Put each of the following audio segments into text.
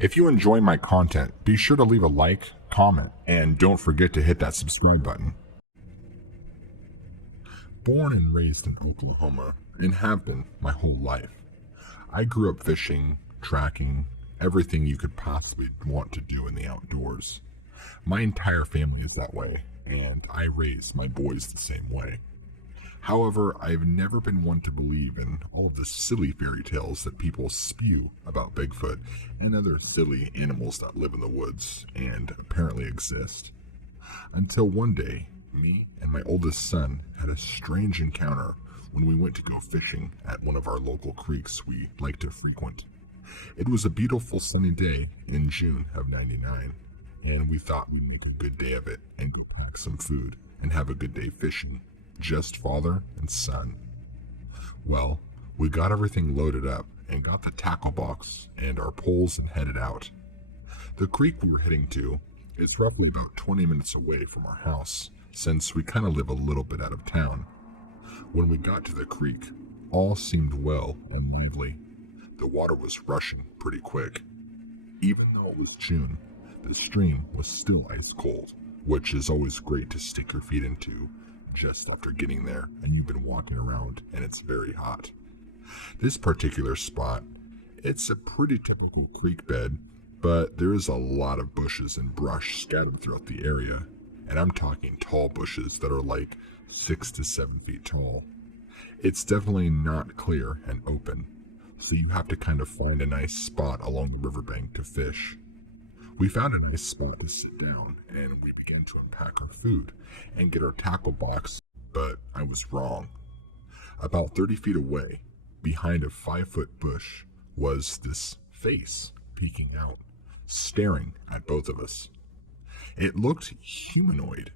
If you enjoy my content, be sure to leave a like, comment, and don't forget to hit that subscribe button. Born and raised in Oklahoma, and have been my whole life, I grew up fishing, tracking, everything you could possibly want to do in the outdoors. My entire family is that way, and I raise my boys the same way. However, I've never been one to believe in all of the silly fairy tales that people spew about Bigfoot and other silly animals that live in the woods and apparently exist. Until one day, me and my oldest son had a strange encounter when we went to go fishing at one of our local creeks we like to frequent. It was a beautiful sunny day in June of '99, and we thought we'd make a good day of it and go pack some food and have a good day fishing. Just father and son. Well, we got everything loaded up and got the tackle box and our poles and headed out. The creek we were heading to is roughly about 20 minutes away from our house, since we kind of live a little bit out of town. When we got to the creek, all seemed well and lively. The water was rushing pretty quick. Even though it was June, the stream was still ice cold, which is always great to stick your feet into just after getting there and you've been walking around and it's very hot. This particular spot, it's a pretty typical creek bed, but there is a lot of bushes and brush scattered throughout the area, and I'm talking tall bushes that are like 6 to 7 feet tall. It's definitely not clear and open, so you have to kind of find a nice spot along the riverbank to fish. We found a nice spot to sit down, and we began to unpack our food and get our tackle box, but I was wrong. About 30 feet away, behind a 5-foot bush, was this face peeking out, staring at both of us. It looked humanoid,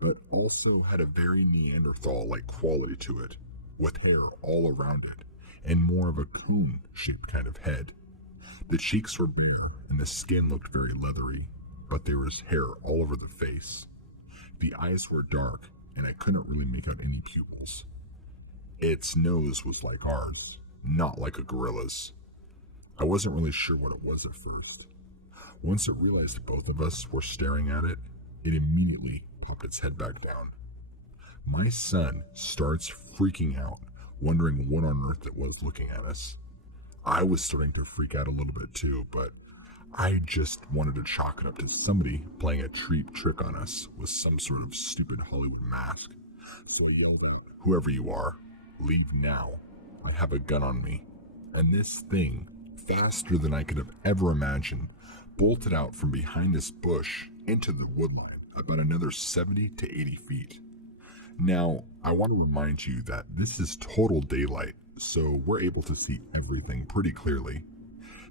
but also had a very Neanderthal-like quality to it, with hair all around it, and more of a cone-shaped kind of head. The cheeks were blue, and the skin looked very leathery, but there was hair all over the face. The eyes were dark, and I couldn't really make out any pupils. Its nose was like ours, not like a gorilla's. I wasn't really sure what it was at first. Once it realized both of us were staring at it, it immediately popped its head back down. My son starts freaking out, wondering what on earth it was looking at us. I was starting to freak out a little bit too, but I just wanted to chalk it up to somebody playing a cheap trick on us with some sort of stupid Hollywood mask. So I yelled out, "Whoever you are, leave now. I have a gun on me." And this thing, faster than I could have ever imagined, bolted out from behind this bush into the woodline, about another 70 to 80 feet. Now, I want to remind you that this is total daylight, so we're able to see everything pretty clearly.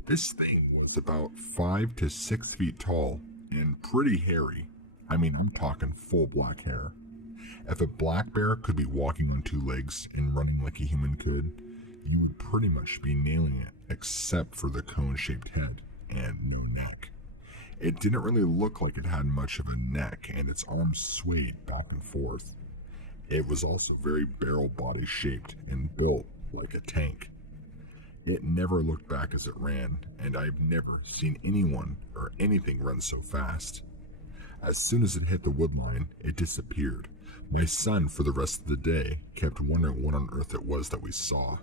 This thing was about 5 to 6 feet tall and pretty hairy. I mean, I'm talking full black hair. If a black bear could be walking on 2 legs and running like a human could, you'd pretty much be nailing it, except for the cone-shaped head and no neck. It didn't really look like it had much of a neck, and its arms swayed back and forth. It was also very barrel body shaped and built like a tank. It never looked back as it ran, and I've never seen anyone or anything run so fast. As soon as it hit the woodline, it disappeared. My son, for the rest of the day, kept wondering what on earth it was that we saw.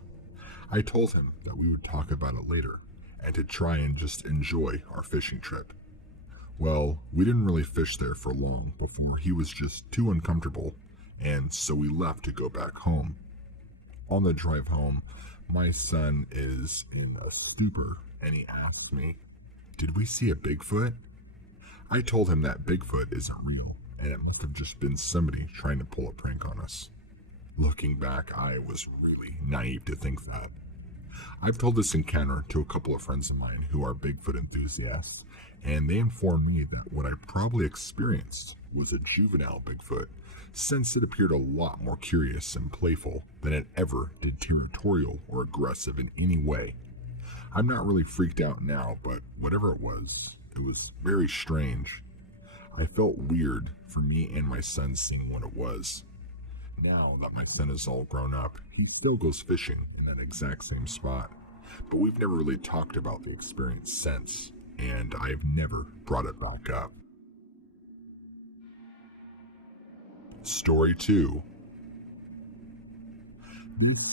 I told him that we would talk about it later, and to try and just enjoy our fishing trip. Well, we didn't really fish there for long before he was just too uncomfortable, and so we left to go back home. On the drive home, my son is in a stupor, and he asks me, "Did we see a Bigfoot?" I told him that Bigfoot isn't real, and it must have just been somebody trying to pull a prank on us. Looking back, I was really naive to think that. I've told this encounter to a couple of friends of mine who are Bigfoot enthusiasts, and they informed me that what I probably experienced was a juvenile Bigfoot, since it appeared a lot more curious and playful than it ever did territorial or aggressive in any way. I'm not really freaked out now, but whatever it was very strange. I felt weird for me and my son seeing what it was. Now that my son is all grown up, he still goes fishing in that exact same spot, but we've never really talked about the experience since, and I've never brought it back up. Story 2.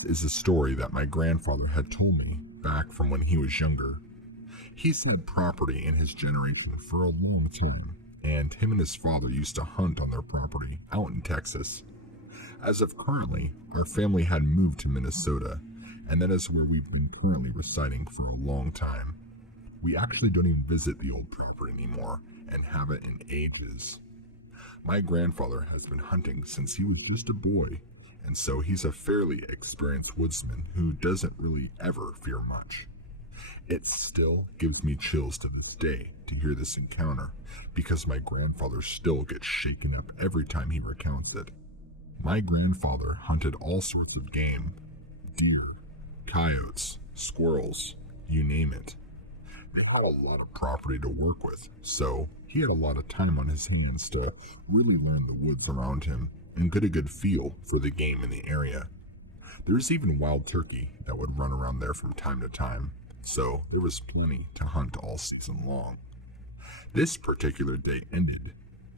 This is a story that my grandfather had told me back from when he was younger. He's had property in his generation for a long time, and him and his father used to hunt on their property out in Texas. As of currently, our family had moved to Minnesota, and that is where we've been currently residing for a long time. We actually don't even visit the old property anymore, and haven't in ages. My grandfather has been hunting since he was just a boy, and so he's a fairly experienced woodsman who doesn't really ever fear much. It still gives me chills to this day to hear this encounter, because my grandfather still gets shaken up every time he recounts it. My grandfather hunted all sorts of game: deer, coyotes, squirrels, you name it. They had a lot of property to work with, so he had a lot of time on his hands to really learn the woods around him and get a good feel for the game in the area. There's even wild turkey that would run around there from time to time, so there was plenty to hunt all season long. This particular day ended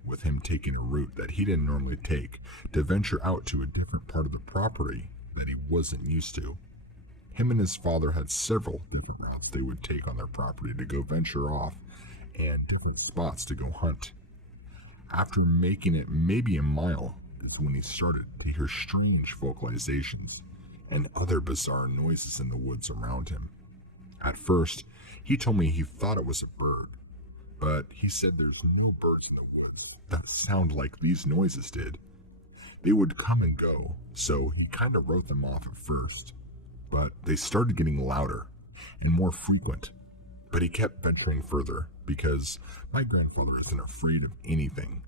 with him taking a route that he didn't normally take to venture out to a different part of the property that he wasn't used to. Him and his father had several different routes they would take on their property to go venture off, and different spots to go hunt. After making it maybe a mile is when he started to hear strange vocalizations and other bizarre noises in the woods around him. At first, he told me he thought it was a bird, but he said there's no birds in the woods that sound like these noises did. They would come and go, so he kind of wrote them off at first. But they started getting louder and more frequent. But he kept venturing further because my grandfather isn't afraid of anything.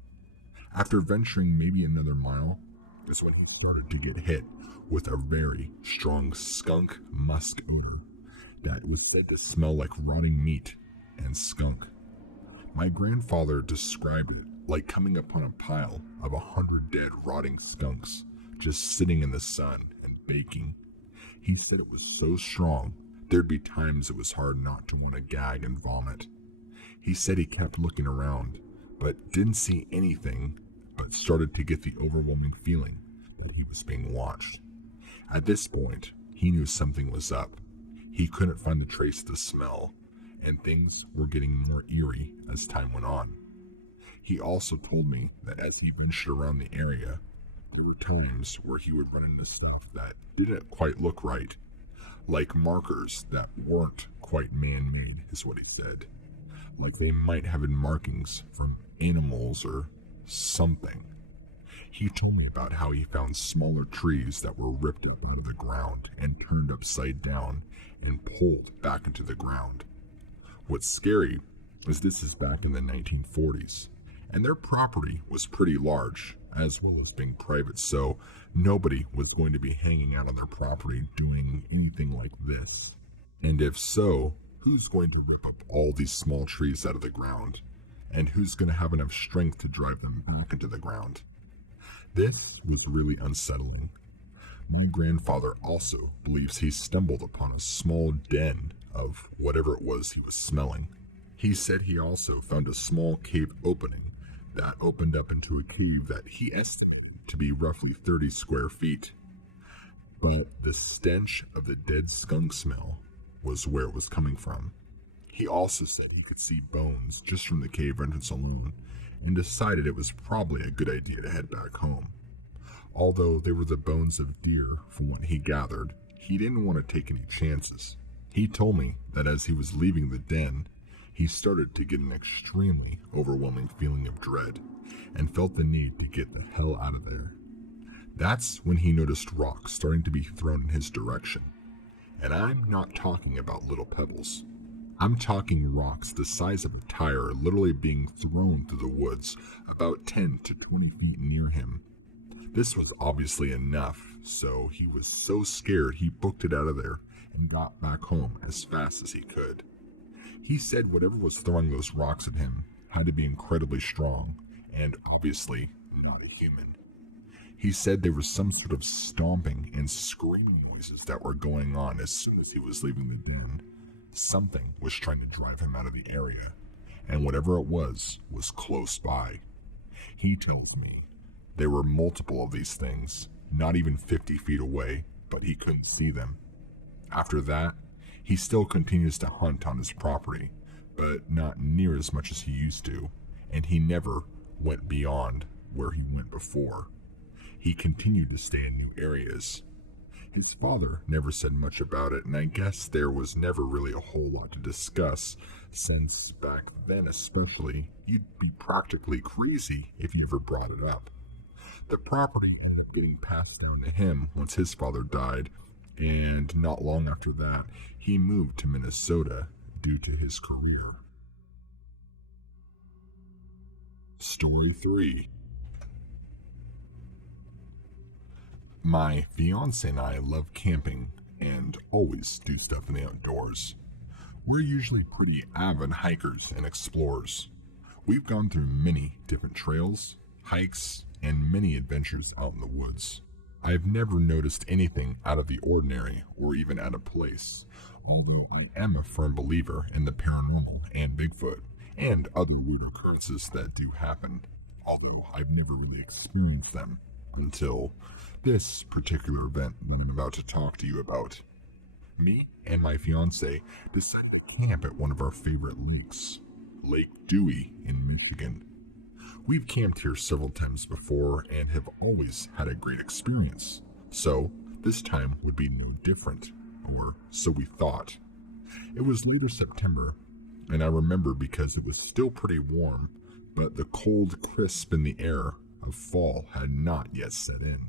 After venturing maybe another mile is when he started to get hit with a very strong skunk musk odor that was said to smell like rotting meat and skunk. My grandfather described it like coming upon a pile of 100 dead rotting skunks just sitting in the sun and baking. He said it was so strong, there'd be times it was hard not to want to gag and vomit. He said he kept looking around, but didn't see anything, but started to get the overwhelming feeling that he was being watched. At this point, he knew something was up. He couldn't find the trace of the smell, and things were getting more eerie as time went on. He also told me that as he ventured around the area, there were times where he would run into stuff that didn't quite look right, like markers that weren't quite man-made, is what he said. Like they might have been markings from animals or something. He told me about how he found smaller trees that were ripped up out of the ground and turned upside down and pulled back into the ground. What's scary is this is back in the 1940s, and their property was pretty large, as well as being private, so nobody was going to be hanging out on their property doing anything like this. And if so, who's going to rip up all these small trees out of the ground? And who's going to have enough strength to drive them back into the ground? This was really unsettling. My grandfather also believes he stumbled upon a small den of whatever it was he was smelling. He said he also found a small cave opening that opened up into a cave that he estimated to be roughly 30 square feet. But the stench of the dead skunk smell was where it was coming from. He also said he could see bones just from the cave entrance alone, and decided it was probably a good idea to head back home. Although they were the bones of deer, from what he gathered, he didn't want to take any chances. He told me that as he was leaving the den, he started to get an extremely overwhelming feeling of dread, and felt the need to get the hell out of there. That's when he noticed rocks starting to be thrown in his direction. And I'm not talking about little pebbles. I'm talking rocks the size of a tire literally being thrown through the woods about 10 to 20 feet near him. This was obviously enough, so he was so scared he booked it out of there and got back home as fast as he could. He said whatever was throwing those rocks at him had to be incredibly strong, and obviously not a human. He said there was some sort of stomping and screaming noises that were going on as soon as he was leaving the den. Something was trying to drive him out of the area, and whatever it was close by. He tells me there were multiple of these things, not even 50 feet away, but he couldn't see them. After that, he still continues to hunt on his property, but not near as much as he used to, and he never went beyond where he went before. He continued to stay in new areas. His father never said much about it, and I guess there was never really a whole lot to discuss, since back then especially, you'd be practically crazy if you ever brought it up. The property ended up getting passed down to him once his father died, and not long after that, he moved to Minnesota due to his career. Story 3. My fiance and I love camping and always do stuff in the outdoors. We're usually pretty avid hikers and explorers. We've gone through many different trails, hikes, and many adventures out in the woods. I've never noticed anything out of the ordinary or even out of place, although I am a firm believer in the paranormal and Bigfoot and other weird occurrences that do happen, although I've never really experienced them until this particular event that I'm about to talk to you about. Me and my fiance decided to camp at one of our favorite lakes, Lake Dewey in Michigan. We've camped here several times before and have always had a great experience, so this time would be no different, or so we thought. It was later September, and I remember because it was still pretty warm, but the cold crisp in the air of fall had not yet set in.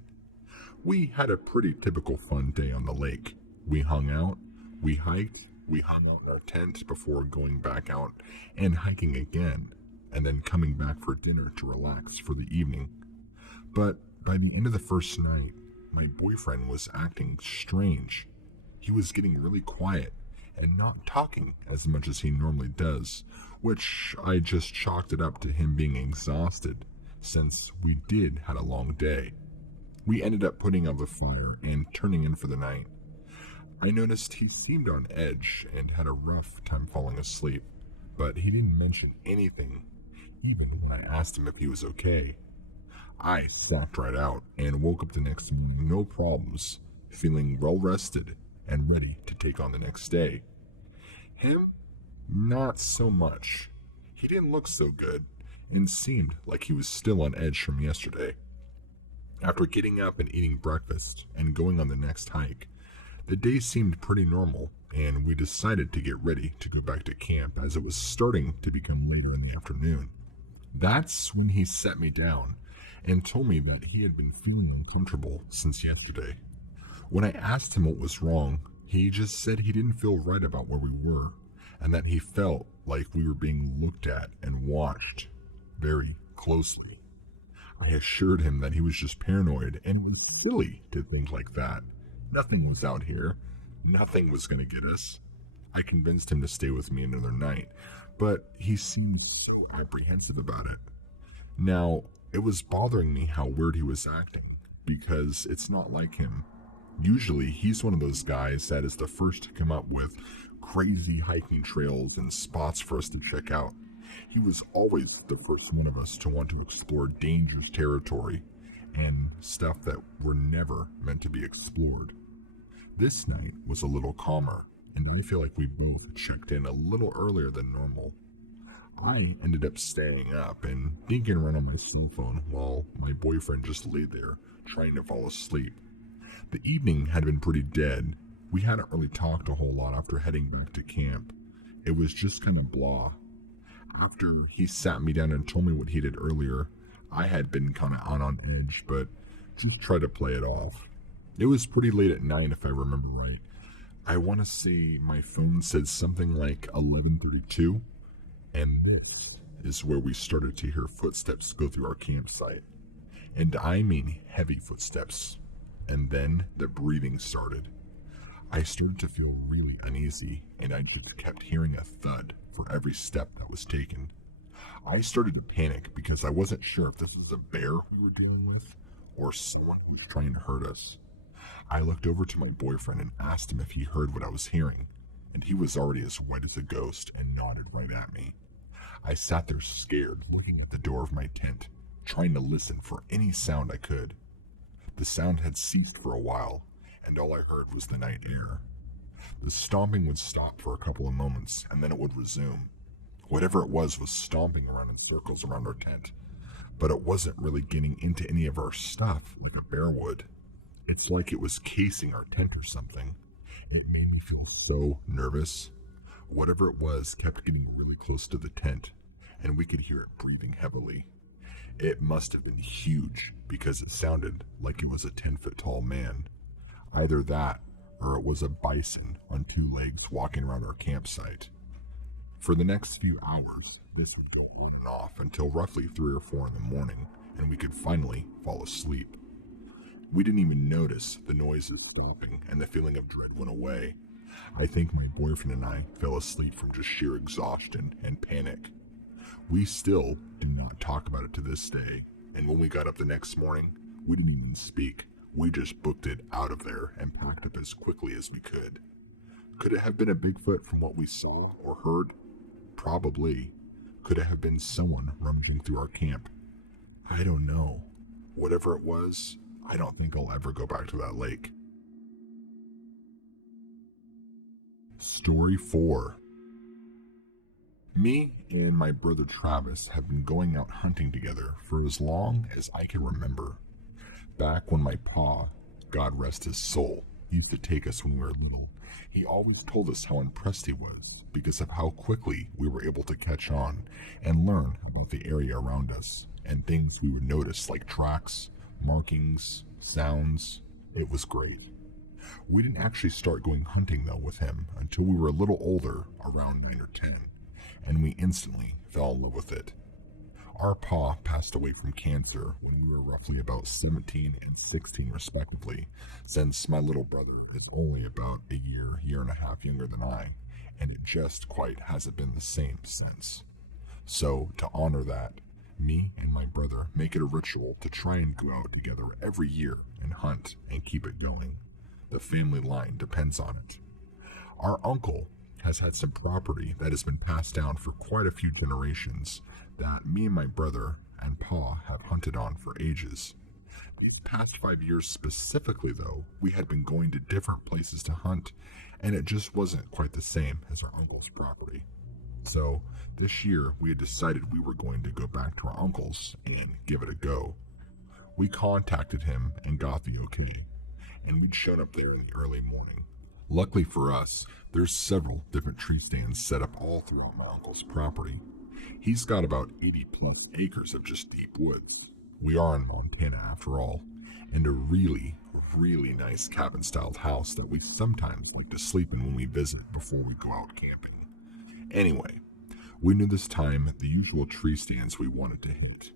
We had a pretty typical fun day on the lake. We hung out, we hiked, we hung out in our tent before going back out and hiking again, and then coming back for dinner to relax for the evening. But by the end of the first night, my boyfriend was acting strange. He was getting really quiet and not talking as much as he normally does, which I just chalked it up to him being exhausted, since we did had a long day. We ended up putting out the fire and turning in for the night. I noticed he seemed on edge and had a rough time falling asleep, but he didn't mention anything, even when I asked him if he was okay. I sacked right out and woke up the next morning no problems, feeling well rested and ready to take on the next day. Him? Not so much. He didn't look so good and seemed like he was still on edge from yesterday. After getting up and eating breakfast and going on the next hike, the day seemed pretty normal, and we decided to get ready to go back to camp as it was starting to become later in the afternoon. That's when he set me down and told me that he had been feeling uncomfortable since yesterday. When I asked him what was wrong, he just said he didn't feel right about where we were, and that he felt like we were being looked at and watched very closely. I assured him that he was just paranoid and it was silly to think like that. Nothing was out here. Nothing was going to get us. I convinced him to stay with me another night, but he seemed so apprehensive about it. Now, it was bothering me how weird he was acting, because it's not like him. Usually, he's one of those guys that is the first to come up with crazy hiking trails and spots for us to check out. He was always the first one of us to want to explore dangerous territory and stuff that were never meant to be explored. This night was a little calmer, and we feel like we both checked in a little earlier than normal. I ended up staying up and dinking around on my cell phone while my boyfriend just lay there trying to fall asleep. The evening had been pretty dead. We hadn't really talked a whole lot after heading back to camp. It was just kind of blah. After he sat me down and told me what he did earlier, I had been kind of on edge, but just tried to play it off. It was pretty late at night if I remember right. I want to say my phone said something like 11:32, and this is where we started to hear footsteps go through our campsite. And I mean heavy footsteps. And then the breathing started. I started to feel really uneasy, and I just kept hearing a thud for every step that was taken. I started to panic because I wasn't sure if this was a bear we were dealing with or someone who was trying to hurt us. I looked over to my boyfriend and asked him if he heard what I was hearing. and he was already as white as a ghost and nodded right at me. I sat there scared, looking at the door of my tent, trying to listen for any sound I could. The sound had ceased for a while, and all I heard was the night air. The stomping would stop for a couple of moments, and then it would resume. Whatever it was stomping around in circles around our tent, but it wasn't really getting into any of our stuff like a bear would. It's like it was casing our tent or something. It made me feel so nervous. Whatever it was kept getting really close to the tent, and we could hear it breathing heavily. It must have been huge because it sounded like it was a 10-foot tall man. Either that, or it was a bison on 2 legs walking around our campsite. For the next few hours, this would go on and off until roughly 3 or 4 in the morning, and we could finally fall asleep. We didn't even notice the noises stopping, and the feeling of dread went away. I think my boyfriend and I fell asleep from just sheer exhaustion and panic. We still do not talk about it to this day, and when we got up the next morning, we didn't even speak. We just booked it out of there and packed up as quickly as we could. Could it have been a Bigfoot from what we saw or heard? Probably. Could it have been someone rummaging through our camp? I don't know. Whatever it was, I don't think I'll ever go back to that lake. Story 4. Me and my brother Travis have been going out hunting together for as long as I can remember. Back when my pa, God rest his soul, used to take us when we were little, he always told us how impressed he was because of how quickly we were able to catch on and learn about the area around us and things we would notice like tracks, markings, sounds. It was great. We didn't actually start going hunting though with him until we were a little older, around 9 or 10, and we instantly fell in love with it. Our pa passed away from cancer when we were roughly about 17 and 16 respectively, since my little brother is only about a year and a half younger than I, and it just quite hasn't been the same since. So, to honor that, me and my brother make it a ritual to try and go out together every year and hunt and keep it going. The family line depends on it. Our uncle has had some property that has been passed down for quite a few generations that me and my brother and pa have hunted on for ages. These past 5 years specifically though, we had been going to different places to hunt, and it just wasn't quite the same as our uncle's property. So this year we had decided we were going to go back to our uncle's and give it a go. We contacted him and got the okay, and we'd shown up there in the early morning. Luckily for us, there's several different tree stands set up all throughout my uncle's property. He's got about 80 plus acres of just deep woods. We are in Montana after all, and a really nice cabin-styled house that we sometimes like to sleep in when we visit before we go out camping. Anyway, we knew this time the usual tree stands we wanted to hit.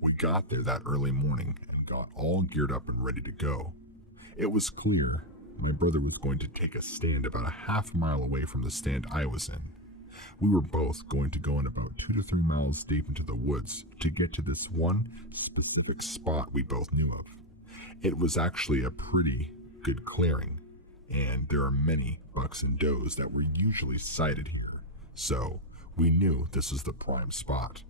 We got there that early morning and got all geared up and ready to go. It was clear my brother was going to take a stand about a half mile away from the stand I was in. We were both going to go in about 2 to 3 miles deep into the woods to get to this one specific spot we both knew of. It was actually a pretty good clearing, and there are many bucks and does that were usually sighted here, so we knew this was the prime spot.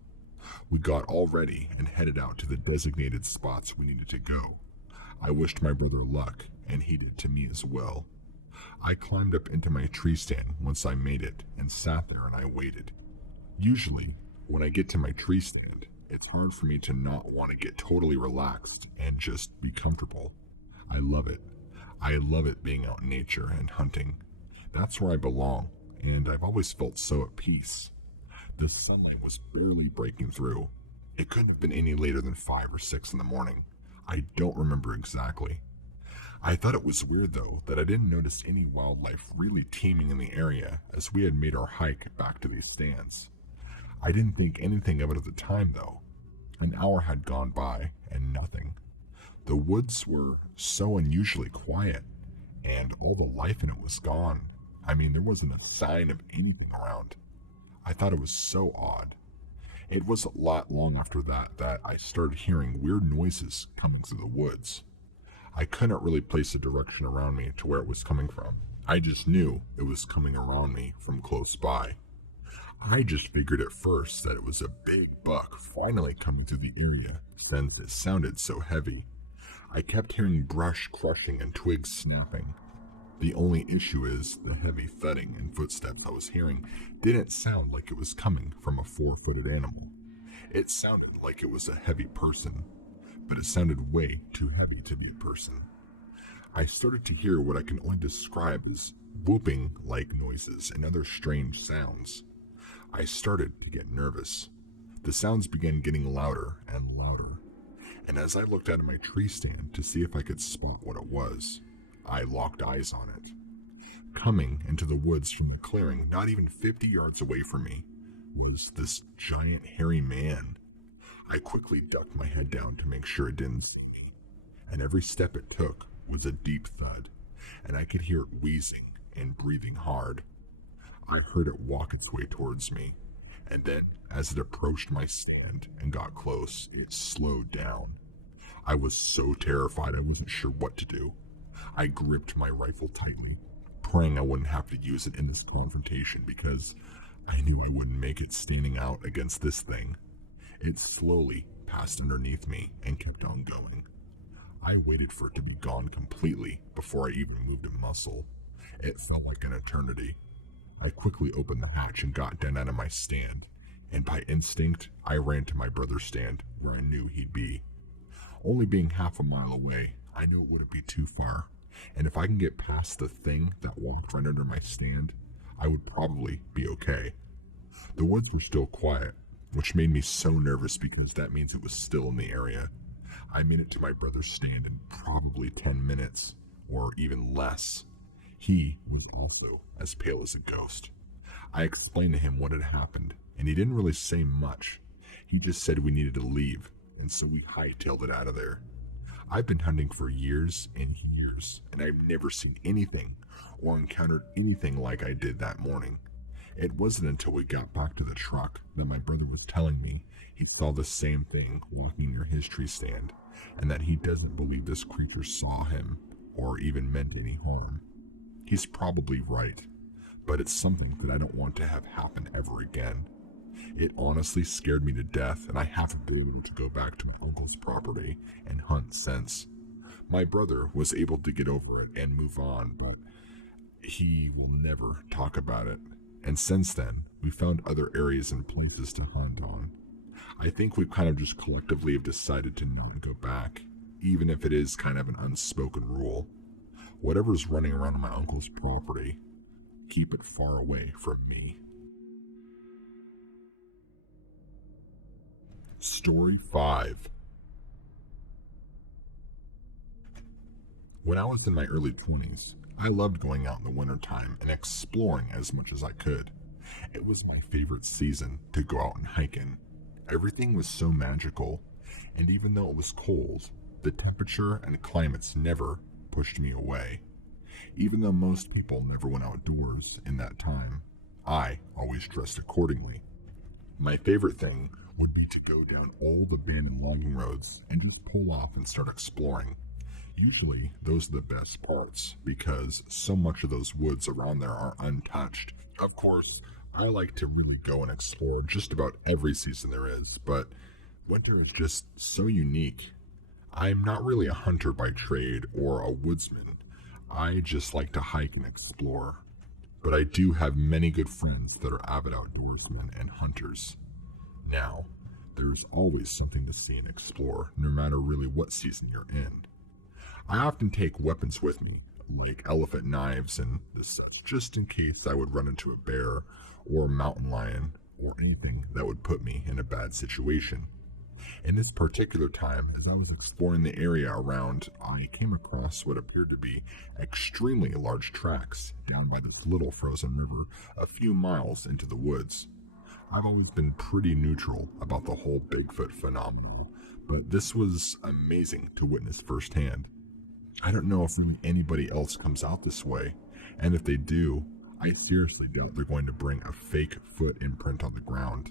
We got all ready and headed out to the designated spots we needed to go. I wished my brother luck, and he did to me as well. I climbed up into my tree stand once I made it and sat there and I waited. Usually, when I get to my tree stand, it's hard for me to not want to get totally relaxed and just be comfortable. I love it. I love it being out in nature and hunting. That's where I belong, and I've always felt so at peace. The sunlight was barely breaking through. It couldn't have been any later than 5 or 6 in the morning. I don't remember exactly. I thought it was weird though that I didn't notice any wildlife really teeming in the area as we had made our hike back to these stands. I didn't think anything of it at the time though. An hour had gone by and nothing. The woods were so unusually quiet and all the life in it was gone. I mean, there wasn't a sign of anything around. I thought it was so odd. It wasn't long after that I started hearing weird noises coming through the woods. I couldn't really place a direction around me to where it was coming from, I just knew it was coming around me from close by. I just figured at first that it was a big buck finally coming through the area since it sounded so heavy. I kept hearing brush crushing and twigs snapping. The only issue is the heavy thudding and footsteps I was hearing didn't sound like it was coming from a four-footed animal. It sounded like it was a heavy person, but it sounded way too heavy to be a person. I started to hear what I can only describe as whooping-like noises and other strange sounds. I started to get nervous. The sounds began getting louder and louder, and as I looked out of my tree stand to see if I could spot what it was, I locked eyes on it. Coming into the woods from the clearing, not even 50 yards away from me, was this giant hairy man. I quickly ducked my head down to make sure it didn't see me, and every step it took was a deep thud, and I could hear it wheezing and breathing hard. I heard it walk its way towards me, and then, as it approached my stand and got close, it slowed down. I was so terrified I wasn't sure what to do. I gripped my rifle tightly, praying I wouldn't have to use it in this confrontation because I knew I wouldn't make it standing out against this thing. It slowly passed underneath me and kept on going. I waited for it to be gone completely before I even moved a muscle. It felt like an eternity. I quickly opened the hatch and got down out of my stand, and by instinct, I ran to my brother's stand where I knew he'd be. Only being half a mile away, I knew it wouldn't be too far, and if I can get past the thing that walked right under my stand, I would probably be okay. The woods were still quiet, which made me so nervous because that means it was still in the area. I made it to my brother's stand in probably 10 minutes, or even less. He was also as pale as a ghost. I explained to him what had happened, and he didn't really say much. He just said we needed to leave, and so we hightailed it out of there. I've been hunting for years and years, and I've never seen anything or encountered anything like I did that morning. It wasn't until we got back to the truck that my brother was telling me he saw the same thing walking near his tree stand, and that he doesn't believe this creature saw him or even meant any harm. He's probably right, but it's something that I don't want to have happen ever again. It honestly scared me to death, and I haven't been able to go back to my uncle's property and hunt since. My brother was able to get over it and move on, but he will never talk about it. And since then, we found other areas and places to hunt on. I think we've kind of just collectively have decided to not go back, even if it is kind of an unspoken rule. Whatever's running around on my uncle's property, keep it far away from me. Story 5. When I was in my early 20s, I loved going out in the wintertime and exploring as much as I could. It was my favorite season to go out and hike in. Everything was so magical, and even though it was cold, the temperature and climates never pushed me away. Even though most people never went outdoors in that time, I always dressed accordingly. My favorite thing would be to go down old abandoned logging roads and just pull off and start exploring. Usually, those are the best parts because so much of those woods around there are untouched. Of course, I like to really go and explore just about every season there is, but winter is just so unique. I'm not really a hunter by trade or a woodsman. I just like to hike and explore. But I do have many good friends that are avid outdoorsmen and hunters. Now, there's always something to see and explore, no matter really what season you're in. I often take weapons with me, like elephant knives and the such, just in case I would run into a bear or a mountain lion or anything that would put me in a bad situation. In this particular time, as I was exploring the area around, I came across what appeared to be extremely large tracks down by this little frozen river a few miles into the woods. I've always been pretty neutral about the whole Bigfoot phenomenon, but this was amazing to witness firsthand. I don't know if really anybody else comes out this way, and if they do, I seriously doubt they're going to bring a fake foot imprint on the ground.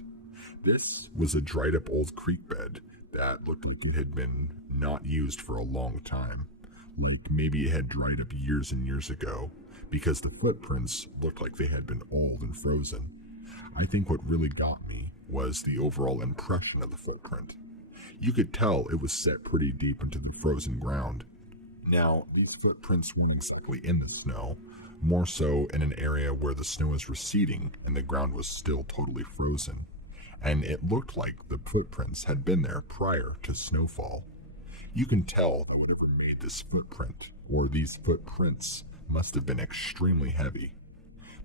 This was a dried up old creek bed that looked like it had been not used for a long time. Like maybe it had dried up years and years ago, because the footprints looked like they had been old and frozen. I think what really got me was the overall impression of the footprint. You could tell it was set pretty deep into the frozen ground. Now, these footprints weren't exactly in the snow, more so in an area where the snow was receding and the ground was still totally frozen, and it looked like the footprints had been there prior to snowfall. You can tell that whatever made this footprint, or these footprints, must have been extremely heavy.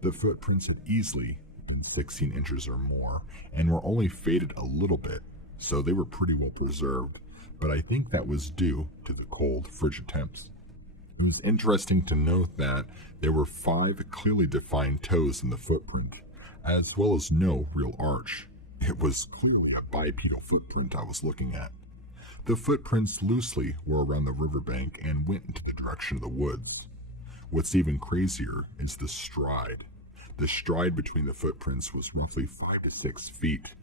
The footprints had easily been 16 inches or more, and were only faded a little bit, so they were pretty well preserved, but I think that was due to the cold, frigid temps. It was interesting to note that there were 5 clearly defined toes in the footprint, as well as no real arch. It was clearly a bipedal footprint I was looking at. The footprints loosely were around the riverbank and went into the direction of the woods. What's even crazier is the stride. The stride between the footprints was roughly 5 to 6 feet.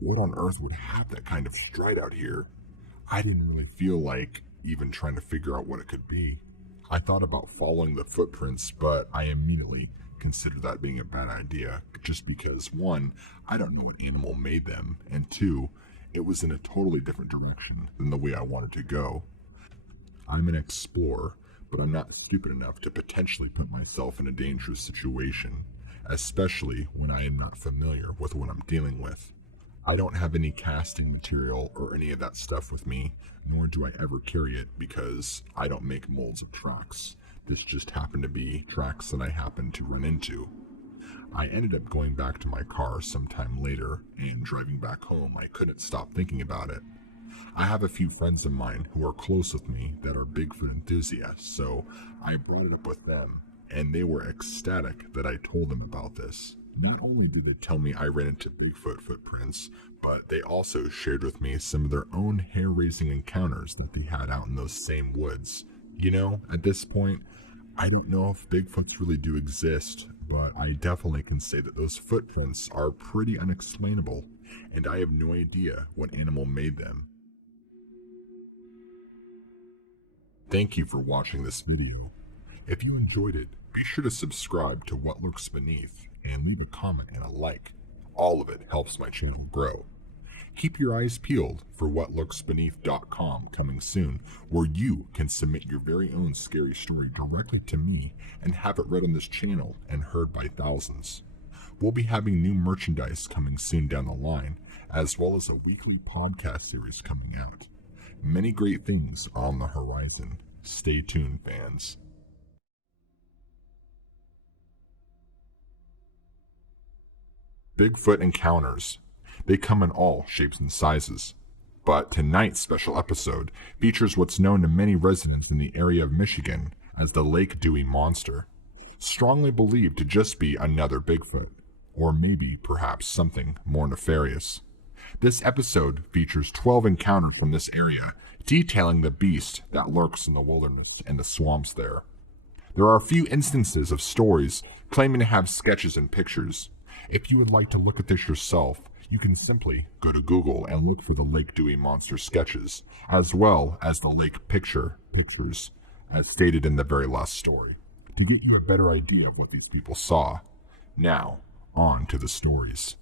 What on earth would have that kind of stride out here? I didn't really feel like even trying to figure out what it could be. I thought about following the footprints, but I immediately considered that being a bad idea, just because 1, I don't know what animal made them, and 2, it was in a totally different direction than the way I wanted to go. I'm an explorer, but I'm not stupid enough to potentially put myself in a dangerous situation, especially when I am not familiar with what I'm dealing with. I don't have any casting material or any of that stuff with me, nor do I ever carry it because I don't make molds of tracks. This just happened to be tracks that I happened to run into. I ended up going back to my car sometime later, and driving back home I couldn't stop thinking about it. I have a few friends of mine who are close with me that are Bigfoot enthusiasts, so I brought it up with them, and they were ecstatic that I told them about this. Not only did they tell me I ran into Bigfoot footprints, but they also shared with me some of their own hair-raising encounters that they had out in those same woods. You know, at this point, I don't know if Bigfoots really do exist, but I definitely can say that those footprints are pretty unexplainable, and I have no idea what animal made them. Thank you for watching this video. If you enjoyed it, be sure to subscribe to What Lurks Beneath and leave a comment and a like. All of it helps my channel grow. Keep your eyes peeled for whatlurksbeneath.com coming soon, where you can submit your very own scary story directly to me and have it read on this channel and heard by thousands. We'll be having new merchandise coming soon down the line, as well as a weekly podcast series coming out. Many great things on the horizon. Stay tuned, fans. Bigfoot encounters. They come in all shapes and sizes. But tonight's special episode features what's known to many residents in the area of Michigan as the Lake Dewey Monster, strongly believed to just be another Bigfoot, or maybe perhaps something more nefarious. This episode features 12 encounters from this area, detailing the beast that lurks in the wilderness and the swamps there. There are a few instances of stories claiming to have sketches and pictures. If you would like to look at this yourself, you can simply go to Google and look for the Lake Dewey Monster sketches, as well as the lake pictures, as stated in the very last story, to get you a better idea of what these people saw. Now, on to the stories.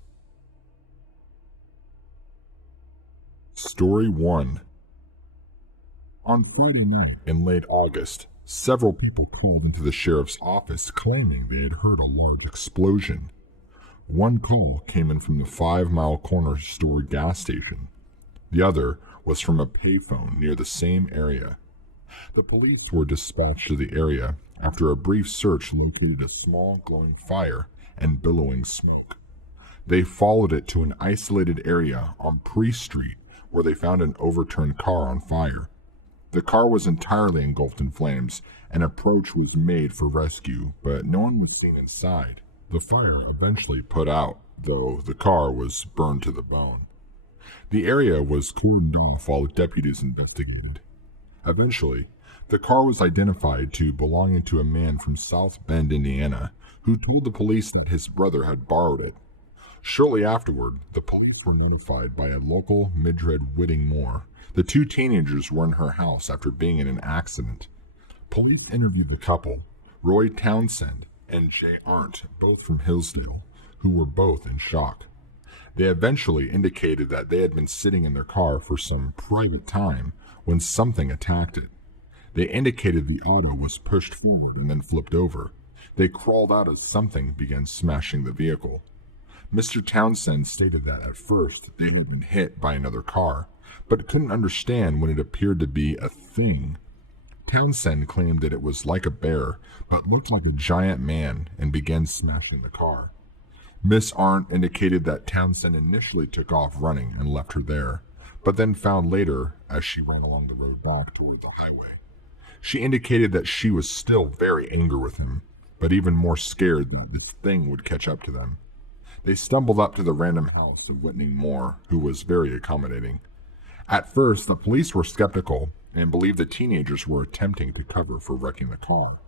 Story 1. On Friday night in late August, several people called into the sheriff's office claiming they had heard a loud explosion. One call came in from the 5 Mile corner store gas station. The other was from a payphone near the same area. The police were dispatched to the area after a brief search located a small glowing fire and billowing smoke. They followed it to an isolated area on Priest Street where they found an overturned car on fire. The car was entirely engulfed in flames. An approach was made for rescue, but no one was seen inside. The fire eventually put out, though the car was burned to the bone. The area was cordoned off while deputies investigated. Eventually, the car was identified to belonging to a man from South Bend, Indiana, who told the police that his brother had borrowed it. Shortly afterward, the police were notified by a local Mildred Whitting Moore. The 2 teenagers were in her house after being in an accident. Police interviewed the couple, Roy Townsend and Jay Arndt, both from Hillsdale, who were both in shock. They eventually indicated that they had been sitting in their car for some private time when something attacked it. They indicated the auto was pushed forward and then flipped over. They crawled out as something began smashing the vehicle. Mr. Townsend stated that at first they had been hit by another car, but couldn't understand when it appeared to be a thing. Townsend claimed that it was like a bear, but looked like a giant man and began smashing the car. Miss Arndt indicated that Townsend initially took off running and left her there, but then found later as she ran along the road back toward the highway. She indicated that she was still very angry with him, but even more scared that this thing would catch up to them. They stumbled up to the random house of Whitney Moore, who was very accommodating. At first, the police were skeptical and believed the teenagers were attempting to cover for wrecking the car.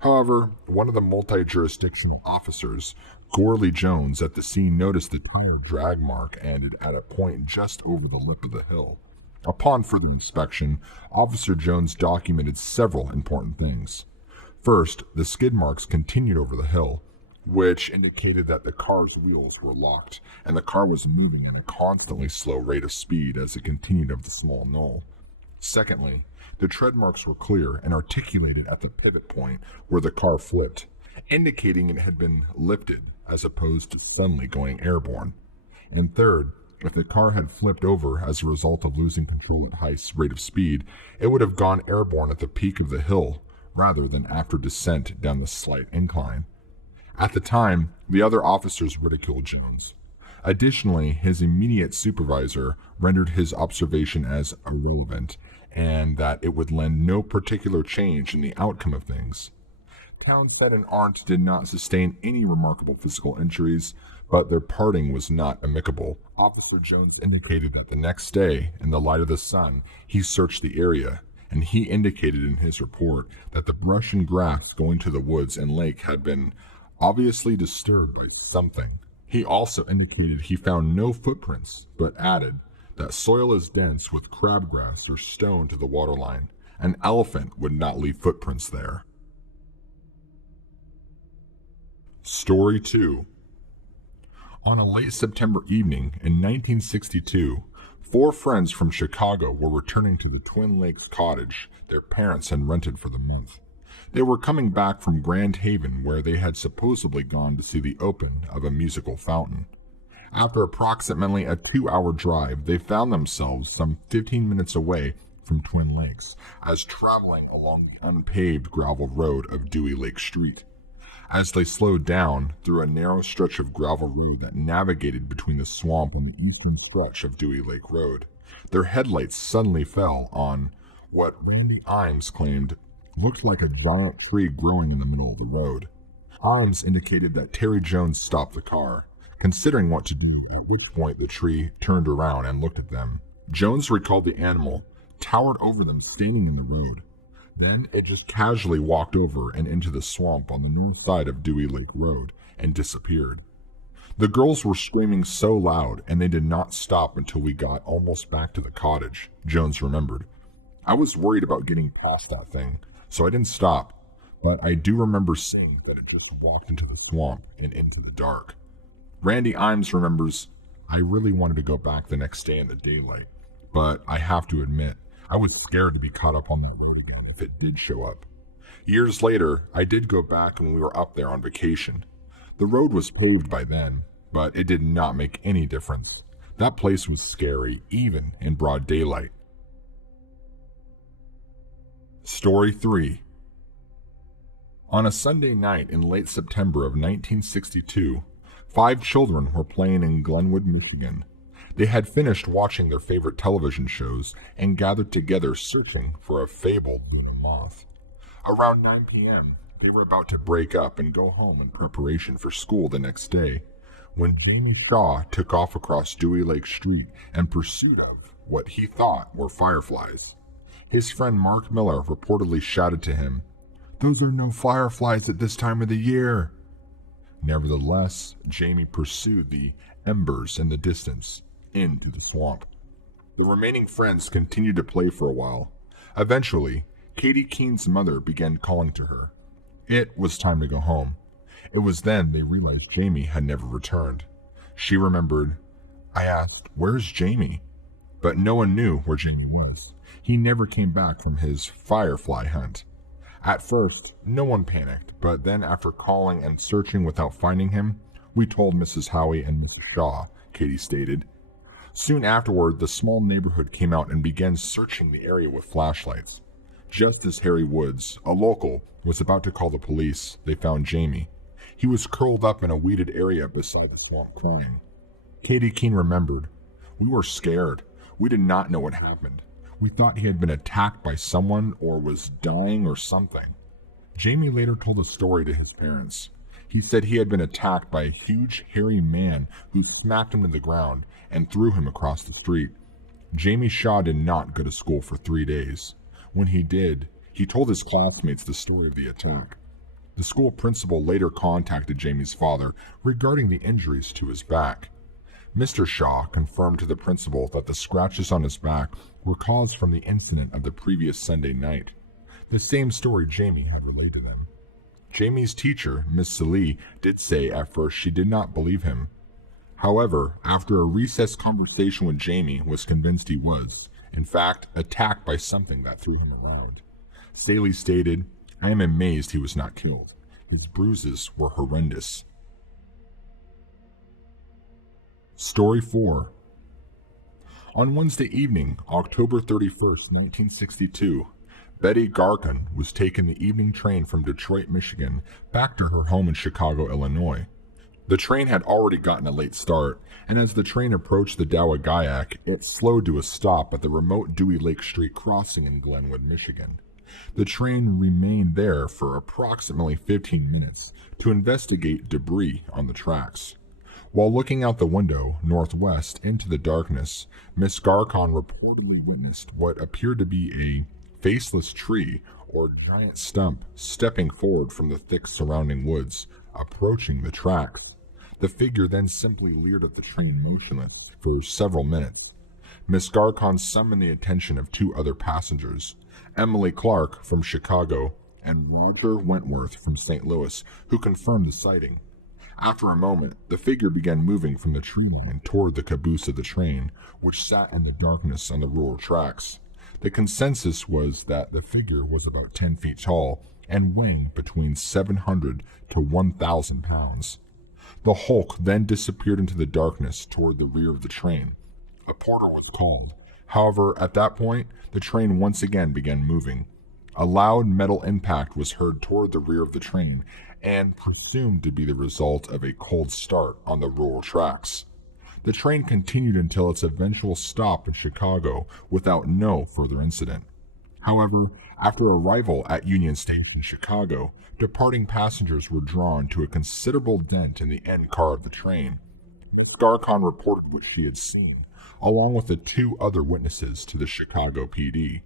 However, one of the multi-jurisdictional officers, Gorley Jones, at the scene noticed the tire drag mark ended at a point just over the lip of the hill. Upon further inspection, Officer Jones documented several important things. First, the skid marks continued over the hill, which indicated that the car's wheels were locked, and the car was moving at a constantly slow rate of speed as it continued up the small knoll. Secondly, the tread marks were clear and articulated at the pivot point where the car flipped, indicating it had been lifted as opposed to suddenly going airborne. And third, if the car had flipped over as a result of losing control at high rate of speed, it would have gone airborne at the peak of the hill rather than after descent down the slight incline. At the time, the other officers ridiculed Jones. Additionally, his immediate supervisor rendered his observation as irrelevant, and that it would lend no particular change in the outcome of things. Townsend and Arndt did not sustain any remarkable physical injuries, but their parting was not amicable. Officer Jones indicated that the next day, in the light of the sun, he searched the area, and he indicated in his report that the brush and grass going to the woods and lake had been obviously disturbed by something. He also indicated he found no footprints, but added that soil is dense with crabgrass or stone to the waterline. An elephant would not leave footprints there. Story 2. On a late September evening in 1962, 4 friends from Chicago were returning to the Twin Lakes cottage their parents had rented for the month. They were coming back from Grand Haven, where they had supposedly gone to see the open of a musical fountain. After approximately a 2-hour drive, they found themselves some 15 minutes away from Twin Lakes, as traveling along the unpaved gravel road of Dewey Lake Street. As they slowed down through a narrow stretch of gravel road that navigated between the swamp and the eastern stretch of Dewey Lake Road, their headlights suddenly fell on what Randy Imes claimed looked like a giant tree growing in the middle of the road. Imes indicated that Terry Jones stopped the car, considering what to do, at which point the tree turned around and looked at them. Jones recalled the animal towered over them standing in the road. Then it just casually walked over and into the swamp on the north side of Dewey Lake Road and disappeared. The girls were screaming so loud, and they did not stop until we got almost back to the cottage, Jones remembered. I was worried about getting past that thing, so I didn't stop, but I do remember seeing that it just walked into the swamp and into the dark. Randy Imes remembers, I really wanted to go back the next day in the daylight, but I have to admit, I was scared to be caught up on the road again if it did show up. Years later, I did go back when we were up there on vacation. The road was paved by then, but it did not make any difference. That place was scary, even in broad daylight. Story 3. On a Sunday night in late September of 1962, 5 children were playing in Glenwood, Michigan. They had finished watching their favorite television shows and gathered together searching for a fabled little moth. Around 9 p.m., they were about to break up and go home in preparation for school the next day, when Jamie Shaw took off across Dewey Lake Street in pursuit of what he thought were fireflies. His friend Mark Miller reportedly shouted to him, "Those are no fireflies at this time of the year." Nevertheless, Jamie pursued the embers in the distance into the swamp. The remaining friends continued to play for a while. Eventually, Katie Keene's mother began calling to her. It was time to go home. It was then they realized Jamie had never returned. She remembered, I asked, "Where's Jamie?" But no one knew where Jamie was. He never came back from his firefly hunt. At first, no one panicked, but then after calling and searching without finding him, we told Mrs. Howie and Mrs. Shaw, Katie stated. Soon afterward, the small neighborhood came out and began searching the area with flashlights. Just as Harry Woods, a local, was about to call the police, they found Jamie. He was curled up in a weeded area beside the swamp crying. Katie Keene remembered, "We were scared. We did not know what happened. We thought he had been attacked by someone or was dying or something." Jamie later told a story to his parents. He said he had been attacked by a huge, hairy man who smacked him to the ground and threw him across the street. Jamie Shaw did not go to school for 3 days. When he did, he told his classmates the story of the attack. The school principal later contacted Jamie's father regarding the injuries to his back. Mr. Shaw confirmed to the principal that the scratches on his back were caused from the incident of the previous Sunday night, the same story Jamie had relayed to them. Jamie's teacher, Miss Salee, did say at first she did not believe him. However, after a recess conversation with Jamie, was convinced he was, in fact, attacked by something that threw him around. Salee stated, "I am amazed he was not killed. His bruises were horrendous." Story 4. On Wednesday evening, October 31st, 1962, Betty Garcon was taking the evening train from Detroit, Michigan, back to her home in Chicago, Illinois. The train had already gotten a late start, and as the train approached the Dowagiac, it slowed to a stop at the remote Dewey Lake Street crossing in Glenwood, Michigan. The train remained there for approximately 15 minutes to investigate debris on the tracks. While looking out the window, northwest, into the darkness, Miss Garcon reportedly witnessed what appeared to be a faceless tree or giant stump stepping forward from the thick surrounding woods, approaching the tracks. The figure then simply leered at the train motionless for several minutes. Miss Garcon summoned the attention of 2 other passengers, Emily Clark from Chicago and Roger Wentworth from St. Louis, who confirmed the sighting. After a moment, the figure began moving from the tree line toward the caboose of the train, which sat in the darkness on the rural tracks. The consensus was that the figure was about 10 feet tall and weighing between 700 to 1,000 pounds. The hulk then disappeared into the darkness toward the rear of the train. A porter was called. However, at that point, the train once again began moving. A loud metal impact was heard toward the rear of the train, and presumed to be the result of a cold start on the rural tracks. The train continued until its eventual stop in Chicago without no further incident. However, after arrival at Union Station in Chicago, departing passengers were drawn to a considerable dent in the end car of the train. Garcon reported what she had seen, along with the 2 other witnesses to the Chicago PD.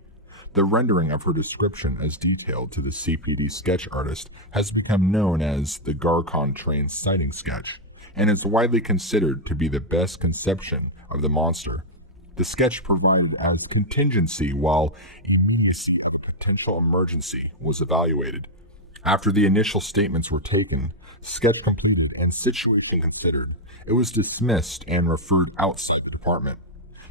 The rendering of her description as detailed to the CPD sketch artist has become known as the Garcon train sighting sketch, and is widely considered to be the best conception of the monster. The sketch provided as contingency while immediacy of potential emergency was evaluated. After the initial statements were taken, sketch completed, and situation considered, it was dismissed and referred outside the department.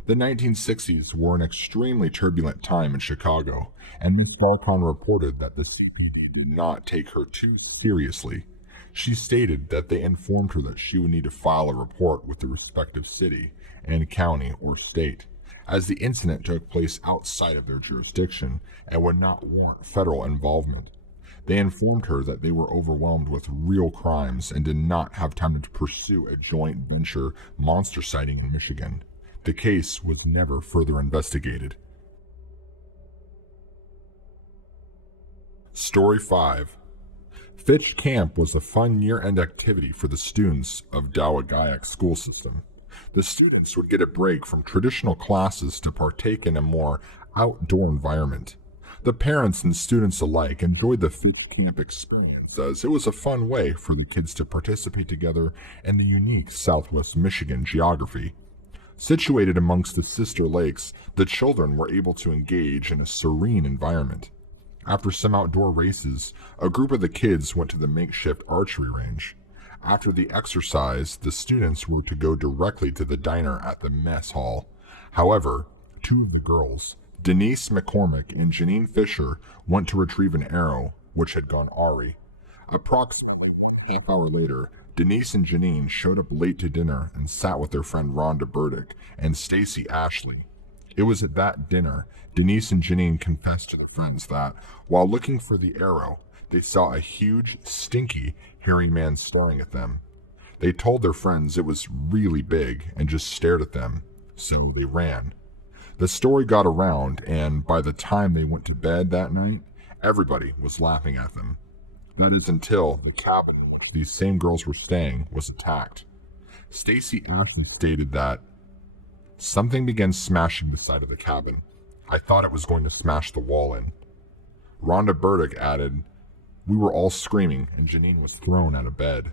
The 1960s were an extremely turbulent time in Chicago, and Miss Garcon reported that the CPD did not take her too seriously. She stated that they informed her that she would need to file a report with the respective city and county or state, as the incident took place outside of their jurisdiction and would not warrant federal involvement. They informed her that they were overwhelmed with real crimes and did not have time to pursue a joint venture monster sighting in Michigan. The case was never further investigated. Story 5. Fitch Camp was a fun year-end activity for the students of Dowagiac school system. The students would get a break from traditional classes to partake in a more outdoor environment. The parents and students alike enjoyed the Fitch Camp experience, as it was a fun way for the kids to participate together in the unique Southwest Michigan geography. Situated amongst the sister lakes, the children were able to engage in a serene environment. After some outdoor races, a group of the kids went to the makeshift archery range. After the exercise, the students were to go directly to the diner at the mess hall. However, two of the girls, Denise McCormick and Janine Fisher, went to retrieve an arrow, which had gone awry. Approximately a half hour later, Denise and Janine showed up late to dinner and sat with their friend Rhonda Burdick and Stacy Ashley. It was at that dinner Denise and Janine confessed to their friends that, while looking for the arrow, they saw a huge, stinky, hairy man staring at them. They told their friends it was really big and just stared at them, so they ran. The story got around, and by the time they went to bed that night, everybody was laughing at them. That is until the cabin in which these same girls were staying was attacked. Stacy Ashley stated that something began smashing the side of the cabin. I thought it was going to smash the wall in. Rhonda Burdick added, we were all screaming and Janine was thrown out of bed.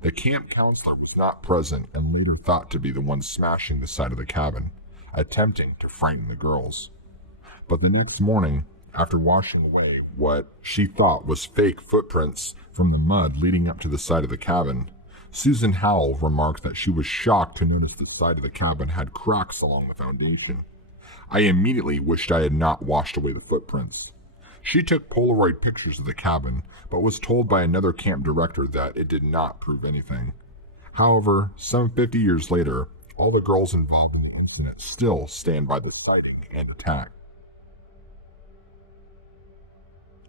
The camp counselor was not present and later thought to be the one smashing the side of the cabin, attempting to frighten the girls. But the next morning, after washing away what she thought was fake footprints from the mud leading up to the side of the cabin, Susan Howell remarked that she was shocked to notice the side of the cabin had cracks along the foundation. I immediately wished I had not washed away the footprints. She took Polaroid pictures of the cabin, but was told by another camp director that it did not prove anything. However, some 50 years later, all the girls involved in the incident still stand by the sighting and attack.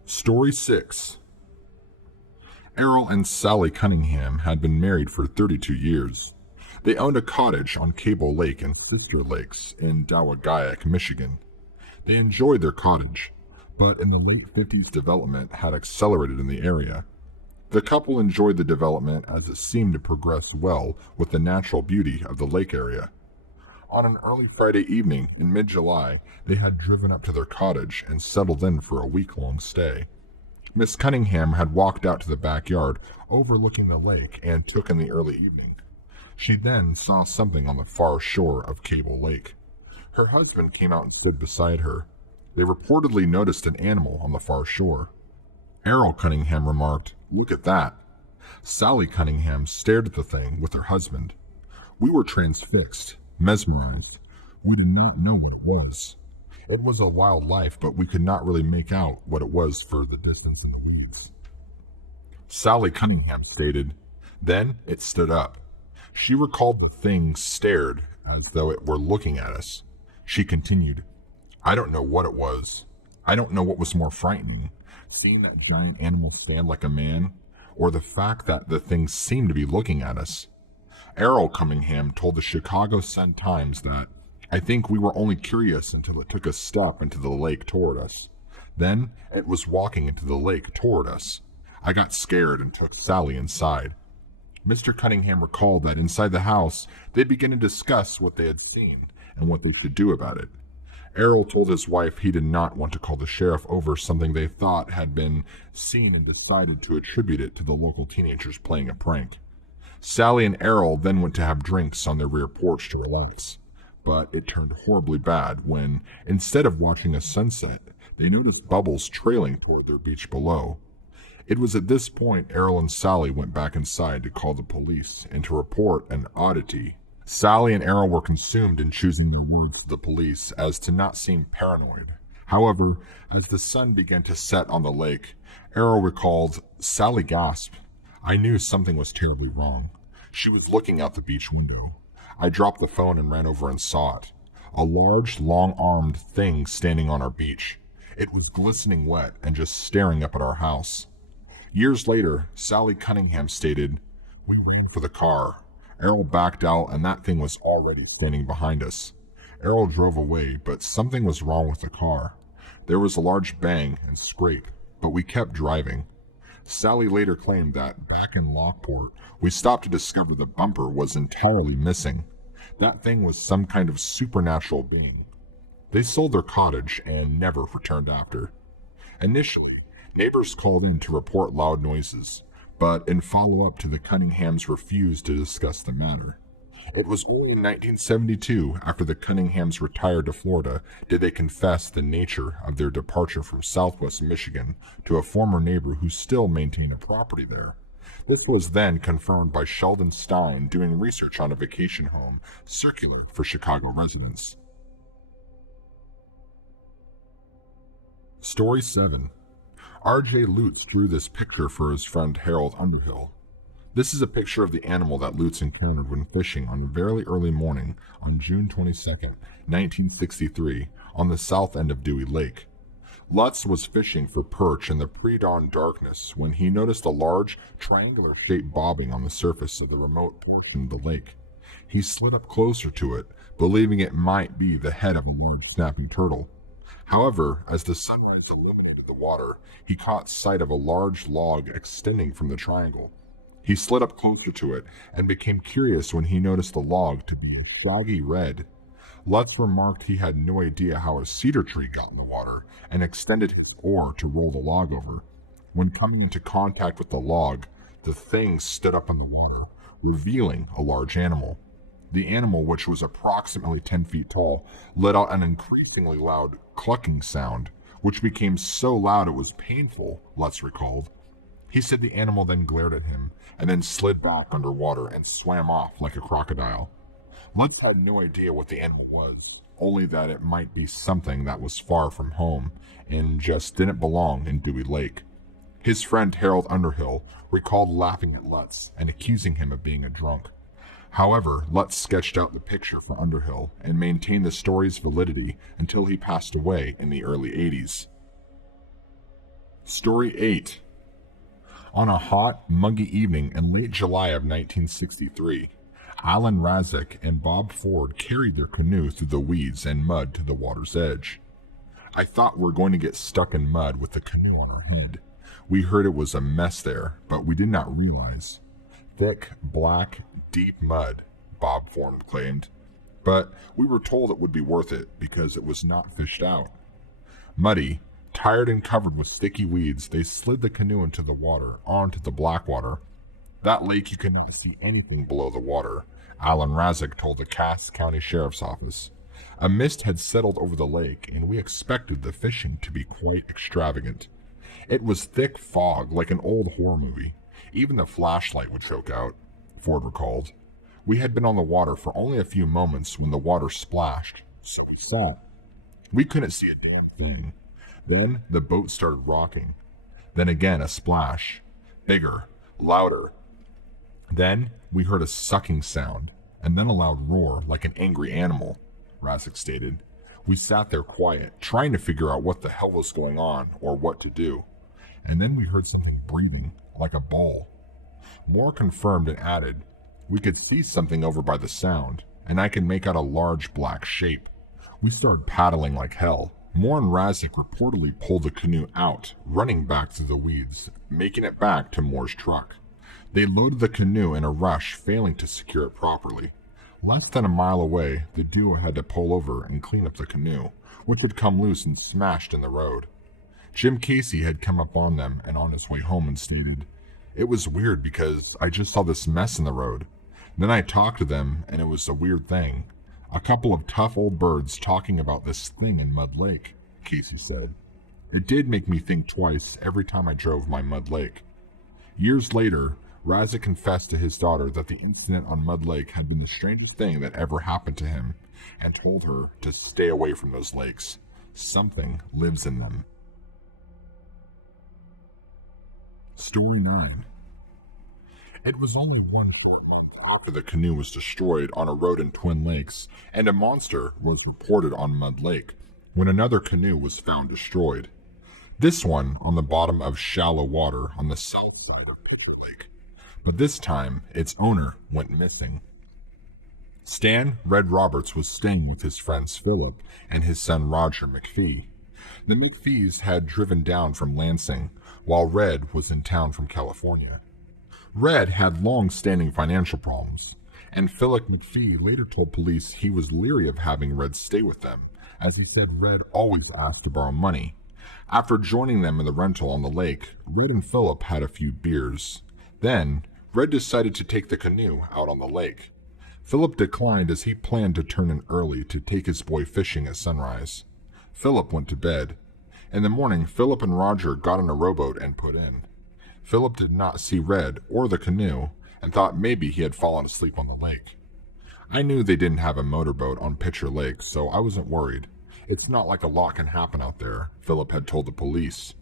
Story 6. Errol and Sally Cunningham had been married for 32 years. They owned a cottage on Cable Lake and Sister Lakes in Dowagaiac, Michigan. They enjoyed their cottage, but in the late 50s development had accelerated in the area. The couple enjoyed the development as it seemed to progress well with the natural beauty of the lake area. On an early Friday evening in mid-July, they had driven up to their cottage and settled in for a week-long stay. Miss Cunningham had walked out to the backyard overlooking the lake and took in the early evening. She then saw something on the far shore of Cable Lake. Her husband came out and stood beside her. They reportedly noticed an animal on the far shore. Errol Cunningham remarked, "Look at that." Sally Cunningham stared at the thing with her husband. We were transfixed, mesmerized. We did not know what it was. It was a wildlife, but we could not really make out what it was for the distance in the weeds. Sally Cunningham stated, then it stood up. She recalled the thing stared as though it were looking at us. She continued, I don't know what it was. I don't know what was more frightening, seeing that giant animal stand like a man, or the fact that the thing seemed to be looking at us. Errol Cunningham told the Chicago Sun-Times that, I think we were only curious until it took a step into the lake toward us. Then it was walking into the lake toward us. I got scared and took Sally inside. Mr. Cunningham recalled that inside the house, they began to discuss what they had seen and what they should do about it. Errol told his wife he did not want to call the sheriff over something they thought had been seen and decided to attribute it to the local teenagers playing a prank. Sally and Errol then went to have drinks on their rear porch to relax. But it turned horribly bad when, instead of watching a sunset, they noticed bubbles trailing toward their beach below. It was at this point Errol and Sally went back inside to call the police and to report an oddity. Sally and Errol were consumed in choosing their words to the police as to not seem paranoid. However, as the sun began to set on the lake, Errol recalled, Sally gasped. I knew something was terribly wrong. She was looking out the beach window. I dropped the phone and ran over and saw it. A large, long-armed thing standing on our beach. It was glistening wet and just staring up at our house. Years later, Sally Cunningham stated, we ran for the car. Errol backed out and that thing was already standing behind us. Errol drove away, but something was wrong with the car. There was a large bang and scrape, but we kept driving. Sally later claimed that back in Lockport, we stopped to discover the bumper was entirely missing. That thing was some kind of supernatural being. They sold their cottage and never returned after. Initially, neighbors called in to report loud noises, but in follow-up to the Cunninghams refused to discuss the matter. It was only in 1972, after the Cunninghams retired to Florida, did they confess the nature of their departure from southwest Michigan to a former neighbor who still maintained a property there. This was then confirmed by Sheldon Stein doing research on a vacation home circular for Chicago residents. Story 7. R.J. Lutz drew this picture for his friend Harold Underhill. This is a picture of the animal that Lutz encountered when fishing on a very early morning on June 22, 1963, on the south end of Dewey Lake. Lutz was fishing for perch in the pre-dawn darkness when he noticed a large, triangular-shaped bobbing on the surface of the remote portion of the lake. He slid up closer to it, believing it might be the head of a large snapping turtle. However, as the sunrise illuminated the water, he caught sight of a large log extending from the triangle. He slid up closer to it and became curious when he noticed the log to be soggy red. Lutz remarked he had no idea how a cedar tree got in the water and extended his oar to roll the log over. When coming into contact with the log, the thing stood up in the water, revealing a large animal. The animal, which was approximately 10 feet tall, let out an increasingly loud clucking sound, which became so loud it was painful, Lutz recalled. He said the animal then glared at him, and then slid back underwater and swam off like a crocodile. Lutz had no idea what the animal was, only that it might be something that was far from home, and just didn't belong in Dewey Lake. His friend Harold Underhill recalled laughing at Lutz and accusing him of being a drunk. However, Lutz sketched out the picture for Underhill and maintained the story's validity until he passed away in the early 80s. Story 8. On a hot, muggy evening in late July of 1963, Alan Razek and Bob Ford carried their canoe through the weeds and mud to the water's edge. I thought we were going to get stuck in mud with the canoe on our head. We heard it was a mess there, but we did not realize. Thick, black, deep mud, Bob Ford claimed. But we were told it would be worth it because it was not fished out. Muddy, tired and covered with sticky weeds, they slid the canoe into the water, onto the black water. That lake you can never see anything below the water, Alan Razek told the Cass County Sheriff's Office. A mist had settled over the lake, and we expected the fishing to be quite extravagant. It was thick fog like an old horror movie. Even the flashlight would choke out, Ford recalled. We had been on the water for only a few moments when the water splashed, so we sat. We couldn't see a damn thing. Then the boat started rocking. Then again a splash. Bigger, louder. Then we heard a sucking sound, and then a loud roar like an angry animal, Razek stated. We sat there quiet, trying to figure out what the hell was going on or what to do. And then we heard something breathing, like a ball. Moore confirmed and added, we could see something over by the sound, and I could make out a large black shape. We started paddling like hell. Moore and Razek reportedly pulled the canoe out, running back through the weeds, making it back to Moore's truck. They loaded the canoe in a rush, failing to secure it properly. Less than a mile away, the duo had to pull over and clean up the canoe, which had come loose and smashed in the road. Jim Casey had come up on them and on his way home and stated, it was weird because I just saw this mess in the road. Then I talked to them and it was a weird thing. A couple of tough old birds talking about this thing in Mud Lake, Casey said. It did make me think twice every time I drove my Mud Lake. Years later, Razek confessed to his daughter that the incident on Mud Lake had been the strangest thing that ever happened to him, and told her to stay away from those lakes. Something lives in them. Story 9. It was only one short month after the canoe was destroyed on a road in Twin Lakes, and a monster was reported on Mud Lake, when another canoe was found destroyed. This one on the bottom of shallow water on the south side of Pitcher Lake. But this time, its owner went missing. Stan Red Roberts was staying with his friends Philip and his son Roger McPhee. The McPhees had driven down from Lansing, while Red was in town from California. Red had long-standing financial problems, and Philip McPhee later told police he was leery of having Red stay with them, as he said Red always asked to borrow money. After joining them in the rental on the lake, Red and Philip had a few beers. Then, Red decided to take the canoe out on the lake. Philip declined as he planned to turn in early to take his boy fishing at sunrise. Philip went to bed. In the morning, Philip and Roger got on a rowboat and put in. Philip did not see Red or the canoe and thought maybe he had fallen asleep on the lake. I knew they didn't have a motorboat on Pitcher Lake, so I wasn't worried. It's not like a lot can happen out there, Philip had told the police.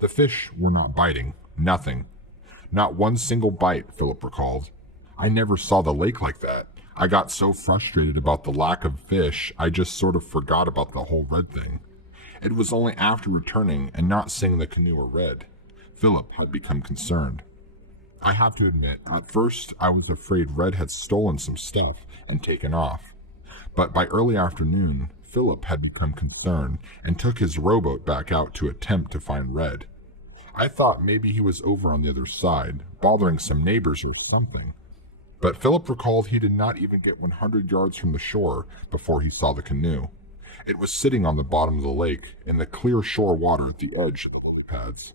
The fish were not biting. Nothing. Not one single bite, Philip recalled. I never saw the lake like that. I got so frustrated about the lack of fish, I just sort of forgot about the whole Red thing. It was only after returning and not seeing the canoe or Red, Philip had become concerned. I have to admit, at first I was afraid Red had stolen some stuff and taken off. But by early afternoon, Philip had become concerned and took his rowboat back out to attempt to find Red. I thought maybe he was over on the other side, bothering some neighbors or something. But Philip recalled he did not even get 100 yards from the shore before he saw the canoe. It was sitting on the bottom of the lake, in the clear shore water at the edge of the lily pads.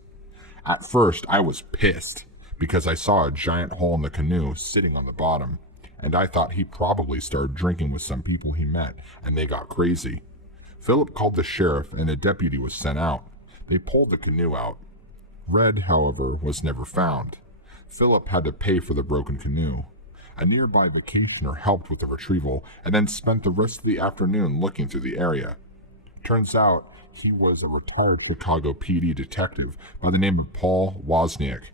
At first, I was pissed, because I saw a giant hole in the canoe sitting on the bottom, and I thought he probably started drinking with some people he met, and they got crazy. Philip called the sheriff, and a deputy was sent out. They pulled the canoe out. Red, however, was never found. Philip had to pay for the broken canoe. A nearby vacationer helped with the retrieval and then spent the rest of the afternoon looking through the area. Turns out he was a retired Chicago PD detective by the name of Paul Wozniak.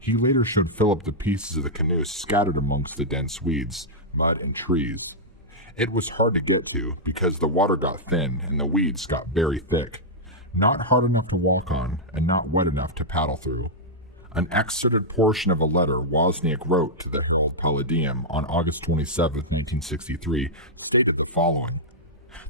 He later showed Philip the pieces of the canoe scattered amongst the dense weeds, mud, and trees. It was hard to get to because the water got thin and the weeds got very thick. Not hard enough to walk on and not wet enough to paddle through. An excerpted portion of a letter Wozniak wrote to the Palladium on August 27, 1963, stated the following.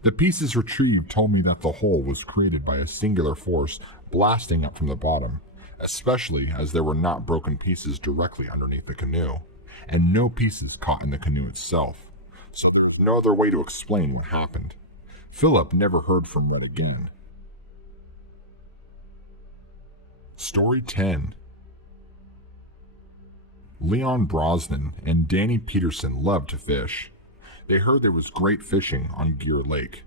The pieces retrieved told me that the hole was created by a singular force blasting up from the bottom, especially as there were not broken pieces directly underneath the canoe, and no pieces caught in the canoe itself, so there was no other way to explain what happened. Philip never heard from Red again. Story 10. Leon Brosnan and Danny Peterson loved to fish. They heard there was great fishing on Gear Lake,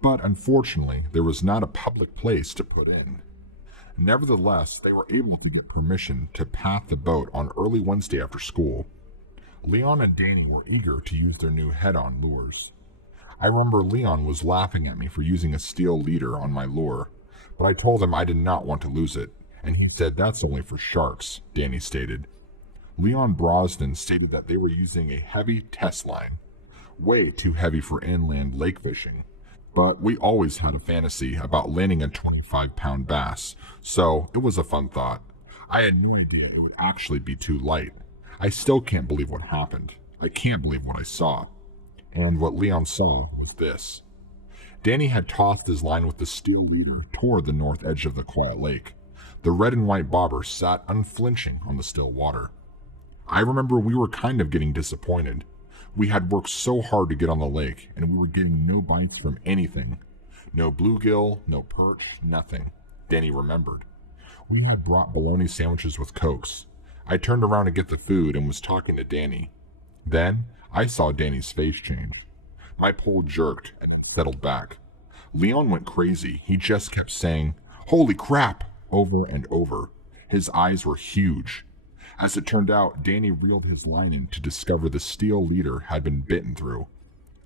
but unfortunately there was not a public place to put in. Nevertheless, they were able to get permission to path the boat on early Wednesday after school. Leon and Danny were eager to use their new head-on lures. I remember Leon was laughing at me for using a steel leader on my lure, but I told him I did not want to lose it, and he said that's only for sharks, Danny stated. Leon Brosnan stated that they were using a heavy test line, way too heavy for inland lake fishing, but we always had a fantasy about landing a 25-pound bass, so it was a fun thought. I had no idea it would actually be too light. I still can't believe what happened. I can't believe what I saw. And what Leon saw was this. Danny had tossed his line with the steel leader toward the north edge of the quiet lake. The red and white bobber sat unflinching on the still water. I remember we were kind of getting disappointed. We had worked so hard to get on the lake, and we were getting no bites from anything. No bluegill, no perch, nothing. Danny remembered. We had brought bologna sandwiches with Cokes. I turned around to get the food and was talking to Danny. Then I saw Danny's face change. My pole jerked and settled back. Leon went crazy. He just kept saying, "Holy crap!" over and over. His eyes were huge. As it turned out, Danny reeled his line in to discover the steel leader had been bitten through.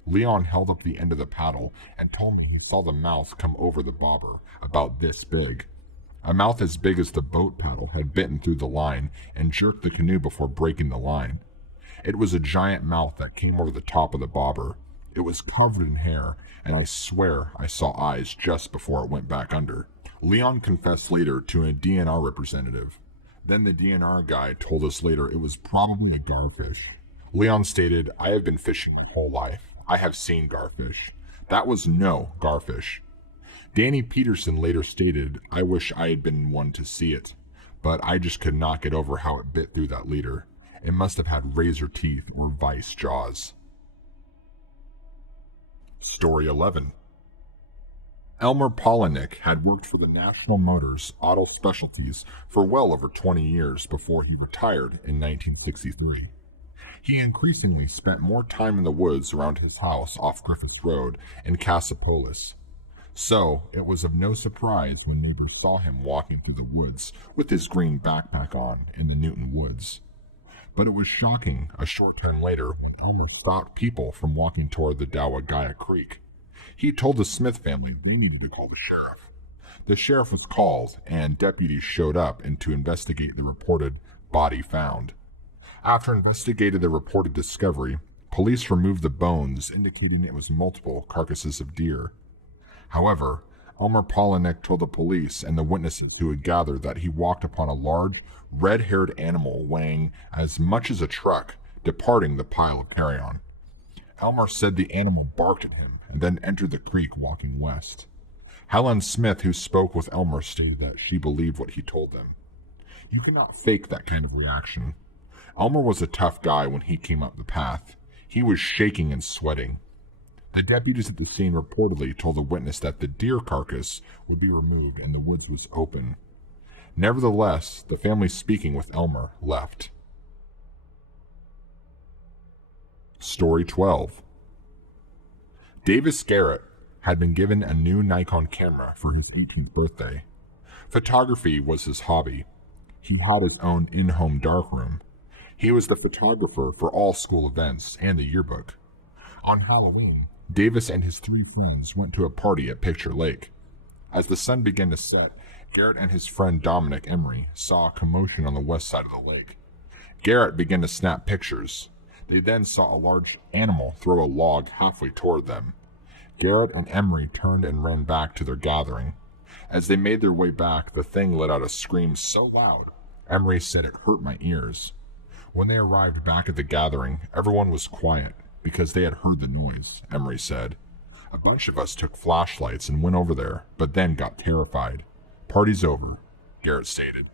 Leon held up the end of the paddle and told me he saw the mouth come over the bobber, about this big. A mouth as big as the boat paddle had bitten through the line and jerked the canoe before breaking the line. It was a giant mouth that came over the top of the bobber. It was covered in hair, and I swear I saw eyes just before it went back under. Leon confessed later to a DNR representative. Then the DNR guy told us later it was probably a garfish. Leon stated, "I have been fishing my whole life. I have seen garfish. That was no garfish." Danny Peterson later stated, "I wish I had been one to see it, but I just could not get over how it bit through that leader. It must have had razor teeth or vice jaws." Story 11. Elmer Polinick had worked for the National Motors Auto Specialties for well over 20 years before he retired in 1963. He increasingly spent more time in the woods around his house off Griffiths Road in Cassopolis. So, it was of no surprise when neighbors saw him walking through the woods with his green backpack on in the Newton woods. But it was shocking a short time later when Elmer stopped people from walking toward the Dawagaya Creek. He told the Smith family they needed to call the sheriff. The sheriff was called, and deputies showed up to investigate the reported body found. After investigating the reported discovery, police removed the bones, indicating it was multiple carcasses of deer. However, Elmer Polinek told the police and the witnesses who had gathered that he walked upon a large, red-haired animal weighing as much as a truck, departing the pile of carrion. Elmer said the animal barked at him and then entered the creek walking west. Helen Smith, who spoke with Elmer, stated that she believed what he told them. You cannot fake that kind of reaction. Elmer was a tough guy when he came up the path. He was shaking and sweating. The deputies at the scene reportedly told the witness that the deer carcass would be removed and the woods was open. Nevertheless, the family speaking with Elmer left. Story 12. Davis Garrett had been given a new Nikon camera for his 18th birthday. Photography was his hobby. He had his own in-home darkroom. He was the photographer for all school events and the yearbook. On Halloween, Davis and his 3 friends went to a party at Picture Lake. As the sun began to set, Garrett and his friend Dominic Emery saw a commotion on the west side of the lake. Garrett began to snap pictures. They then saw a large animal throw a log halfway toward them. Garrett and Emery turned and ran back to their gathering. As they made their way back, the thing let out a scream so loud, Emery said it hurt my ears. When they arrived back at the gathering, everyone was quiet because they had heard the noise, Emery said. A bunch of us took flashlights and went over there, but then got terrified. Party's over, Garrett stated.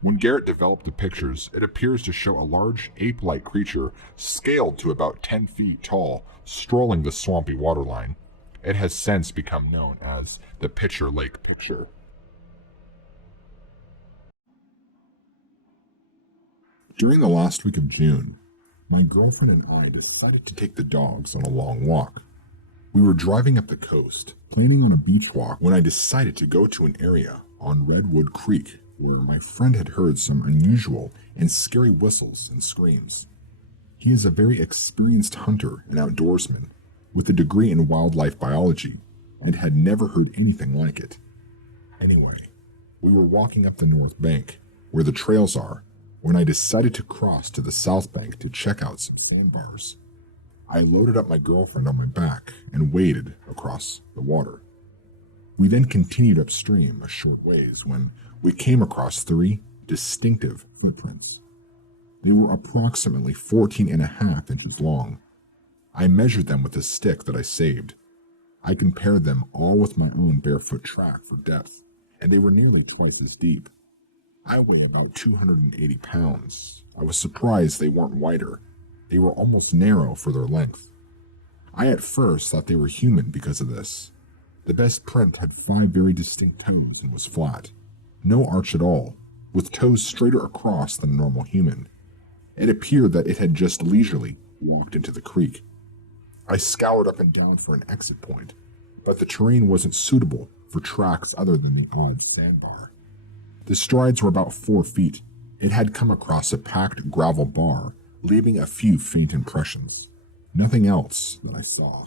When Garrett developed the pictures, it appears to show a large ape-like creature scaled to about 10 feet tall, strolling the swampy waterline. It has since become known as the Picture Lake Picture. During the last week of June, my girlfriend and I decided to take the dogs on a long walk. We were driving up the coast, planning on a beach walk, when I decided to go to an area on Redwood Creek where my friend had heard some unusual and scary whistles and screams. He is a very experienced hunter and outdoorsman with a degree in wildlife biology and had never heard anything like it. Anyway, we were walking up the north bank, where the trails are, when I decided to cross to the south bank to check out some food bars. I loaded up my girlfriend on my back and waded across the water. We then continued upstream a short ways when we came across 3 distinctive footprints. They were approximately 14.5 inches long. I measured them with a stick that I saved. I compared them all with my own barefoot track for depth, and they were nearly twice as deep. I weigh about 280 pounds. I was surprised they weren't wider. They were almost narrow for their length. I at first thought they were human because of this. The best print had 5 very distinct toes and was flat. No arch at all, with toes straighter across than a normal human. It appeared that it had just leisurely walked into the creek. I scoured up and down for an exit point, but the terrain wasn't suitable for tracks other than the odd sandbar. The strides were about 4 feet. It had come across a packed gravel bar, leaving a few faint impressions. Nothing else that I saw.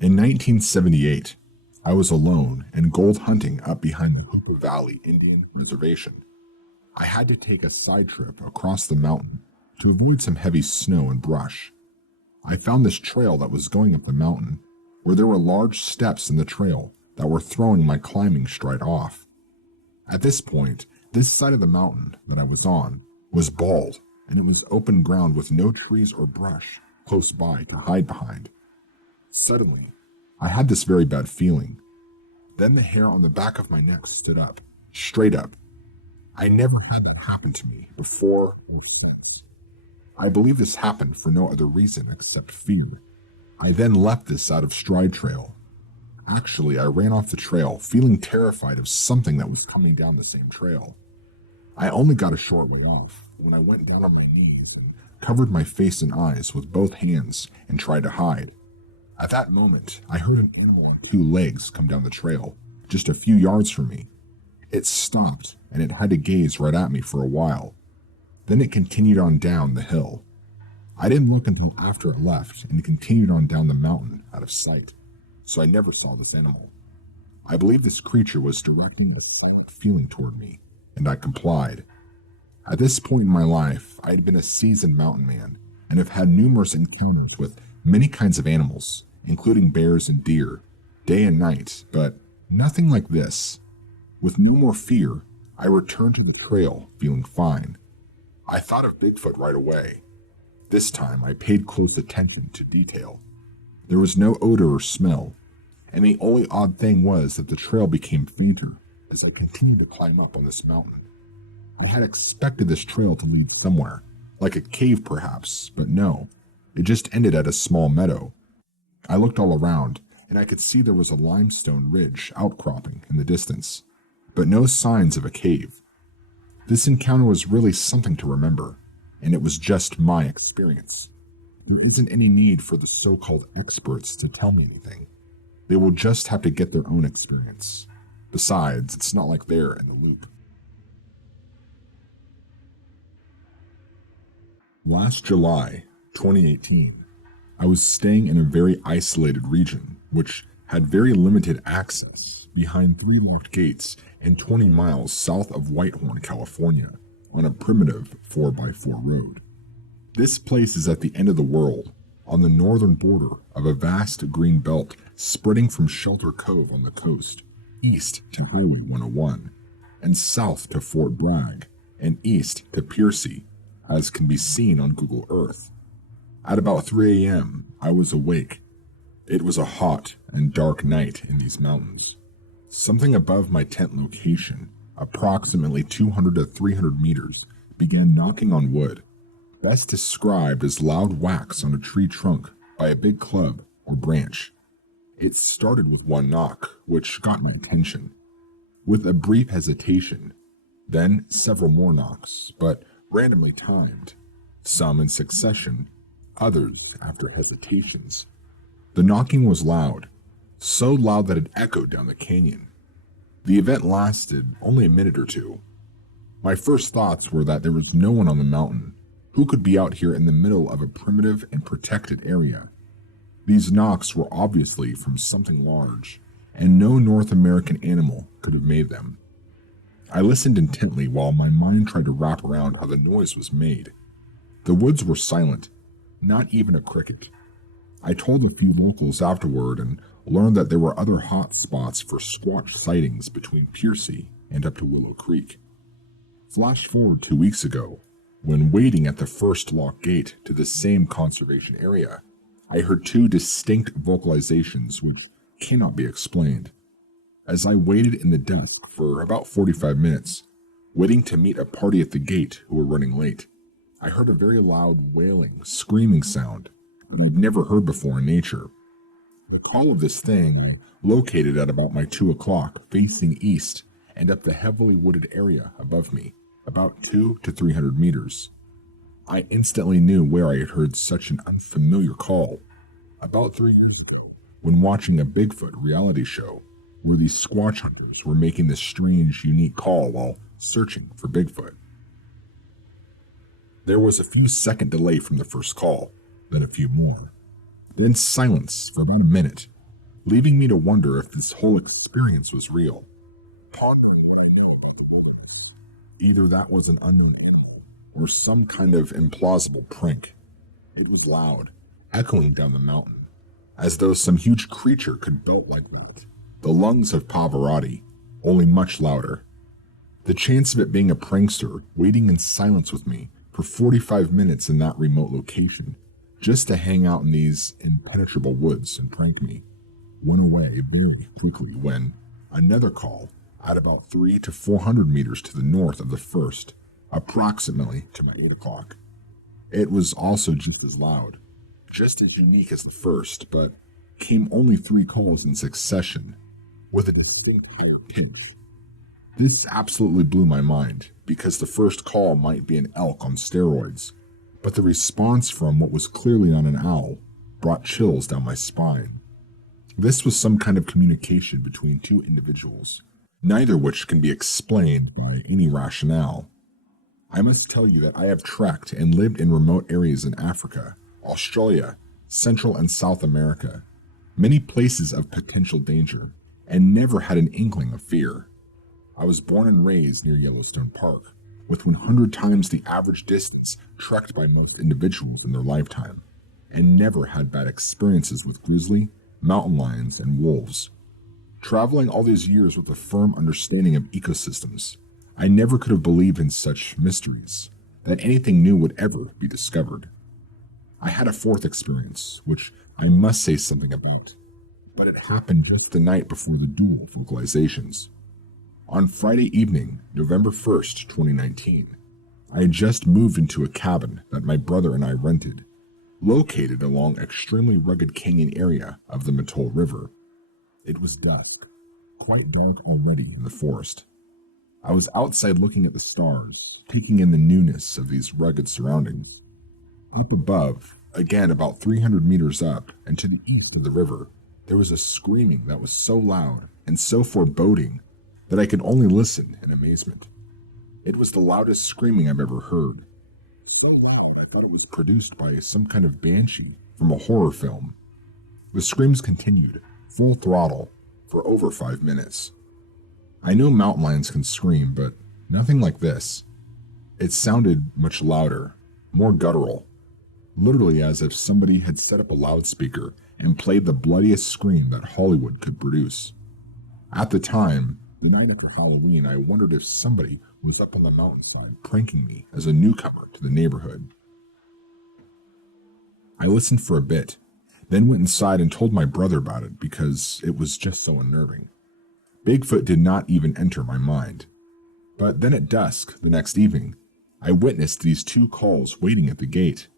In 1978, I was alone and gold hunting up behind the Hooper Valley Indian Reservation. I had to take a side trip across the mountain to avoid some heavy snow and brush. I found this trail that was going up the mountain, where there were large steps in the trail that were throwing my climbing stride off. At this point, this side of the mountain that I was on was bald, and it was open ground with no trees or brush close by to hide behind. Suddenly, I had this very bad feeling. Then the hair on the back of my neck stood up, straight up. I never had that happen to me before or since. I believe this happened for no other reason except fear. I then left this out of stride trail. Actually, I ran off the trail, feeling terrified of something that was coming down the same trail. I only got a short relief when I went down on my knees and covered my face and eyes with both hands and tried to hide. At that moment, I heard an animal on two legs come down the trail, just a few yards from me. It stopped, and it had to gaze right at me for a while. Then it continued on down the hill. I didn't look until after it left, and it continued on down the mountain out of sight, so I never saw this animal. I believe this creature was directing a feeling toward me, and I complied. At this point in my life, I had been a seasoned mountain man, and have had numerous encounters with many kinds of animals, including bears and deer, day and night, but nothing like this. With no more fear, I returned to the trail, feeling fine. I thought of Bigfoot right away. This time, I paid close attention to detail. There was no odor or smell, and the only odd thing was that the trail became fainter as I continued to climb up on this mountain. I had expected this trail to lead somewhere, like a cave perhaps, but no, it just ended at a small meadow. I looked all around, and I could see there was a limestone ridge outcropping in the distance, but no signs of a cave. This encounter was really something to remember, and it was just my experience. There isn't any need for the so-called experts to tell me anything. They will just have to get their own experience. Besides, it's not like they're in the loop. Last July, 2018, I was staying in a very isolated region, which had very limited access, behind 3 locked gates and 20 miles south of Whitehorn, California, on a primitive 4x4 road. This place is at the end of the world, on the northern border of a vast green belt spreading from Shelter Cove on the coast, east to Highway 101, and south to Fort Bragg, and east to Piercy, as can be seen on Google Earth. At about 3 a.m., I was awake. It was a hot and dark night in these mountains. Something above my tent location, approximately 200 to 300 meters, began knocking on wood, best described as loud whacks on a tree trunk by a big club or branch. It started with one knock, which got my attention, with a brief hesitation, then several more knocks, but randomly timed, some in succession, others after hesitations. The knocking was loud, so loud that it echoed down the canyon. The event lasted only a minute or two. My first thoughts were that there was no one on the mountain. Who could be out here in the middle of a primitive and protected area? These knocks were obviously from something large, and no North American animal could have made them. I listened intently while my mind tried to wrap around how the noise was made. The woods were silent, not even a cricket. I told a few locals afterward and learned that there were other hot spots for squatch sightings between Piercy and up to Willow Creek. Flash forward 2 weeks ago, when waiting at the first lock gate to the same conservation area, I heard 2 distinct vocalizations which cannot be explained. As I waited in the dusk for about 45 minutes, waiting to meet a party at the gate who were running late, I heard a very loud wailing, screaming sound that I'd never heard before in nature. The call of this thing located at about my 2 o'clock, facing east and up the heavily wooded area above me, about 200 to 300 meters. I instantly knew where I had heard such an unfamiliar call. About 3 years ago, when watching a Bigfoot reality show, where these squatch hunters were making this strange, unique call while searching for Bigfoot. There was a few second delay from the first call, then a few more. Then silence for about a minute, leaving me to wonder if this whole experience was real. Either that was an unknown or some kind of implausible prank. It was loud, echoing down the mountain, as though some huge creature could belt like that. The lungs of Pavarotti, only much louder. The chance of it being a prankster waiting in silence with me for 45 minutes in that remote location, just to hang out in these impenetrable woods and prank me, went away very quickly when another call at about 300 to 400 meters to the north of the first, approximately to my 8 o'clock. It was also just as loud, just as unique as the first, but came only 3 calls in succession, with a distinct higher pitch. This absolutely blew my mind, because the first call might be an elk on steroids, but the response from what was clearly not an owl brought chills down my spine. This was some kind of communication between two individuals, neither which can be explained by any rationale. I must tell you that I have trekked and lived in remote areas in Africa, Australia, Central and South America, many places of potential danger, and never had an inkling of fear. I was born and raised near Yellowstone Park, with 100 times the average distance trekked by most individuals in their lifetime, and never had bad experiences with grizzly, mountain lions, and wolves. Traveling all these years with a firm understanding of ecosystems, I never could have believed in such mysteries, that anything new would ever be discovered. I had a fourth experience, which I must say something about, but it happened just the night before the dual vocalizations. On Friday evening, November 1st, 2019, I had just moved into a cabin that my brother and I rented, located along extremely rugged canyon area of the Mattole River. It was dusk, quite dark already in the forest. I was outside looking at the stars, taking in the newness of these rugged surroundings. Up above, again about 300 meters up and to the east of the river, there was a screaming that was so loud and so foreboding that I could only listen in amazement. It was the loudest screaming I've ever heard. So loud I thought it was produced by some kind of banshee from a horror film. The screams continued, full throttle, for over 5 minutes. I know mountain lions can scream, but nothing like this. It sounded much louder, more guttural, literally as if somebody had set up a loudspeaker and played the bloodiest scream that Hollywood could produce. At the time, the night after Halloween, I wondered if somebody was up on the mountainside pranking me as a newcomer to the neighborhood. I listened for a bit, then went inside and told my brother about it because it was just so unnerving. Bigfoot did not even enter my mind. But then at dusk, the next evening, I witnessed these two calls waiting at the gate.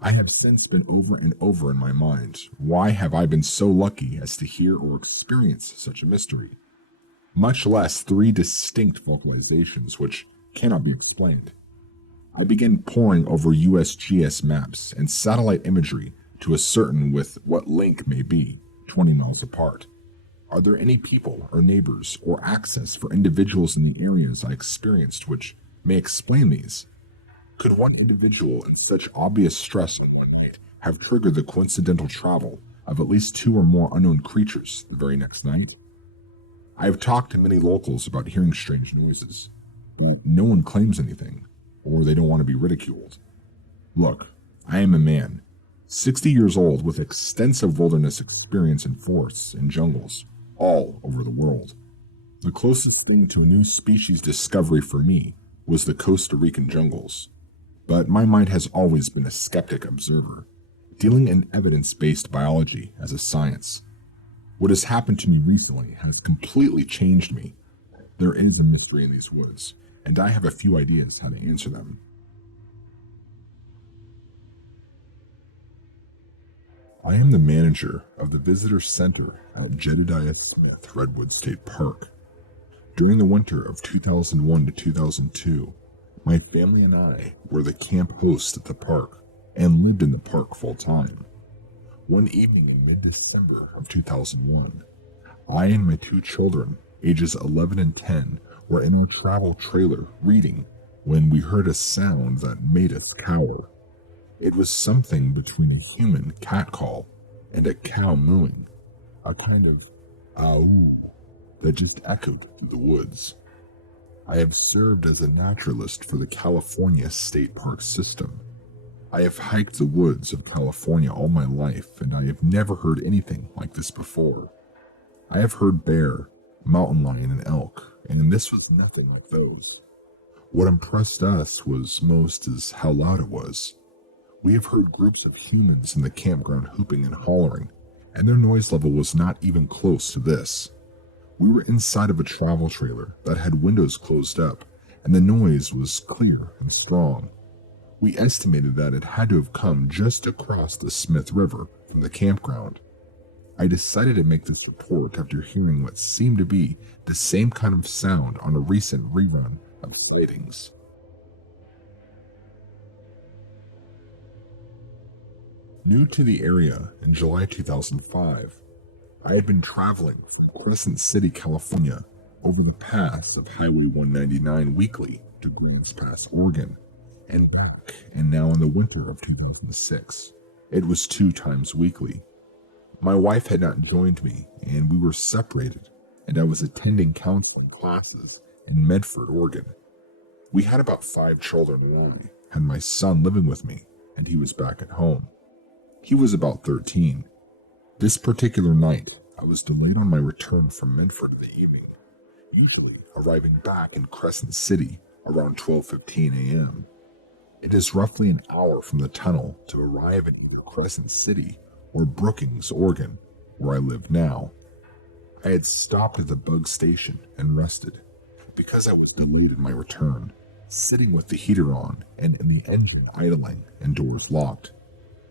I have since been over and over in my mind, why have I been so lucky as to hear or experience such a mystery? Much less 3 distinct vocalizations which cannot be explained. I began poring over USGS maps and satellite imagery to ascertain with what link may be, 20 miles apart. Are there any people or neighbors or access for individuals in the areas I experienced which may explain these? Could one individual in such obvious stress on one night have triggered the coincidental travel of at least 2 or more unknown creatures the very next night? I have talked to many locals about hearing strange noises. No one claims anything, or they don't want to be ridiculed. Look, I am a man, 60 years old with extensive wilderness experience in forests and jungles, all over the world. The closest thing to a new species discovery for me was the Costa Rican jungles. But my mind has always been a skeptic observer, dealing in evidence-based biology as a science. What has happened to me recently has completely changed me. There is a mystery in these woods, and I have a few ideas how to answer them. I am the manager of the Visitor Center at Jedediah Smith Redwood State Park. During the winter of 2001 to 2002, my family and I were the camp hosts at the park and lived in the park full time. One evening in mid-December of 2001, I and my 2 children, ages 11 and 10, were in our travel trailer reading when we heard a sound that made us cower. It was something between a human cat call and a cow mooing, a kind of "aum" that just echoed through the woods. I have served as a naturalist for the California State Park System. I have hiked the woods of California all my life, and I have never heard anything like this before. I have heard bear, mountain lion, and elk, and this was nothing like those. What impressed us was most is how loud it was. We have heard groups of humans in the campground whooping and hollering, and their noise level was not even close to this. We were inside of a travel trailer that had windows closed up, and the noise was clear and strong. We estimated that it had to have come just across the Smith River from the campground. I decided to make this report after hearing what seemed to be the same kind of sound on a recent rerun of sightings. New to the area in July 2005, I had been traveling from Crescent City, California, over the pass of Highway 199 weekly to Grants Pass, Oregon, and back, and now in the winter of 2006, it was 2 times weekly. My wife had not joined me, and we were separated, and I was attending counseling classes in Medford, Oregon. We had about 5 children already, and my son living with me, and he was back at home. He was about 13. This particular night, I was delayed on my return from Medford in the evening, usually arriving back in Crescent City around 12:15 a.m. It is roughly an hour from the tunnel to arrive at either Crescent City or Brookings, Oregon, where I live now. I had stopped at the bug station and rested, because I was delayed in my return, sitting with the heater on and in the engine idling and doors locked.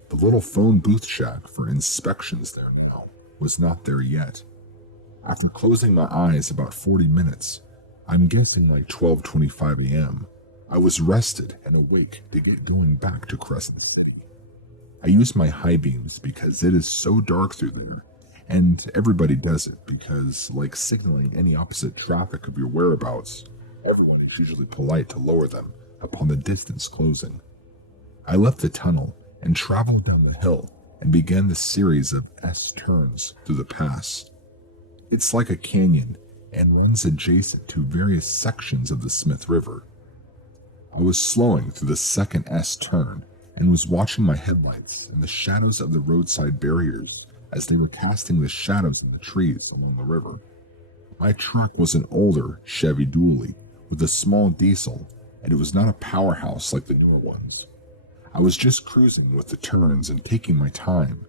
The little phone booth shack for inspections there now was not there yet. After closing my eyes about 40 minutes, I'm guessing like 12:25 a.m., I was rested and awake to get going back to Crescent City. I use my high beams because it is so dark through there, and everybody does it because, like signaling any opposite traffic of your whereabouts, everyone is usually polite to lower them upon the distance closing. I left the tunnel and traveled down the hill and began the series of S-turns through the pass. It's like a canyon and runs adjacent to various sections of the Smith River. I was slowing through the second S-turn and was watching my headlights and the shadows of the roadside barriers as they were casting the shadows in the trees along the river. My truck was an older Chevy dually with a small diesel, and it was not a powerhouse like the newer ones. I was just cruising with the turns and taking my time.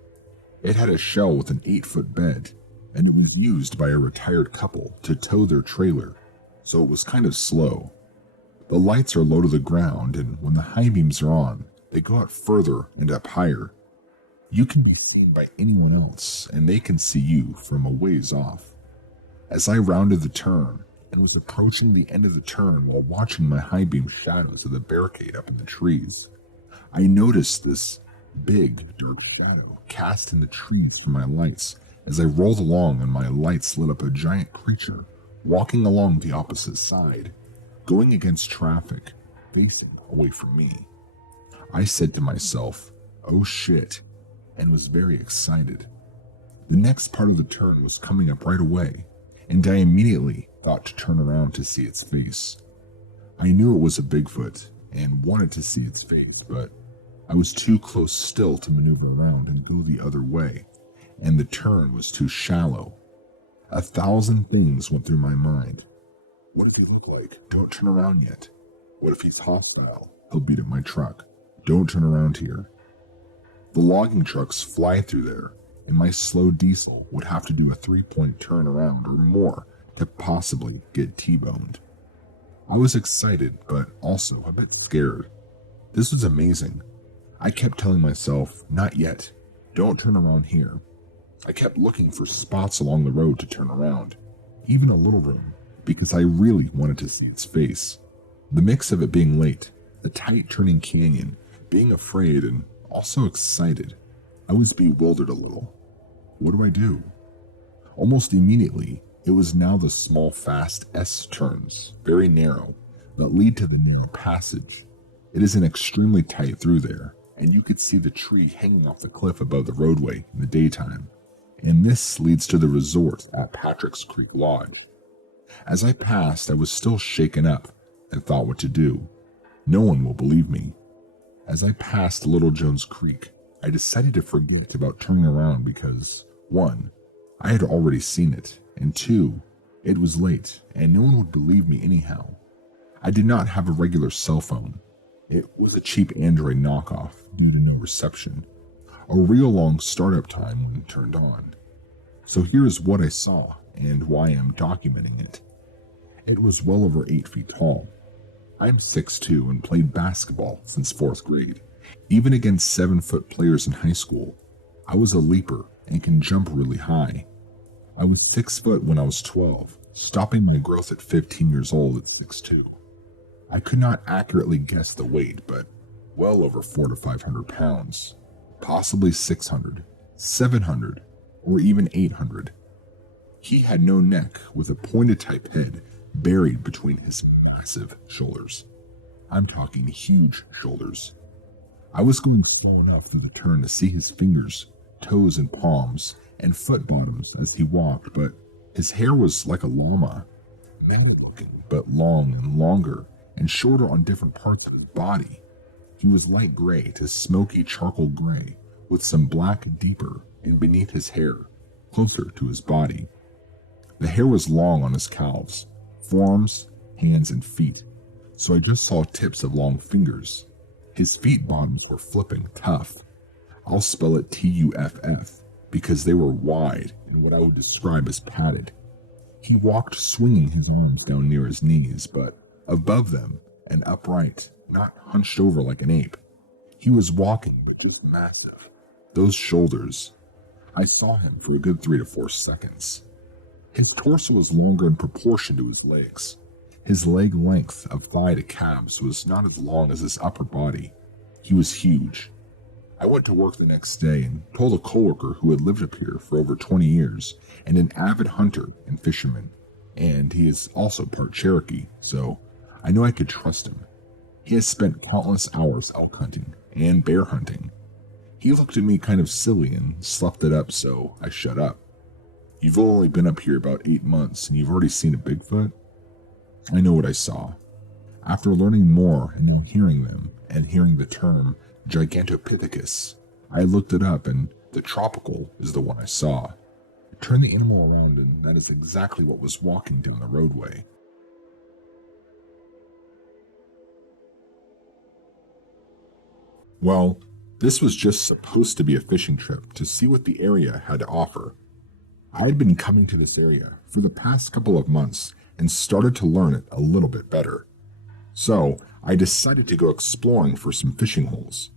It had a shell with an 8-foot bed, and it was used by a retired couple to tow their trailer, so it was kind of slow. The lights are low to the ground, and when the high beams are on, they go out further and up higher. You can be seen by anyone else, and they can see you from a ways off. As I rounded the turn and was approaching the end of the turn while watching my high beam shadows of the barricade up in the trees, I noticed this big dark shadow cast in the trees from my lights as I rolled along, and my lights lit up a giant creature walking along the opposite side, going against traffic, facing away from me. I said to myself, "Oh shit," and was very excited. The next part of the turn was coming up right away, and I immediately thought to turn around to see its face. I knew it was a Bigfoot and wanted to see its face, but I was too close still to maneuver around and go the other way, and the turn was too shallow. 1,000 things went through my mind. What did he look like? Don't turn around yet. What if he's hostile? He'll beat up my truck. Don't turn around here. The logging trucks fly through there, and my slow diesel would have to do a 3-point turn around or more to possibly get T-boned. I was excited, but also a bit scared. This was amazing. I kept telling myself, not yet. Don't turn around here. I kept looking for spots along the road to turn around, even a little room, because I really wanted to see its face. The mix of it being late, the tight turning canyon, being afraid and also excited, I was bewildered a little. What do I do? Almost immediately, it was now the small fast S-turns, very narrow, that lead to the narrow passage. It isn't extremely tight through there, and you could see the tree hanging off the cliff above the roadway in the daytime. And this leads to the resort at Patrick's Creek Lodge. As I passed, I was still shaken up and thought what to do. No one will believe me. As I passed Little Jones Creek, I decided to forget about turning around because, 1, I had already seen it, and 2, it was late and no one would believe me anyhow. I did not have a regular cell phone. It was a cheap Android knockoff due to no reception. A real long startup time when it turned on. So here is what I saw and why I am documenting it. It was well over 8 feet tall. I'm 6'2" and played basketball since 4th grade. Even against 7-foot players in high school, I was a leaper and can jump really high. I was 6 foot when I was 12, stopping my growth at 15 years old at 6'2". I could not accurately guess the weight, but well over 400 to 500 pounds, possibly 600, 700, or even 800. He had no neck, with a pointed type head buried between his massive shoulders. I'm talking huge shoulders. I was going slow enough through the turn to see his fingers, toes and palms, and foot bottoms as he walked, but his hair was like a llama, manly looking, but long and longer and shorter on different parts of his body. He was light gray to smoky charcoal gray, with some black deeper and beneath his hair, closer to his body. The hair was long on his calves, forearms, hands, and feet, so I just saw tips of long fingers. His feet bottoms were flipping tough. I'll spell it Tuff, because they were wide and what I would describe as padded. He walked swinging his arms down near his knees, but above them and upright, not hunched over like an ape. He was walking, but just massive. Those shoulders. I saw him for a good 3 to 4 seconds. His torso was longer in proportion to his legs. His leg length of thigh to calves was not as long as his upper body. He was huge. I went to work the next day and told a coworker who had lived up here for over 20 years and an avid hunter and fisherman, and he is also part Cherokee, so I knew I could trust him. He has spent countless hours elk hunting and bear hunting. He looked at me kind of silly and sloughed it up, so I shut up. You've only been up here about 8 months and you've already seen a Bigfoot? I know what I saw. After learning more and then hearing them and hearing the term Gigantopithecus, I looked it up and the tropical is the one I saw. Turn the animal around and that is exactly what was walking down the roadway. Well, this was just supposed to be a fishing trip to see what the area had to offer. I had been coming to this area for the past couple of months and started to learn it a little bit better. So I decided to go exploring for some fishing holes.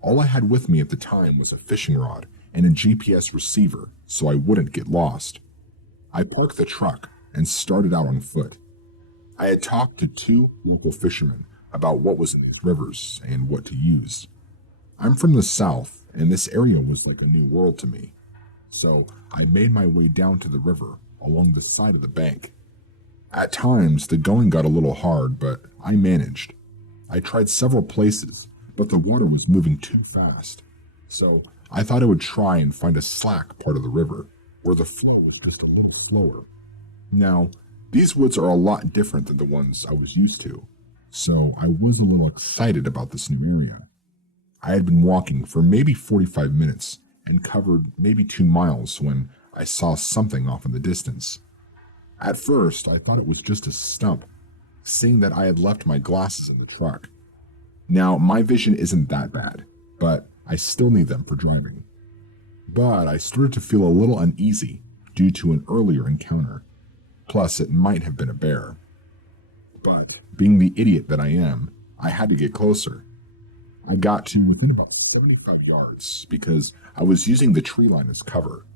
All I had with me at the time was a fishing rod and a GPS receiver so I wouldn't get lost. I parked the truck and started out on foot. I had talked to 2 local fishermen about what was in these rivers and what to use. I'm from the south and this area was like a new world to me. So I made my way down to the river along the side of the bank. At times, the going got a little hard, but I managed. I tried several places, but the water was moving too fast. So I thought I would try and find a slack part of the river, where the flow was just a little slower. Now, these woods are a lot different than the ones I was used to, so I was a little excited about this new area. I had been walking for maybe 45 minutes and covered maybe 2 miles when I saw something off in the distance. At first, I thought it was just a stump, seeing that I had left my glasses in the truck. Now, my vision isn't that bad, but I still need them for driving. But I started to feel a little uneasy due to an earlier encounter. Plus, it might have been a bear. But, being the idiot that I am, I had to get closer. I got to within about 75 yards because I was using the tree line as cover.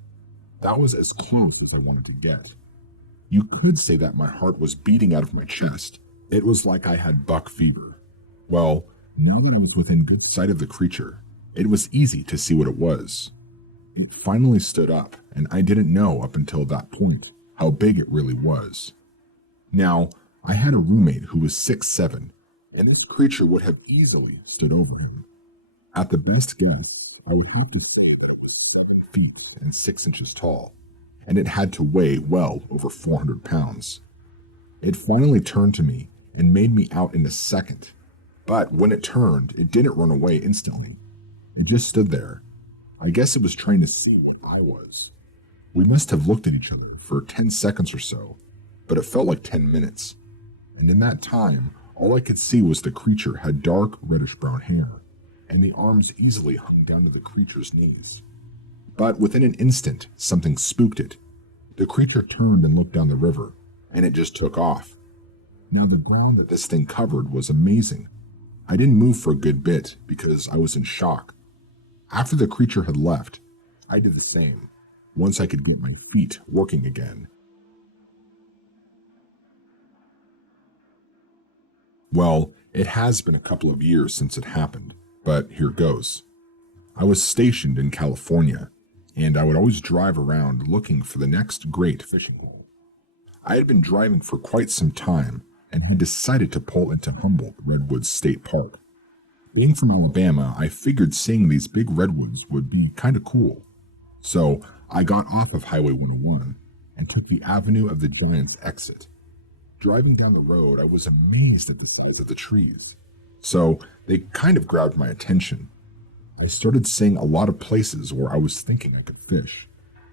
That was as close as I wanted to get. You could say that my heart was beating out of my chest. It was like I had buck fever. Well, now that I was within good sight of the creature, it was easy to see what it was. It finally stood up, and I didn't know up until that point how big it really was. Now, I had a roommate who was 6'7", and this creature would have easily stood over him. At the best guess, I would have to say that it was 7 feet and 6 inches tall, and it had to weigh well over 400 pounds. It finally turned to me and made me out in a second, but when it turned, it didn't run away instantly. It just stood there. I guess it was trying to see what I was. We must have looked at each other for 10 seconds or so, but it felt like 10 minutes. And in that time, all I could see was the creature had dark reddish-brown hair, and the arms easily hung down to the creature's knees. But within an instant, something spooked it. The creature turned and looked down the river, and it just took off. Now the ground that this thing covered was amazing. I didn't move for a good bit because I was in shock. After the creature had left, I did the same, once I could get my feet working again. Well, it has been a couple of years since it happened, but here goes. I was stationed in California, and I would always drive around looking for the next great fishing hole. I had been driving for quite some time and had decided to pull into Humboldt Redwoods State Park. Being from Alabama, I figured seeing these big redwoods would be kind of cool. So I got off of Highway 101 and took the Avenue of the Giants exit. Driving down the road, I was amazed at the size of the trees. So they kind of grabbed my attention. I started seeing a lot of places where I was thinking I could fish.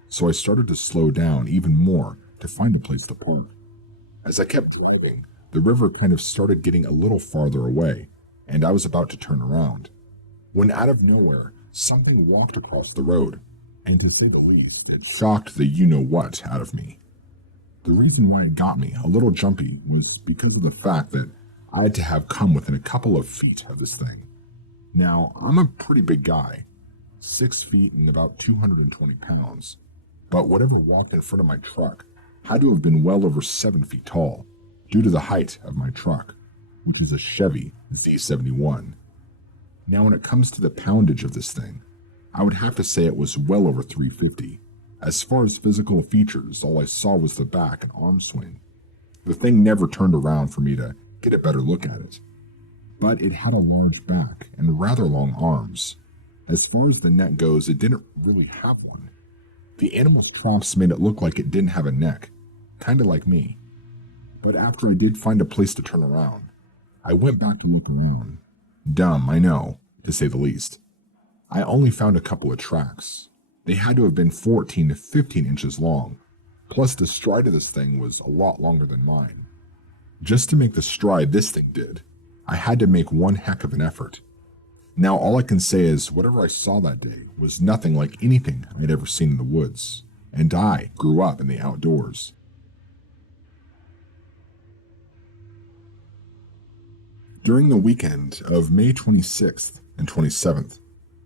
So I started to slow down even more to find a place to park. As I kept driving, the river kind of started getting a little farther away, and I was about to turn around, when out of nowhere, something walked across the road, and to say the least, it shocked the you-know-what out of me. The reason why it got me a little jumpy was because of the fact that I had to have come within a couple of feet of this thing. Now, I'm a pretty big guy, 6 feet and about 220 pounds, but whatever walked in front of my truck had to have been well over 7 feet tall, due to the height of my truck, which is a Chevy Z71. Now, when it comes to the poundage of this thing, I would have to say it was well over 350. As far as physical features, all I saw was the back and arm swing. The thing never turned around for me to get a better look at it. But it had a large back and rather long arms. As far as the neck goes, it didn't really have one. The animal's chops made it look like it didn't have a neck, kinda like me. But after I did find a place to turn around, I went back to look around. Dumb, I know, to say the least. I only found a couple of tracks. They had to have been 14 to 15 inches long, plus the stride of this thing was a lot longer than mine. Just to make the stride this thing did, I had to make one heck of an effort. Now all I can say is whatever I saw that day was nothing like anything I'd ever seen in the woods, and I grew up in the outdoors. During the weekend of May 26th and 27th,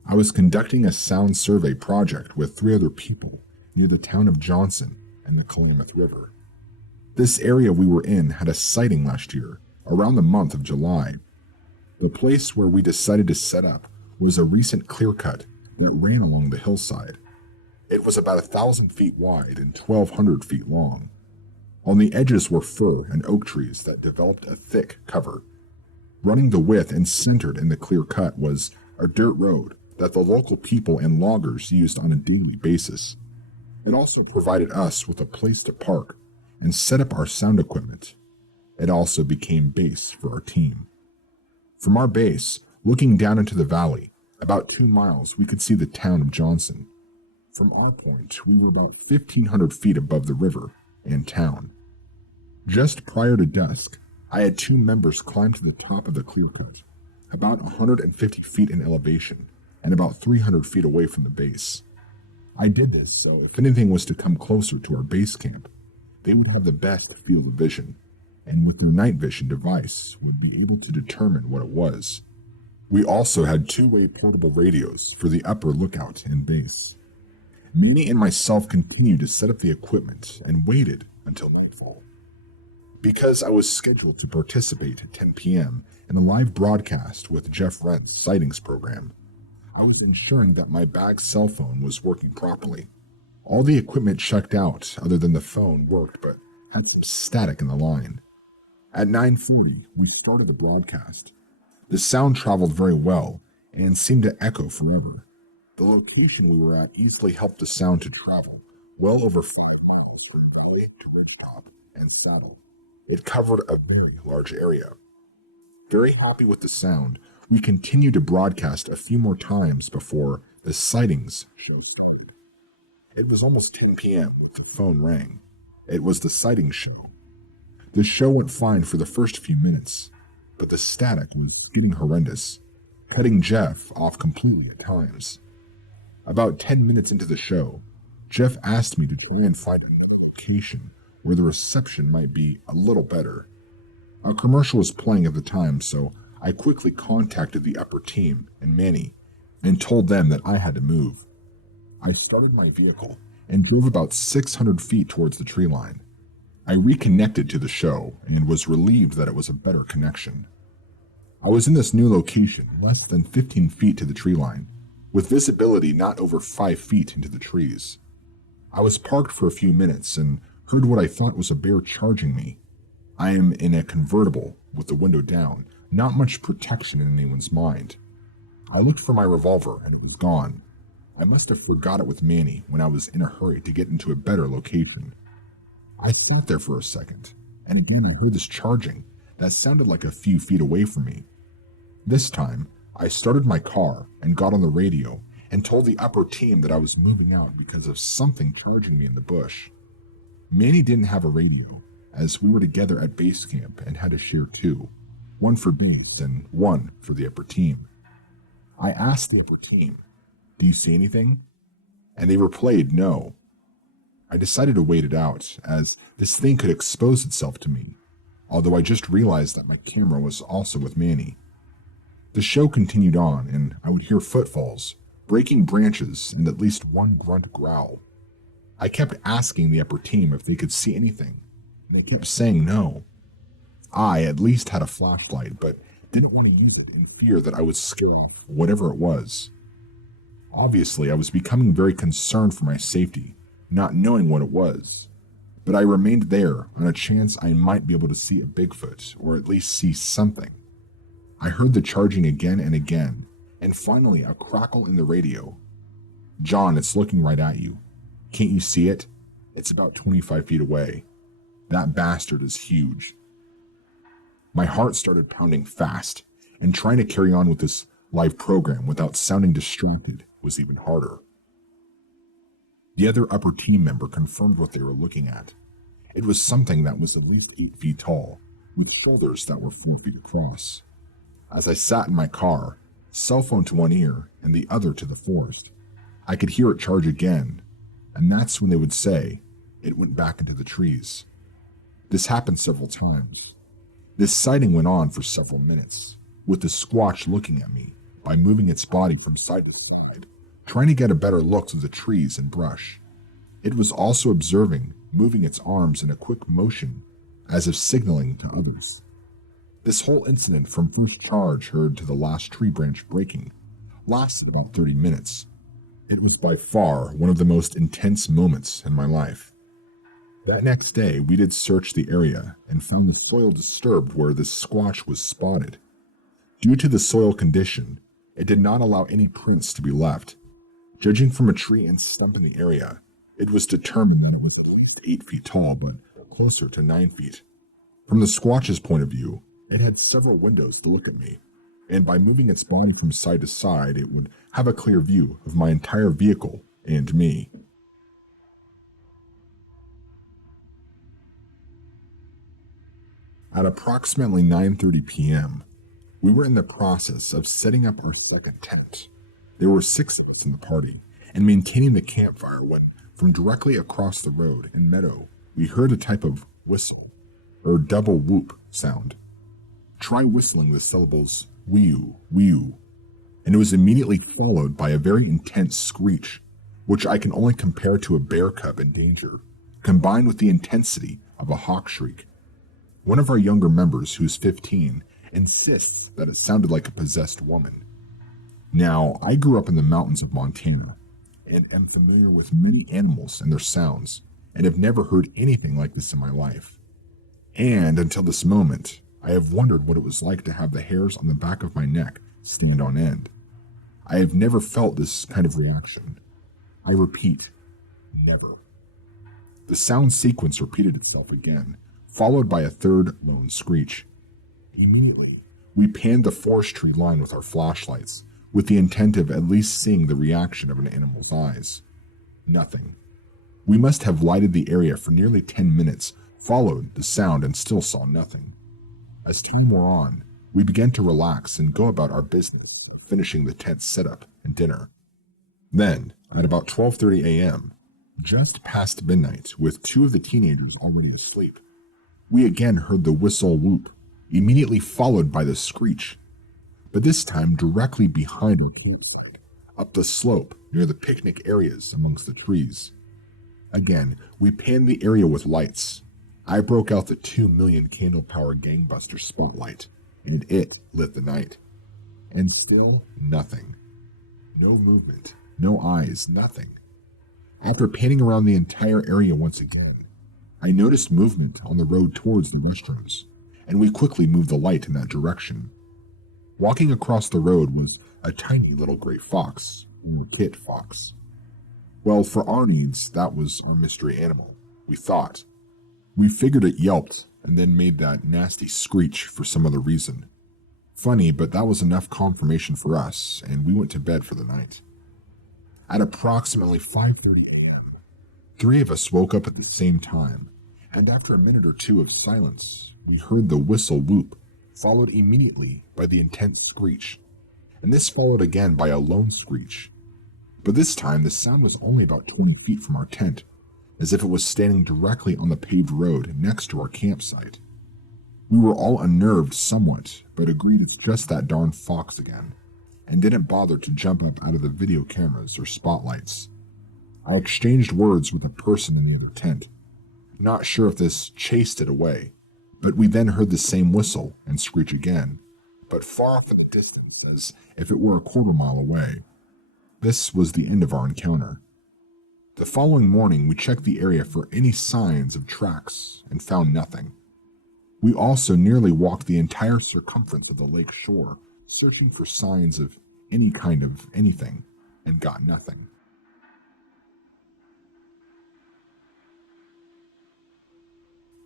I was conducting a sound survey project with 3 other people near the town of Johnson and the Klamath River. This area we were in had a sighting last year, around the month of July. The place where we decided to set up was a recent clear cut that ran along the hillside. It was about 1,000 feet wide and 1,200 feet long. On the edges were fir and oak trees that developed a thick cover. Running the width and centered in the clear cut was a dirt road that the local people and loggers used on a daily basis. It also provided us with a place to park and set up our sound equipment. It also became base for our team. From our base, looking down into the valley, about 2 miles, we could see the town of Johnson. From our point, we were about 1,500 feet above the river and town. Just prior to dusk, I had 2 members climb to the top of the clear cut, about 150 feet in elevation, and about 300 feet away from the base. I did this so if anything was to come closer to our base camp, they would have the best field of vision, and with their night vision device would be able to determine what it was. We also had 2-way portable radios for the upper lookout and base. Manny and myself continued to set up the equipment and waited until nightfall. Because I was scheduled to participate at 10 p.m. in a live broadcast with Jeff Red's sightings program, I was ensuring that my bag cell phone was working properly. All the equipment checked out other than the phone worked but had some static in the line. At 9:40, we started the broadcast. The sound traveled very well and seemed to echo forever. The location we were at easily helped the sound to travel well over 5 miles from valley to the top and saddle. It covered a very large area. Very happy with the sound, we continued to broadcast a few more times before the sightings show started. It was almost 10 p.m. when the phone rang. It was the sightings show. The show went fine for the first few minutes, but the static was getting horrendous, cutting Jeff off completely at times. About 10 minutes into the show, Jeff asked me to try and find another location where the reception might be a little better. A commercial was playing at the time, so I quickly contacted the upper team and Manny and told them that I had to move. I started my vehicle and drove about 600 feet towards the tree line. I reconnected to the show and was relieved that it was a better connection. I was in this new location less than 15 feet to the tree line, with visibility not over 5 feet into the trees. I was parked for a few minutes and heard what I thought was a bear charging me. I am in a convertible with the window down, not much protection in anyone's mind. I looked for my revolver and it was gone. I must have forgot it with Manny when I was in a hurry to get into a better location. I sat there for a second, and again I heard this charging that sounded like a few feet away from me. This time, I started my car and got on the radio and told the upper team that I was moving out because of something charging me in the bush. Manny didn't have a radio, as we were together at base camp and had to share two, one for base and one for the upper team. I asked the upper team, "Do you see anything?" And they replied no. I decided to wait it out, as this thing could expose itself to me, although I just realized that my camera was also with Manny. The show continued on, and I would hear footfalls, breaking branches, and at least one grunt growl. I kept asking the upper team if they could see anything, and they kept saying no. I at least had a flashlight, but didn't want to use it in fear that I would scare whatever it was. Obviously, I was becoming very concerned for my safety, not knowing what it was, but I remained there on a chance I might be able to see a Bigfoot, or at least see something. I heard the charging again and again, and finally a crackle in the radio. "John, it's looking right at you. Can't you see it? It's about 25 feet away. That bastard is huge." My heart started pounding fast, and trying to carry on with this live program without sounding distracted was even harder. The other upper team member confirmed what they were looking at. It was something that was at least 8 feet tall, with shoulders that were 4 feet across. As I sat in my car, cell phone to one ear and the other to the forest, I could hear it charge again, and that's when they would say it went back into the trees. This happened several times. This sighting went on for several minutes, with the Squatch looking at me by moving its body from side to side, trying to get a better look through the trees and brush. It was also observing, moving its arms in a quick motion, as if signaling to others. This whole incident from first charge heard to the last tree branch breaking lasted about 30 minutes. It was by far one of the most intense moments in my life. That next day, we did search the area and found the soil disturbed where the Squatch was spotted. Due to the soil condition, it did not allow any prints to be left. Judging from a tree and stump in the area, it was determined that it was at least 8 feet tall, but closer to 9 feet. From the Squatch's point of view, it had several windows to look at me, and by moving its body from side to side, it would have a clear view of my entire vehicle and me. At approximately 9:30 p.m., we were in the process of setting up our second tent. There were 6 of us in the party, and maintaining the campfire when, from directly across the road and meadow, we heard a type of whistle, or double whoop sound. Try whistling the syllables whew, whew, and it was immediately followed by a very intense screech, which I can only compare to a bear cub in danger, combined with the intensity of a hawk shriek. One of our younger members, who's 15, insists that it sounded like a possessed woman. Now, I grew up in the mountains of Montana, and am familiar with many animals and their sounds, and have never heard anything like this in my life. And until this moment, I have wondered what it was like to have the hairs on the back of my neck stand on end. I have never felt this kind of reaction. I repeat, never. The sound sequence repeated itself again, followed by a third lone screech. Immediately, we panned the forestry line with our flashlights, with the intent of at least seeing the reaction of an animal's eyes. Nothing. We must have lighted the area for nearly 10 minutes, followed the sound, and still saw nothing. As time wore on, we began to relax and go about our business of finishing the tent setup and dinner. Then, at about 12:30 a.m., just past midnight, with 2 of the teenagers already asleep, we again heard the whistle whoop, immediately followed by the screech, but this time directly behind our campsite, up the slope near the picnic areas amongst the trees. Again, we panned the area with lights. I broke out the 2 million candle power gangbuster spotlight, and it lit the night. And still nothing. No movement, no eyes, nothing. After panning around the entire area once again, I noticed movement on the road towards the restrooms, and we quickly moved the light in that direction. Walking across the road was a tiny little gray fox, a kit fox. Well, for our needs, that was our mystery animal, we thought. We figured it yelped and then made that nasty screech for some other reason. Funny, but that was enough confirmation for us, and we went to bed for the night. At approximately 5:30, 3 of us woke up at the same time, and after a minute or two of silence, we heard the whistle whoop, followed immediately by the intense screech, and this followed again by a lone screech. But this time the sound was only about 20 feet from our tent, as if it was standing directly on the paved road next to our campsite. We were all unnerved somewhat, but agreed it's just that darn fox again, and didn't bother to jump up out of the video cameras or spotlights. I exchanged words with a person in the other tent, not sure if this chased it away, but we then heard the same whistle and screech again, but far off in the distance, as if it were a quarter-mile away. This was the end of our encounter. The following morning, we checked the area for any signs of tracks and found nothing. We also nearly walked the entire circumference of the lake shore, searching for signs of any kind of anything, and got nothing.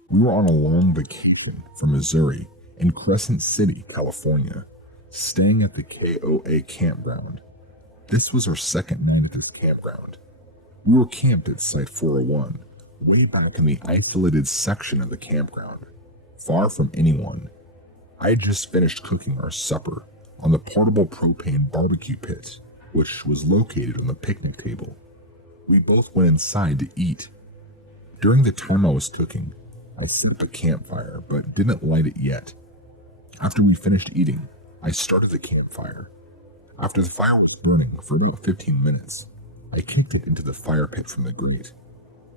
We were on a long vacation from Missouri in Crescent City, California, staying at the KOA campground. This was our second night at this campground. We were camped at Site 401, way back in the isolated section of the campground, far from anyone. I had just finished cooking our supper on the portable propane barbecue pit, which was located on the picnic table. We both went inside to eat. During the time I was cooking, I set up a campfire, but didn't light it yet. After we finished eating, I started the campfire. After the fire was burning for about 15 minutes, I kicked it into the fire pit from the grate.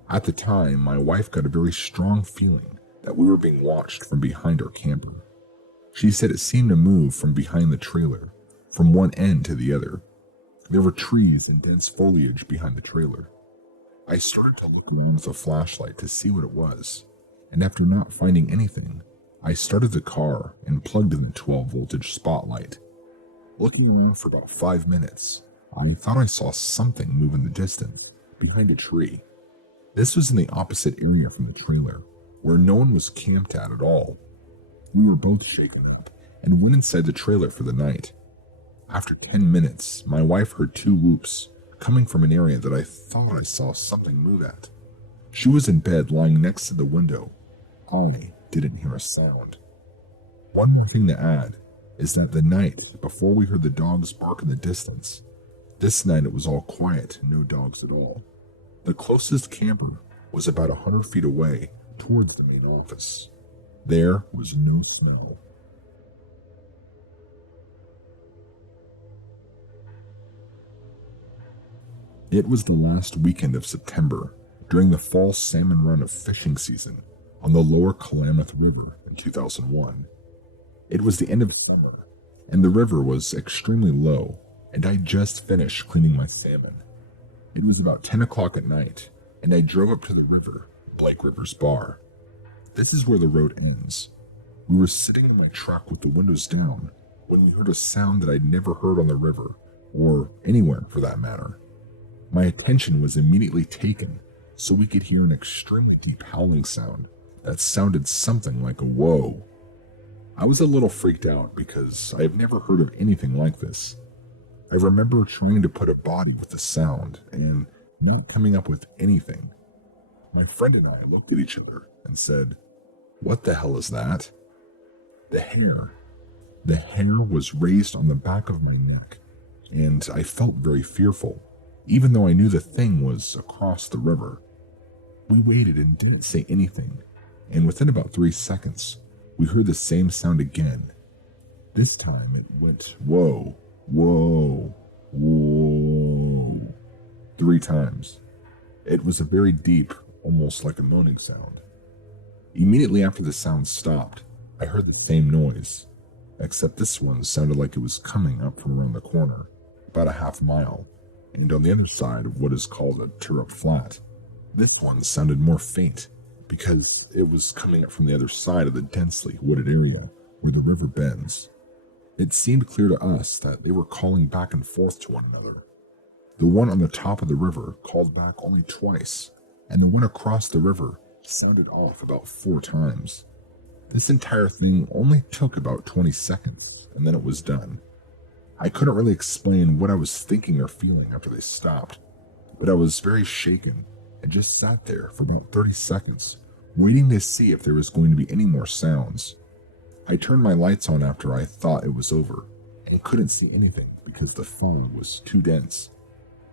At the time, my wife got a very strong feeling that we were being watched from behind our camper. She said it seemed to move from behind the trailer, from one end to the other. There were trees and dense foliage behind the trailer. I started to look around with a flashlight to see what it was, and after not finding anything, I started the car and plugged in the 12-voltage spotlight. Looking around for about 5 minutes, I thought I saw something move in the distance, behind a tree. This was in the opposite area from the trailer, where no one was camped at all. We were both shaken up and went inside the trailer for the night. After 10 minutes, my wife heard 2 whoops coming from an area that I thought I saw something move at. She was in bed lying next to the window. I didn't hear a sound. One more thing to add is that the night before we heard the dogs bark in the distance, this night it was all quiet, no dogs at all. The closest camper was about 100 feet away towards the main office. There was no smell. It was the last weekend of September during the fall salmon run of fishing season on the lower Klamath River in 2001. It was the end of summer, and the river was extremely low, and I just finished cleaning my salmon. It was about 10 o'clock at night, and I drove up to the river, Blake River's bar. This is where the road ends. We were sitting in my truck with the windows down when we heard a sound that I'd never heard on the river, or anywhere for that matter. My attention was immediately taken so we could hear an extremely deep howling sound that sounded something like a whoa. I was a little freaked out because I have never heard of anything like this. I remember trying to put a body with the sound and not coming up with anything. My friend and I looked at each other and said, "What the hell is that?" The hair was raised on the back of my neck, and I felt very fearful, even though I knew the thing was across the river. We waited and didn't say anything, and within about 3 seconds, we heard the same sound again. This time it went whoa, whoa, whoa. 3 times. It was a very deep, almost like a moaning sound. Immediately after the sound stopped, I heard the same noise, except this one sounded like it was coming up from around the corner, about a half mile, and on the other side of what is called a turrup flat. This one sounded more faint, because it was coming up from the other side of the densely wooded area where the river bends. It seemed clear to us that they were calling back and forth to one another. The one on the top of the river called back only twice, and the one across the river sounded off about 4 times. This entire thing only took about 20 seconds, and then it was done. I couldn't really explain what I was thinking or feeling after they stopped, but I was very shaken and just sat there for about 30 seconds, waiting to see if there was going to be any more sounds. I turned my lights on after I thought it was over, and couldn't see anything because the fog was too dense.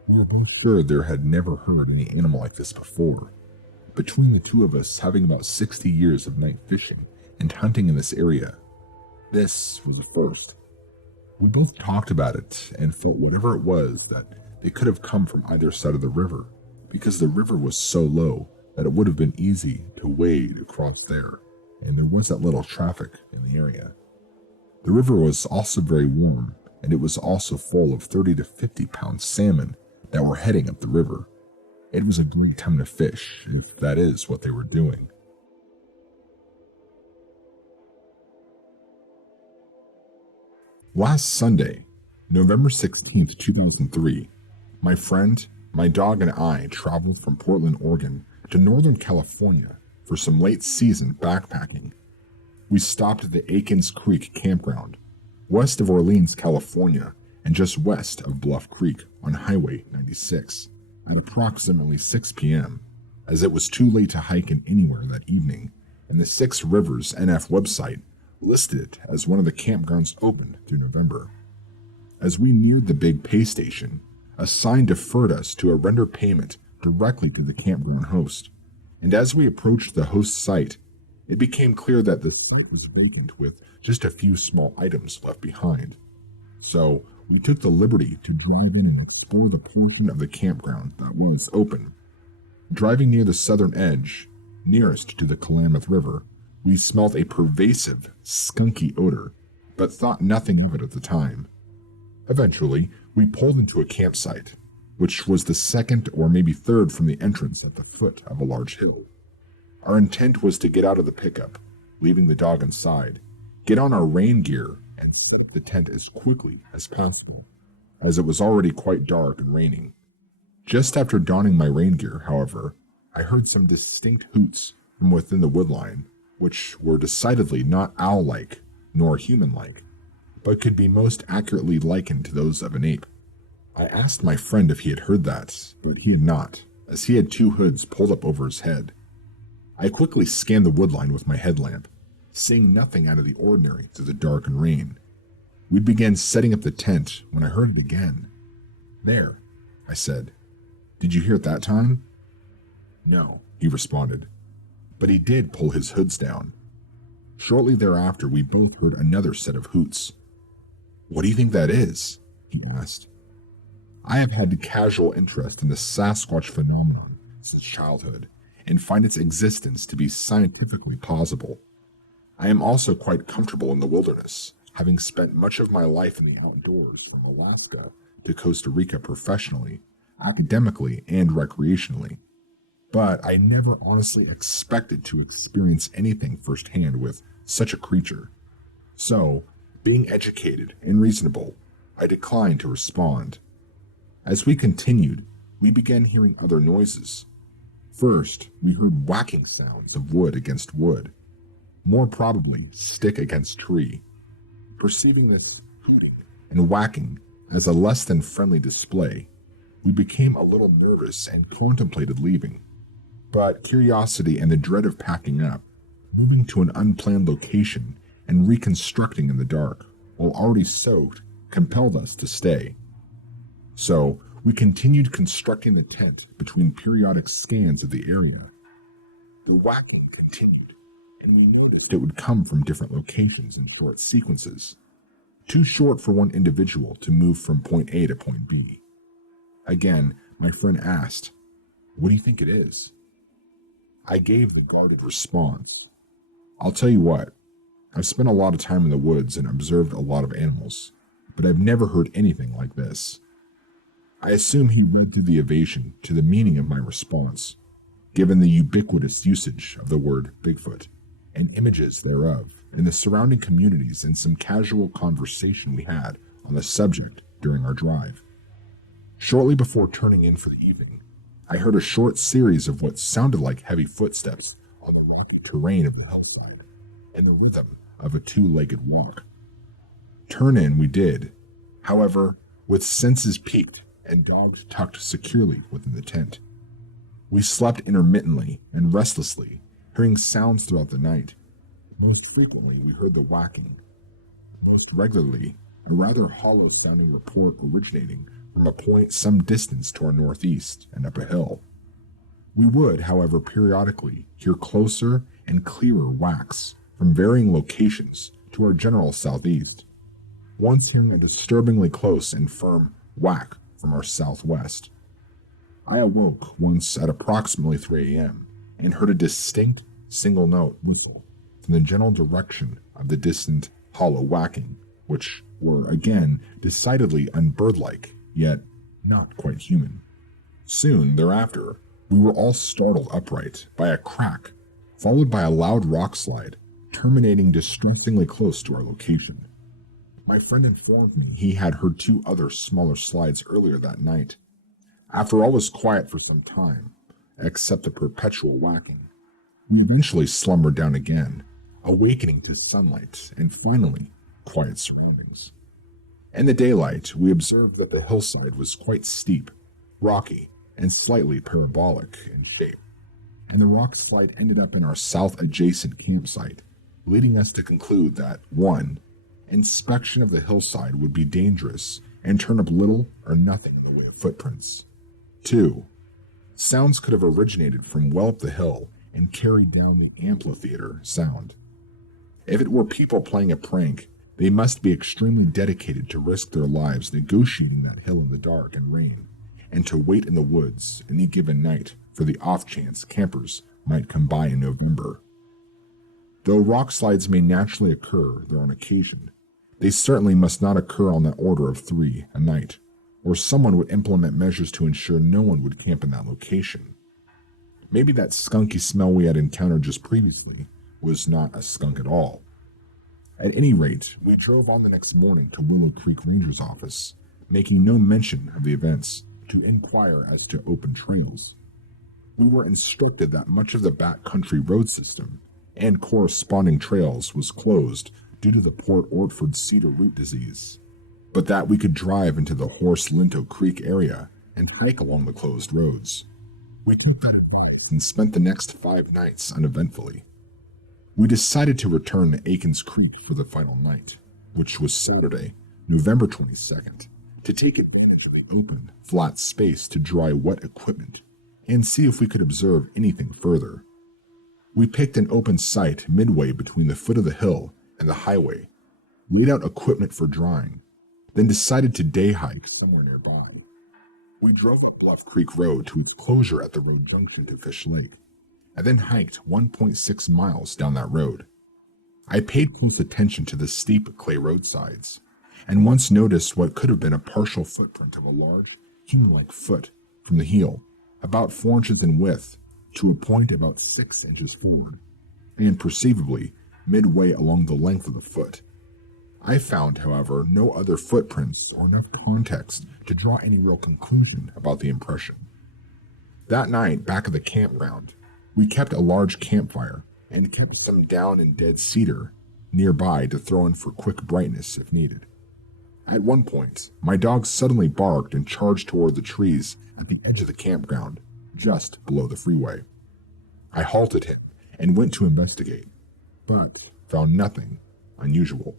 We were both sure there had never heard any animal like this before. Between the two of us having about 60 years of night fishing and hunting in this area, this was a first. We both talked about it and felt whatever it was that they could have come from either side of the river, because the river was so low that it would have been easy to wade across there, and there wasn't little traffic in the area. The river was also very warm, and it was also full of 30 to 50 pound salmon that were heading up the river. It was a great time to fish, if that is what they were doing. Last Sunday, November 16th, 2003, my friend, my dog, and I traveled from Portland, Oregon to Northern California for some late season backpacking. We stopped at the Aikens Creek campground, west of Orleans, California, and just west of Bluff Creek on Highway 96, at approximately 6 p.m., as it was too late to hike in anywhere that evening, and the Six Rivers NF website listed it as one of the campgrounds open through November. As we neared the big pay station, a sign deferred us to a render payment directly to the campground host, and as we approached the host site, it became clear that the site was vacant with just a few small items left behind. So we took the liberty to drive in and explore the portion of the campground that was open. Driving near the southern edge, nearest to the Klamath River, we smelt a pervasive, skunky odor, but thought nothing of it at the time. Eventually, we pulled into a campsite, which was the second or maybe third from the entrance at the foot of a large hill. Our intent was to get out of the pickup, leaving the dog inside, get on our rain gear, and set up the tent as quickly as possible, as it was already quite dark and raining. Just after donning my rain gear, however, I heard some distinct hoots from within the woodline, which were decidedly not owl-like nor human-like, but could be most accurately likened to those of an ape. I asked my friend if he had heard that, but he had not, as he had 2 hoods pulled up over his head. I quickly scanned the woodline with my headlamp, seeing nothing out of the ordinary through the dark and rain. We began setting up the tent when I heard it again. "There," I said. "Did you hear it that time?" "No," he responded, but he did pull his hoods down. Shortly thereafter, we both heard another set of hoots. "What do you think that is?" he asked. I have had casual interest in the Sasquatch phenomenon since childhood, and find its existence to be scientifically plausible. I am also quite comfortable in the wilderness, having spent much of my life in the outdoors from Alaska to Costa Rica professionally, academically, and recreationally. But I never honestly expected to experience anything firsthand with such a creature. So, being educated and reasonable, I declined to respond. As we continued, we began hearing other noises. First, we heard whacking sounds of wood against wood, more probably stick against tree. Perceiving this hooting and whacking as a less than friendly display, we became a little nervous and contemplated leaving. But curiosity and the dread of packing up, moving to an unplanned location, and reconstructing in the dark, while already soaked, compelled us to stay. So, we continued constructing the tent between periodic scans of the area. The whacking continued, and we noticed it would come from different locations in short sequences, too short for one individual to move from point A to point B. Again, My friend asked, "What do you think it is?" I gave the guarded response. "I'll tell you what, I've spent a lot of time in the woods and observed a lot of animals, but I've never heard anything like this." I assume he read through the evasion to the meaning of my response, given the ubiquitous usage of the word Bigfoot and images thereof in the surrounding communities and some casual conversation we had on the subject during our drive. Shortly before turning in for the evening, I heard a short series of what sounded like heavy footsteps on the rocky terrain of the hillside and the rhythm of a two-legged walk. Turn in we did, however, with senses piqued and dogs tucked securely within the tent. We slept intermittently and restlessly, hearing sounds throughout the night. Most frequently, we heard the whacking. Most regularly, a rather hollow-sounding report originating from a point some distance to our northeast and up a hill. We would, however, periodically hear closer and clearer whacks from varying locations to our general southeast, once hearing a disturbingly close and firm whack from our southwest. I awoke once at approximately 3 a.m. and heard a distinct single-note whistle from the general direction of the distant hollow whacking, which were again decidedly unbirdlike, yet not quite human. Soon thereafter, we were all startled upright by a crack, followed by a loud rock slide, terminating distressingly close to our location. My friend informed me he had heard 2 other smaller slides earlier that night. After all was quiet for some time, except the perpetual whacking, we eventually slumbered down again, awakening to sunlight and finally quiet surroundings. In the daylight, we observed that the hillside was quite steep, rocky, and slightly parabolic in shape, and the rock slide ended up in our south-adjacent campsite, leading us to conclude that 1. Inspection of the hillside would be dangerous and turn up little or nothing in the way of footprints. 2. Sounds could have originated from well up the hill and carried down the amphitheater sound. If it were people playing a prank, they must be extremely dedicated to risk their lives negotiating that hill in the dark and rain, and to wait in the woods any given night for the off chance campers might come by in November. Though rock slides may naturally occur there on occasion, they certainly must not occur on the order of 3 a night, or someone would implement measures to ensure no one would camp in that location. Maybe that skunky smell we had encountered just previously was not a skunk at all. At any rate, we drove on the next morning to Willow Creek Ranger's office, making no mention of the events, to inquire as to open trails. We were instructed that much of the back country road system and corresponding trails was closed due to the Port Orford cedar root disease, but that we could drive into the Horse Linto Creek area and hike along the closed roads. We took that advice and spent the next 5 nights uneventfully. We decided to return to Aikens Creek for the final night, which was Saturday, November 22nd, to take advantage of the open, flat space to dry wet equipment and see if we could observe anything further. We picked an open site midway between the foot of the hill and the highway, laid out equipment for drying, then decided to day hike somewhere nearby. We drove up Bluff Creek Road to a closure at the road junction to Fish Lake, and then hiked 1.6 miles down that road. I paid close attention to the steep clay roadsides, and once noticed what could have been a partial footprint of a large, human-like foot from the heel, about 4 inches in width, to a point about 6 inches forward, and perceivably midway along the length of the foot. I found, however, no other footprints or enough context to draw any real conclusion about the impression. That night, back at the campground, we kept a large campfire and kept some down and dead cedar nearby to throw in for quick brightness if needed. At one point, my dog suddenly barked and charged toward the trees at the edge of the campground, just below the freeway. I halted him and went to investigate, but found nothing unusual.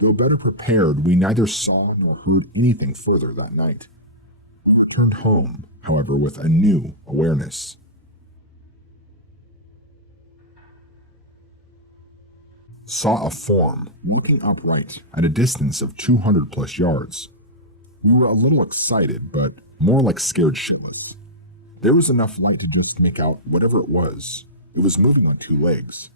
Though better prepared, we neither saw nor heard anything further that night. We returned home, however, with a new awareness. Saw a form walking upright at a distance of 200 plus yards. We were a little excited, but more like scared shitless. There was enough light to just make out whatever it was. It was moving on two legs.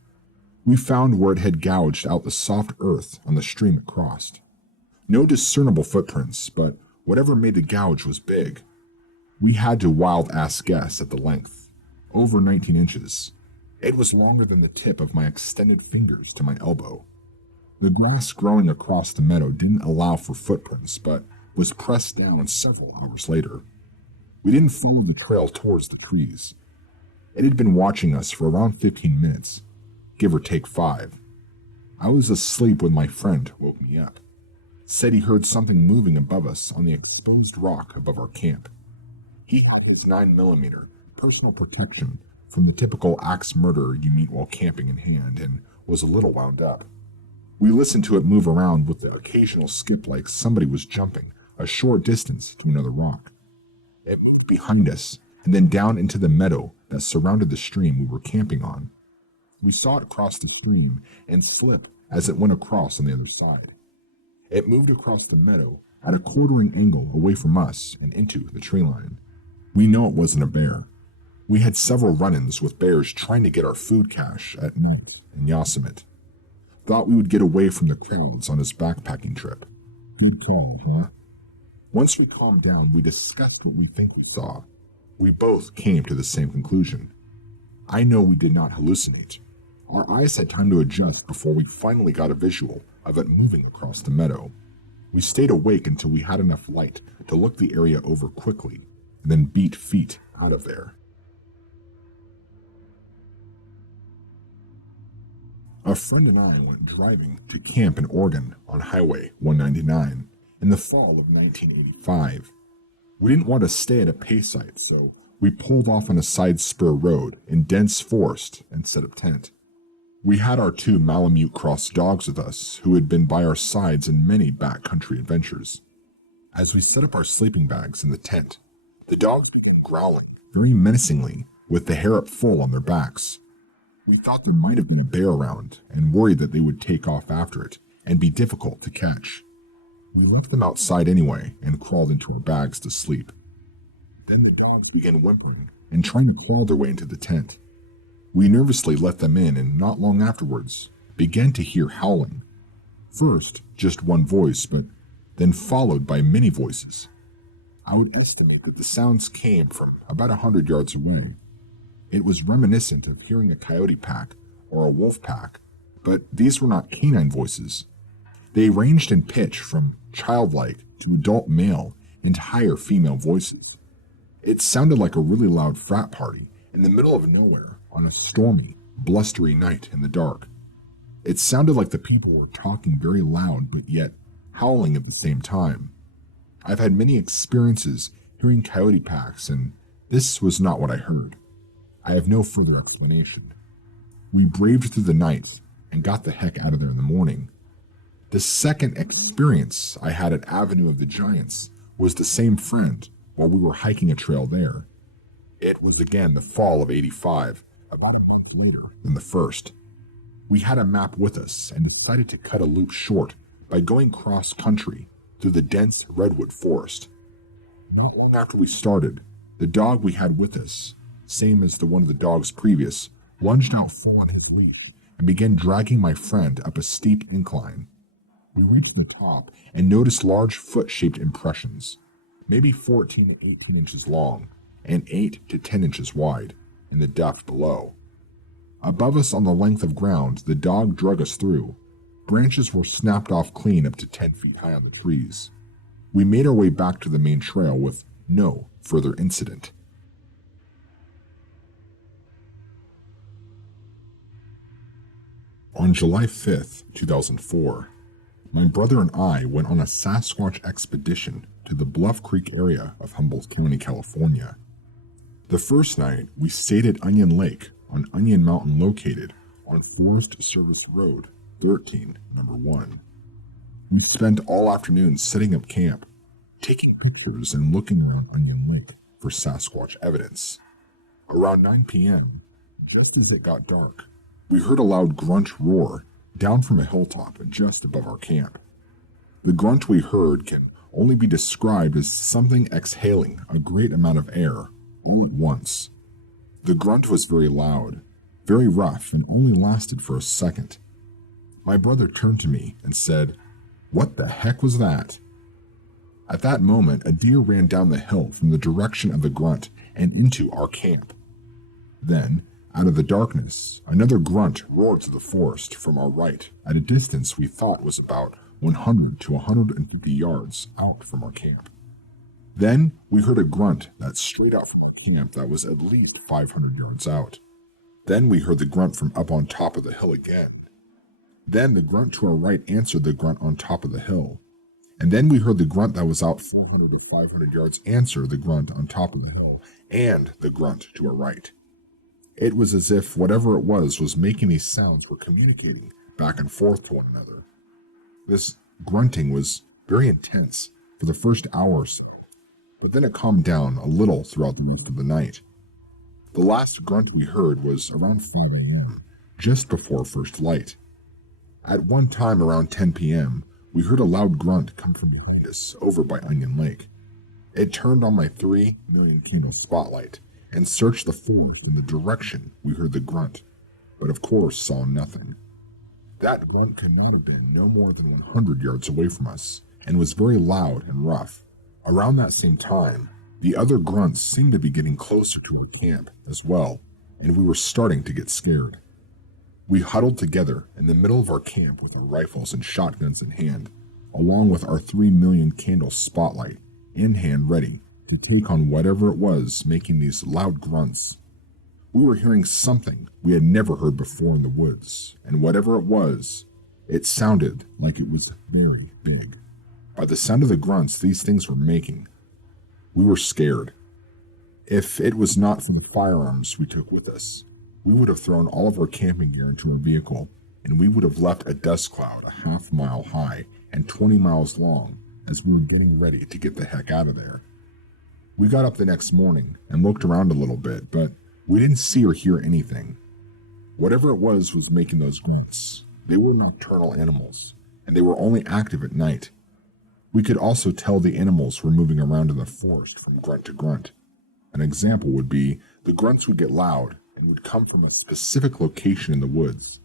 We found where it had gouged out the soft earth on the stream it crossed. No discernible footprints, but whatever made the gouge was big. We had to wild-ass guess at the length. Over 19 inches. It was longer than the tip of my extended fingers to my elbow. The grass growing across the meadow didn't allow for footprints, but was pressed down several hours later. We didn't follow the trail towards the trees. It had been watching us for around 15 minutes, give or take 5. I was asleep when my friend woke me up. Said he heard something moving above us on the exposed rock above our camp. He had his 9mm personal protection from the typical axe murderer you meet while camping in hand and was a little wound up. We listened to it move around with the occasional skip like somebody was jumping a short distance to another rock. It moved behind us and then down into the meadow that surrounded the stream we were camping on. We saw it cross the stream and slip as it went across on the other side. It moved across the meadow at a quartering angle away from us and into the tree line. We know it wasn't a bear. We had several run-ins with bears trying to get our food cache at night in Yosemite. Thought we would get away from the crowds on his backpacking trip. Good call, huh? Once we calmed down, we discussed what we think we saw. We both came to the same conclusion. I know we did not hallucinate. Our eyes had time to adjust before we finally got a visual of it moving across the meadow. We stayed awake until we had enough light to look the area over quickly, and then beat feet out of there. A friend and I went driving to camp in Oregon on Highway 199 in the fall of 1985. We didn't want to stay at a pay site, so we pulled off on a side spur road in dense forest and set up tent. We had our 2 Malamute Cross dogs with us, who had been by our sides in many backcountry adventures. As we set up our sleeping bags in the tent, the dogs began growling very menacingly, with the hair up full on their backs. We thought there might have been a bear around, and worried that they would take off after it and be difficult to catch. We left them outside anyway and crawled into our bags to sleep. Then the dogs began whimpering and trying to claw their way into the tent. We nervously let them in, and not long afterwards began to hear howling. First, just one voice, but then followed by many voices. I would estimate that the sounds came from about 100 yards away. It was reminiscent of hearing a coyote pack or a wolf pack, but these were not canine voices. They ranged in pitch from childlike to adult male and higher female voices. It sounded like a really loud frat party in the middle of nowhere on a stormy, blustery night in the dark. It sounded like the people were talking very loud but yet howling at the same time. I've had many experiences hearing coyote packs, and this was not what I heard. I have no further explanation. We braved through the night and got the heck out of there in the morning. The second experience I had at Avenue of the Giants was the same friend while we were hiking a trail there. It was again the fall of '85, about a month later than the first. We had a map with us and decided to cut a loop short by going cross-country through the dense redwood forest. Not long after we started, the dog we had with us, same as the one of the dogs previous, lunged out full on his leash and began dragging my friend up a steep incline. We reached the top and noticed large foot-shaped impressions, maybe 14 to 18 inches long and 8 to 10 inches wide, in the depth below. Above us on the length of ground the dog drug us through. Branches were snapped off clean up to 10 feet high on the trees. We made our way back to the main trail with no further incident. On July 5th, 2004, my brother and I went on a Sasquatch expedition to the Bluff Creek area of Humboldt County, California. The first night, we stayed at Onion Lake on Onion Mountain located on Forest Service Road 13, number 1. We spent all afternoon setting up camp, taking pictures and looking around Onion Lake for Sasquatch evidence. Around 9 p.m., just as it got dark, we heard a loud grunt roar down from a hilltop just above our camp. The grunt we heard can only be described as something exhaling a great amount of air all at once. The grunt was very loud, very rough, and only lasted for a second. My brother turned to me and said, "What the heck was that?" At that moment, a deer ran down the hill from the direction of the grunt and into our camp. Then, out of the darkness, another grunt roared to the forest from our right at a distance we thought was about 100 to 150 yards out from our camp. Then we heard a grunt that strayed out from our camp that was at least 500 yards out. Then we heard the grunt from up on top of the hill again. Then the grunt to our right answered the grunt on top of the hill. And then we heard the grunt that was out 400 or 500 yards answer the grunt on top of the hill and the grunt to our right. It was as if whatever it was making these sounds were communicating back and forth to one another. This grunting was very intense for the first hour or so, but then it calmed down a little throughout the rest of the night. The last grunt we heard was around 4 a.m., just before first light. At one time around 10 p.m., we heard a loud grunt come from behind us over by Onion Lake. It turned on my 3 million candle spotlight and searched the forest in the direction we heard the grunt, but of course saw nothing. That grunt could not have been no more than 100 yards away from us, and was very loud and rough. Around that same time, the other grunts seemed to be getting closer to our camp as well, and we were starting to get scared. We huddled together in the middle of our camp with our rifles and shotguns in hand, along with our 3 million candle spotlight in hand ready to take on whatever it was making these loud grunts. We were hearing something we had never heard before in the woods, and whatever it was, it sounded like it was very big. By the sound of the grunts these things were making, we were scared. If it was not for the firearms we took with us, we would have thrown all of our camping gear into our vehicle, and we would have left a dust cloud a half-mile high and 20 miles long as we were getting ready to get the heck out of there. We got up the next morning and looked around a little bit, but we didn't see or hear anything. Whatever it was making those grunts. They were nocturnal animals, and they were only active at night. We could also tell the animals were moving around in the forest from grunt to grunt. An example would be the grunts would get loud and would come from a specific location in the woods,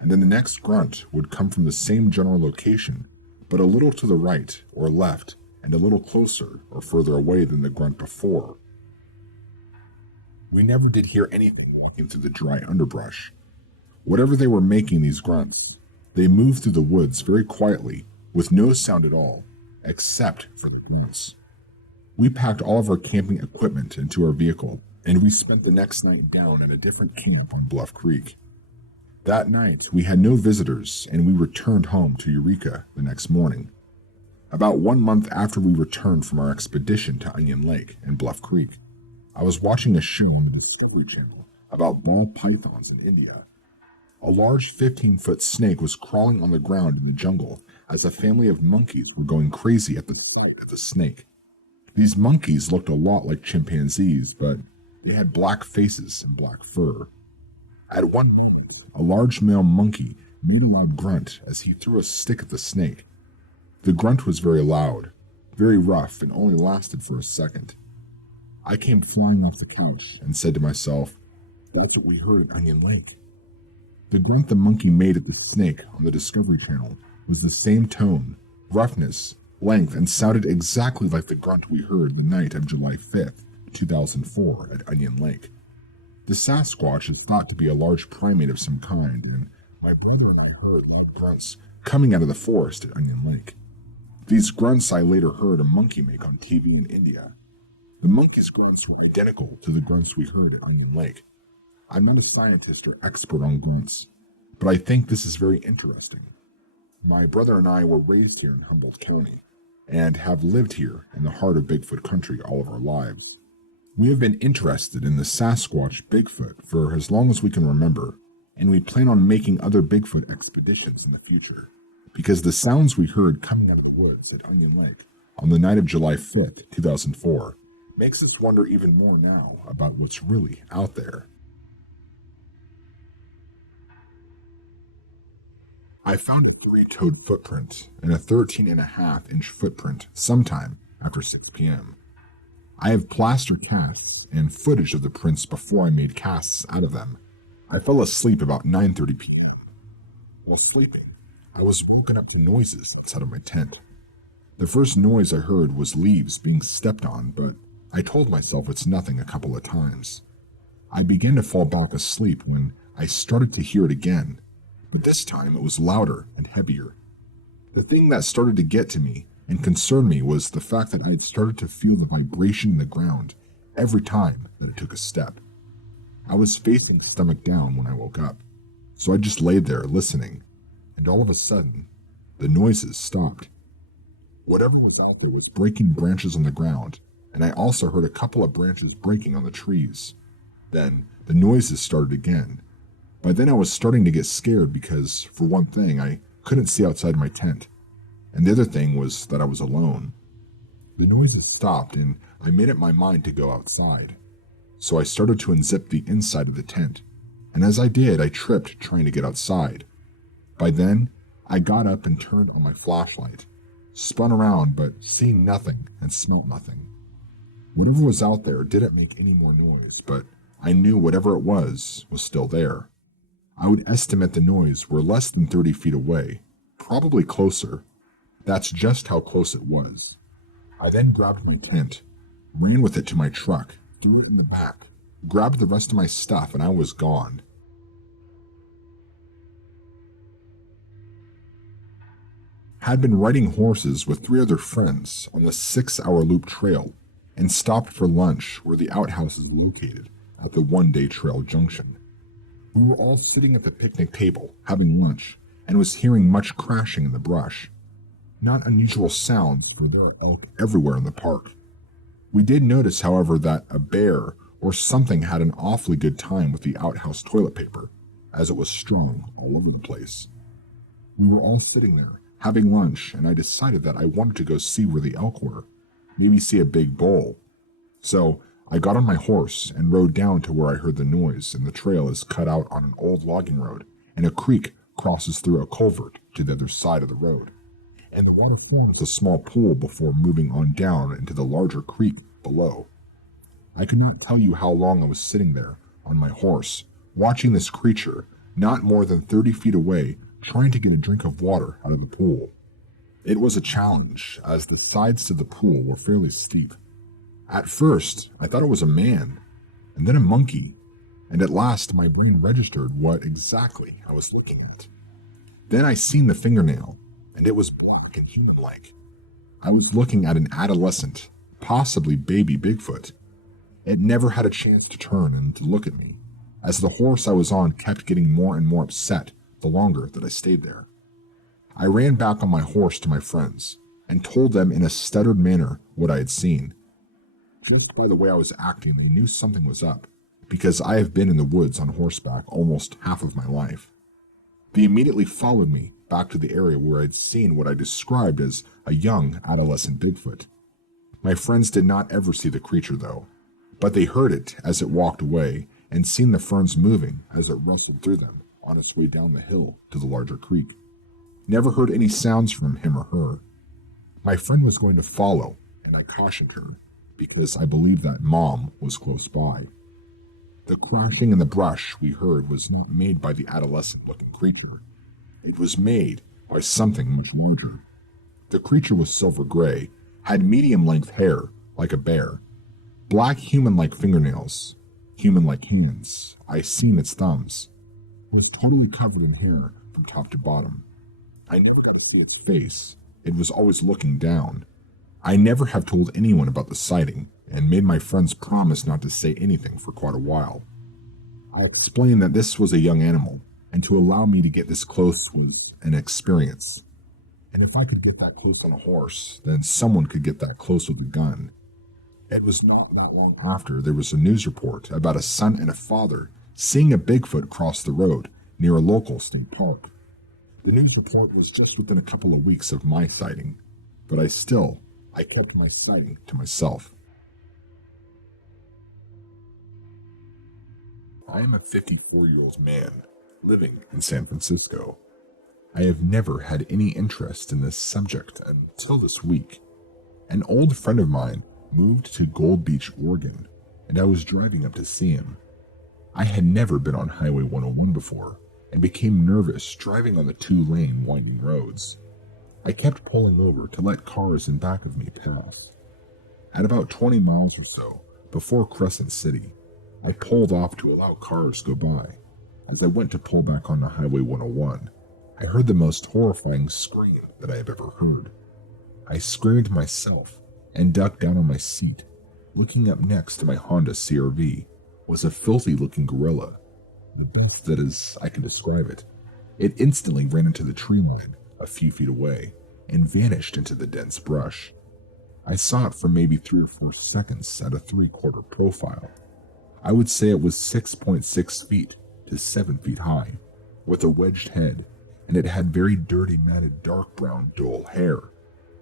and then the next grunt would come from the same general location, but a little to the right or left and a little closer or further away than the grunt before. We never did hear anything walking through the dry underbrush. Whatever they were making these grunts, they moved through the woods very quietly with no sound at all, except for the grunts. We packed all of our camping equipment into our vehicle, and we spent the next night down at a different camp on Bluff Creek. That night, we had no visitors, and we returned home to Eureka the next morning. About 1 month after we returned from our expedition to Onion Lake and Bluff Creek, I was watching a show on the Discovery Channel about ball pythons in India. A large 15-foot snake was crawling on the ground in the jungle as a family of monkeys were going crazy at the sight of the snake. These monkeys looked a lot like chimpanzees, but they had black faces and black fur. At one moment, a large male monkey made a loud grunt as he threw a stick at the snake. The grunt was very loud, very rough, and only lasted for a second. I came flying off the couch and said to myself, "That's what we heard at Onion Lake." The grunt the monkey made at the snake on the Discovery Channel was the same tone, roughness, length, and sounded exactly like the grunt we heard the night of July 5th, 2004 at Onion Lake. The Sasquatch is thought to be a large primate of some kind, and my brother and I heard loud grunts coming out of the forest at Onion Lake. These grunts I later heard a monkey make on TV in India. The monkey's grunts were identical to the grunts we heard at Onion Lake. I'm not a scientist or expert on grunts, but I think this is very interesting. My brother and I were raised here in Humboldt County, and have lived here in the heart of Bigfoot country all of our lives. We have been interested in the Sasquatch Bigfoot for as long as we can remember, and we plan on making other Bigfoot expeditions in the future, because the sounds we heard coming out of the woods at Onion Lake on the night of July 5th, 2004, makes us wonder even more now about what's really out there. I found a 3-toed footprint and a 13.5-inch footprint sometime after 6 p.m. I have plaster casts and footage of the prints before I made casts out of them. I fell asleep about 9:30 p.m. While sleeping, I was woken up to noises outside of my tent. The first noise I heard was leaves being stepped on, but I told myself it's nothing a couple of times. I began to fall back asleep when I started to hear it again, but this time it was louder and heavier. The thing that started to get to me and concern me was the fact that I had started to feel the vibration in the ground every time that it took a step. I was facing stomach down when I woke up, so I just laid there listening, and all of a sudden, the noises stopped. Whatever was out there was breaking branches on the ground, and I also heard a couple of branches breaking on the trees. Then, the noises started again. By then I was starting to get scared because, for one thing, I couldn't see outside my tent, and the other thing was that I was alone. The noises stopped, and I made up my mind to go outside. So I started to unzip the inside of the tent, and as I did, I tripped trying to get outside. By then, I got up and turned on my flashlight, spun around but seeing nothing and smelt nothing. Whatever was out there didn't make any more noise, but I knew whatever it was still there. I would estimate the noise were less than 30 feet away, probably closer. That's just how close it was. I then grabbed my tent, ran with it to my truck, threw it in the back, grabbed the rest of my stuff, and I was gone. Had been riding horses with 3 other friends on the 6-hour loop trail and stopped for lunch where the outhouse is located at the one-day trail junction. We were all sitting at the picnic table having lunch and was hearing much crashing in the brush. Not unusual sounds, for there are elk everywhere in the park. We did notice, however, that a bear or something had an awfully good time with the outhouse toilet paper, as it was strung all over the place. We were all sitting there having lunch, and I decided that I wanted to go see where the elk were, maybe see a big bull. So I got on my horse and rode down to where I heard the noise, and the trail is cut out on an old logging road, and a creek crosses through a culvert to the other side of the road, and the water forms a small pool before moving on down into the larger creek below. I could not tell you how long I was sitting there on my horse, watching this creature, not more than 30 feet away, trying to get a drink of water out of the pool. It was a challenge, as the sides to the pool were fairly steep. At first, I thought it was a man, and then a monkey, and at last my brain registered what exactly I was looking at. Then I seen the fingernail, and it was black and human-like. I was looking at an adolescent, possibly baby Bigfoot. It never had a chance to turn and to look at me, as the horse I was on kept getting more and more upset the longer that I stayed there. I ran back on my horse to my friends, and told them in a stuttered manner what I had seen. Just by the way I was acting, I knew something was up, because I have been in the woods on horseback almost half of my life. They immediately followed me back to the area where I'd seen what I described as a young adolescent Bigfoot. My friends did not ever see the creature though, but they heard it as it walked away and seen the ferns moving as it rustled through them on its way down the hill to the larger creek. Never heard any sounds from him or her. My friend was going to follow, and I cautioned her, because I believed that Mom was close by. The crashing in the brush we heard was not made by the adolescent-looking creature. It was made by something much larger. The creature was silver gray, had medium-length hair, like a bear, black human-like fingernails, human-like hands. I seen its thumbs. It was totally covered in hair from top to bottom. I never got to see its face. It was always looking down. I never have told anyone about the sighting, and made my friends promise not to say anything for quite a while. I explained that this was a young animal, and to allow me to get this close was an experience. And if I could get that close on a horse, then someone could get that close with a gun. It was not that long after there was a news report about a son and a father seeing a Bigfoot cross the road near a local state park. The news report was just within a couple of weeks of my sighting, but I kept my sighting to myself. I am a 54-year-old man living in San Francisco. I have never had any interest in this subject until this week. An old friend of mine moved to Gold Beach, Oregon, and I was driving up to see him. I had never been on Highway 101 before and became nervous driving on the two-lane winding roads. I kept pulling over to let cars in back of me pass. At about 20 miles or so before Crescent City, I pulled off to allow cars to go by. As I went to pull back onto Highway 101, I heard the most horrifying scream that I have ever heard. I screamed myself and ducked down on my seat. Looking up next to my Honda CR-V was a filthy-looking gorilla, the best that is I can describe it. It instantly ran into the tree line a few feet away and vanished into the dense brush. I saw it for maybe 3 or 4 seconds at a 3/4 profile. I would say it was 6.6 feet to 7 feet high, with a wedged head, and it had very dirty, matted, dark brown, dull hair.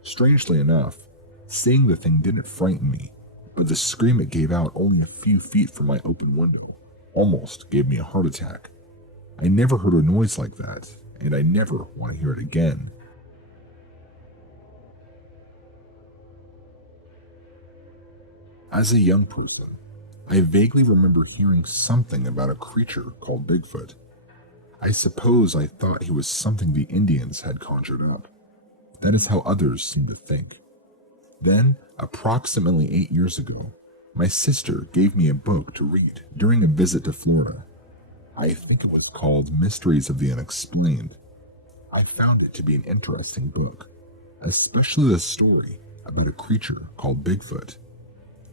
Strangely enough, seeing the thing didn't frighten me, but the scream it gave out only a few feet from my open window almost gave me a heart attack. I never heard a noise like that, and I never want to hear it again. As a young person, I vaguely remember hearing something about a creature called Bigfoot. I suppose I thought he was something the Indians had conjured up. That is how others seem to think. Then, approximately 8 years ago, my sister gave me a book to read during a visit to Florida. I think it was called Mysteries of the Unexplained. I found it to be an interesting book, especially the story about a creature called Bigfoot.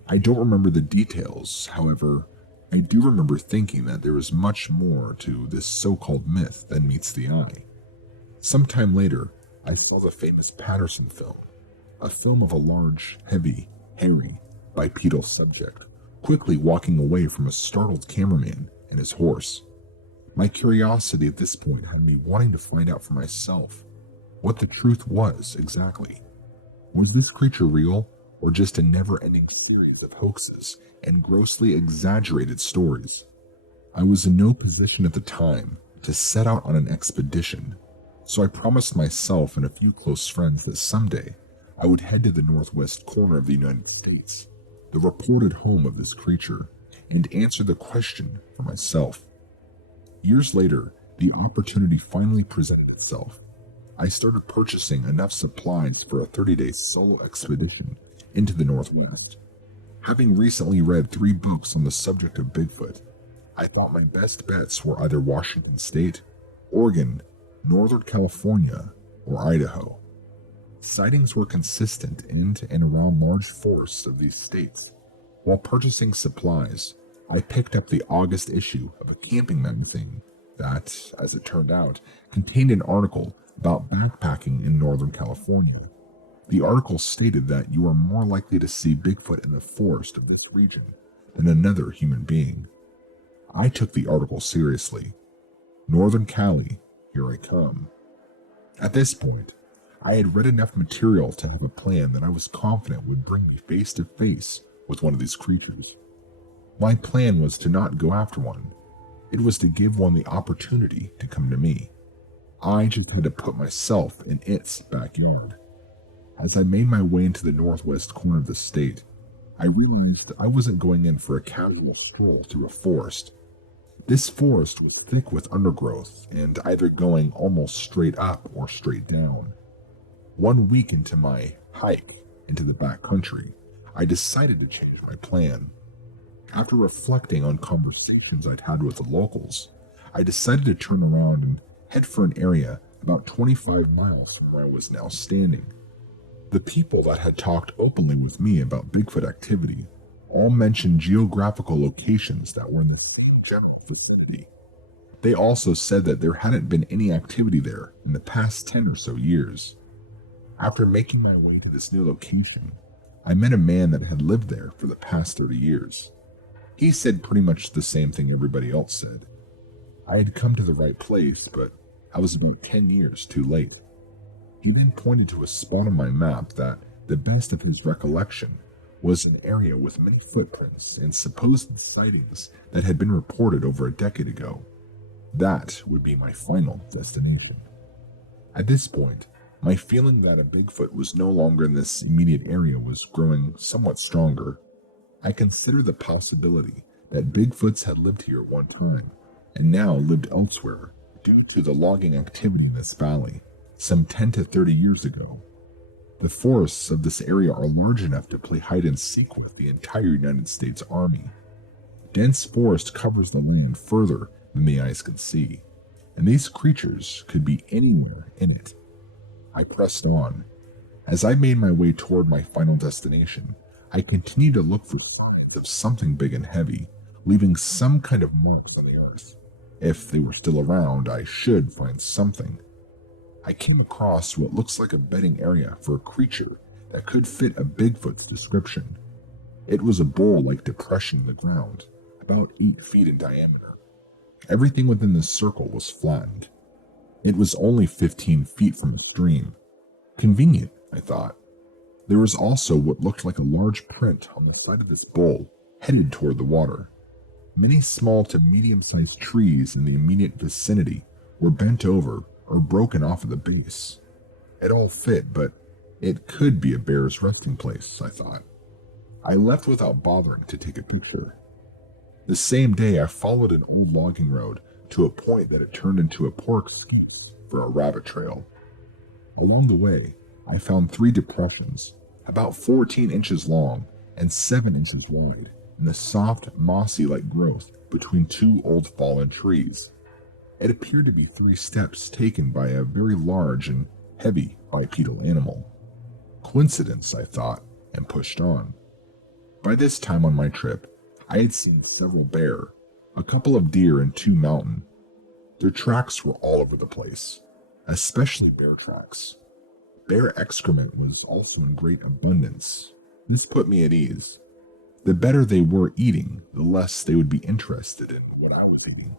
I don't remember the details, however, I do remember thinking that there is much more to this so-called myth than meets the eye. Sometime later, I saw the famous Patterson film, a film of a large, heavy, hairy, bipedal subject, quickly walking away from a startled cameraman and his horse. My curiosity at this point had me wanting to find out for myself what the truth was exactly. Was this creature real, or just a never-ending series of hoaxes and grossly exaggerated stories? I was in no position at the time to set out on an expedition, so I promised myself and a few close friends that someday I would head to the northwest corner of the United States, the reported home of this creature, and answer the question for myself. Years later, the opportunity finally presented itself. I started purchasing enough supplies for a 30-day solo expedition into the Northwest. Having recently read 3 books on the subject of Bigfoot, I thought my best bets were either Washington State, Oregon, Northern California, or Idaho. Sightings were consistent in and around large forests of these states. While purchasing supplies, I picked up the August issue of a camping magazine that, as it turned out, contained an article about backpacking in Northern California. The article stated that you are more likely to see Bigfoot in the forest of this region than another human being. I took the article seriously. Northern Cali, here I come. At this point, I had read enough material to have a plan that I was confident would bring me face to face with one of these creatures. My plan was to not go after one. It was to give one the opportunity to come to me. I just had to put myself in its backyard. As I made my way into the northwest corner of the state, I realized that I wasn't going in for a casual stroll through a forest. This forest was thick with undergrowth and either going almost straight up or straight down. 1 week into my hike into the backcountry, I decided to change my plan. After reflecting on conversations I'd had with the locals, I decided to turn around and head for an area about 25 miles from where I was now standing. The people that had talked openly with me about Bigfoot activity all mentioned geographical locations that were in the general vicinity. They also said that there hadn't been any activity there in the past 10 or so years. After making my way to this new location, I met a man that had lived there for the past 30 years. He said pretty much the same thing everybody else said. I had come to the right place, but I was about 10 years too late. He then pointed to a spot on my map that, the best of his recollection, was an area with many footprints and supposed sightings that had been reported over a decade ago. That would be my final destination. At this point, my feeling that a Bigfoot was no longer in this immediate area was growing somewhat stronger. I considered the possibility that Bigfoots had lived here at one time and now lived elsewhere due to the logging activity in this valley some 10 to 30 years ago. The forests of this area are large enough to play hide and seek with the entire United States Army. Dense forest covers the land further than the eyes can see, and these creatures could be anywhere in it. I pressed on. As I made my way toward my final destination, I continued to look for signs of something big and heavy, leaving some kind of marks on the earth. If they were still around, I should find something. I came across what looks like a bedding area for a creature that could fit a Bigfoot's description. It was a bowl-like depression in the ground, about 8 feet in diameter. Everything within the circle was flattened. It was only 15 feet from a stream. Convenient, I thought. There was also what looked like a large print on the side of this bowl, headed toward the water. Many small to medium-sized trees in the immediate vicinity were bent over or broken off at the base. It all fit, but it could be a bear's resting place, I thought. I left without bothering to take a picture. The same day, I followed an old logging road to a point that it turned into a poor excuse for a rabbit trail. Along the way, I found 3 depressions, about 14 inches long and 7 inches wide, in the soft, mossy-like growth between 2 old fallen trees. It appeared to be 3 steps taken by a very large and heavy bipedal animal. Coincidence, I thought, and pushed on. By this time on my trip, I had seen several bear, a couple of deer, and 2 mountain. Their tracks were all over the place, especially bear tracks. Bear excrement was also in great abundance. This put me at ease. The better they were eating, the less they would be interested in what I was eating.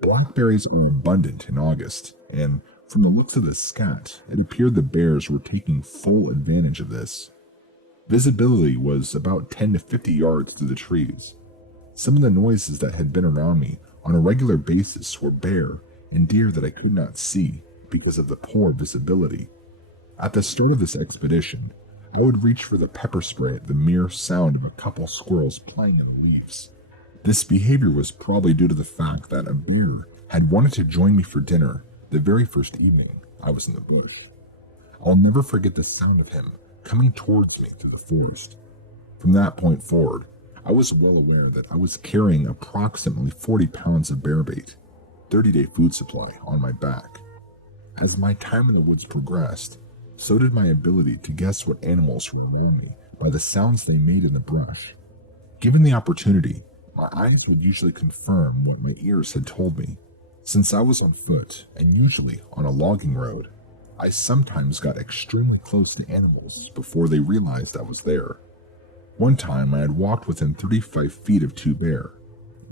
Blackberries are abundant in August, and from the looks of the scat, it appeared the bears were taking full advantage of this. Visibility was about 10 to 50 yards through the trees. Some of the noises that had been around me on a regular basis were bear and deer that I could not see because of the poor visibility. At the start of this expedition, I would reach for the pepper spray at the mere sound of a couple squirrels playing in the leaves. This behavior was probably due to the fact that a bear had wanted to join me for dinner the very first evening I was in the bush. I'll never forget the sound of him coming towards me through the forest. From that point forward, I was well aware that I was carrying approximately 40 pounds of bear bait, 30-day food supply, on my back. As my time in the woods progressed, so did my ability to guess what animals were around me by the sounds they made in the brush. Given the opportunity, my eyes would usually confirm what my ears had told me. Since I was on foot, and usually on a logging road, I sometimes got extremely close to animals before they realized I was there. One time I had walked within 35 feet of 2 bear,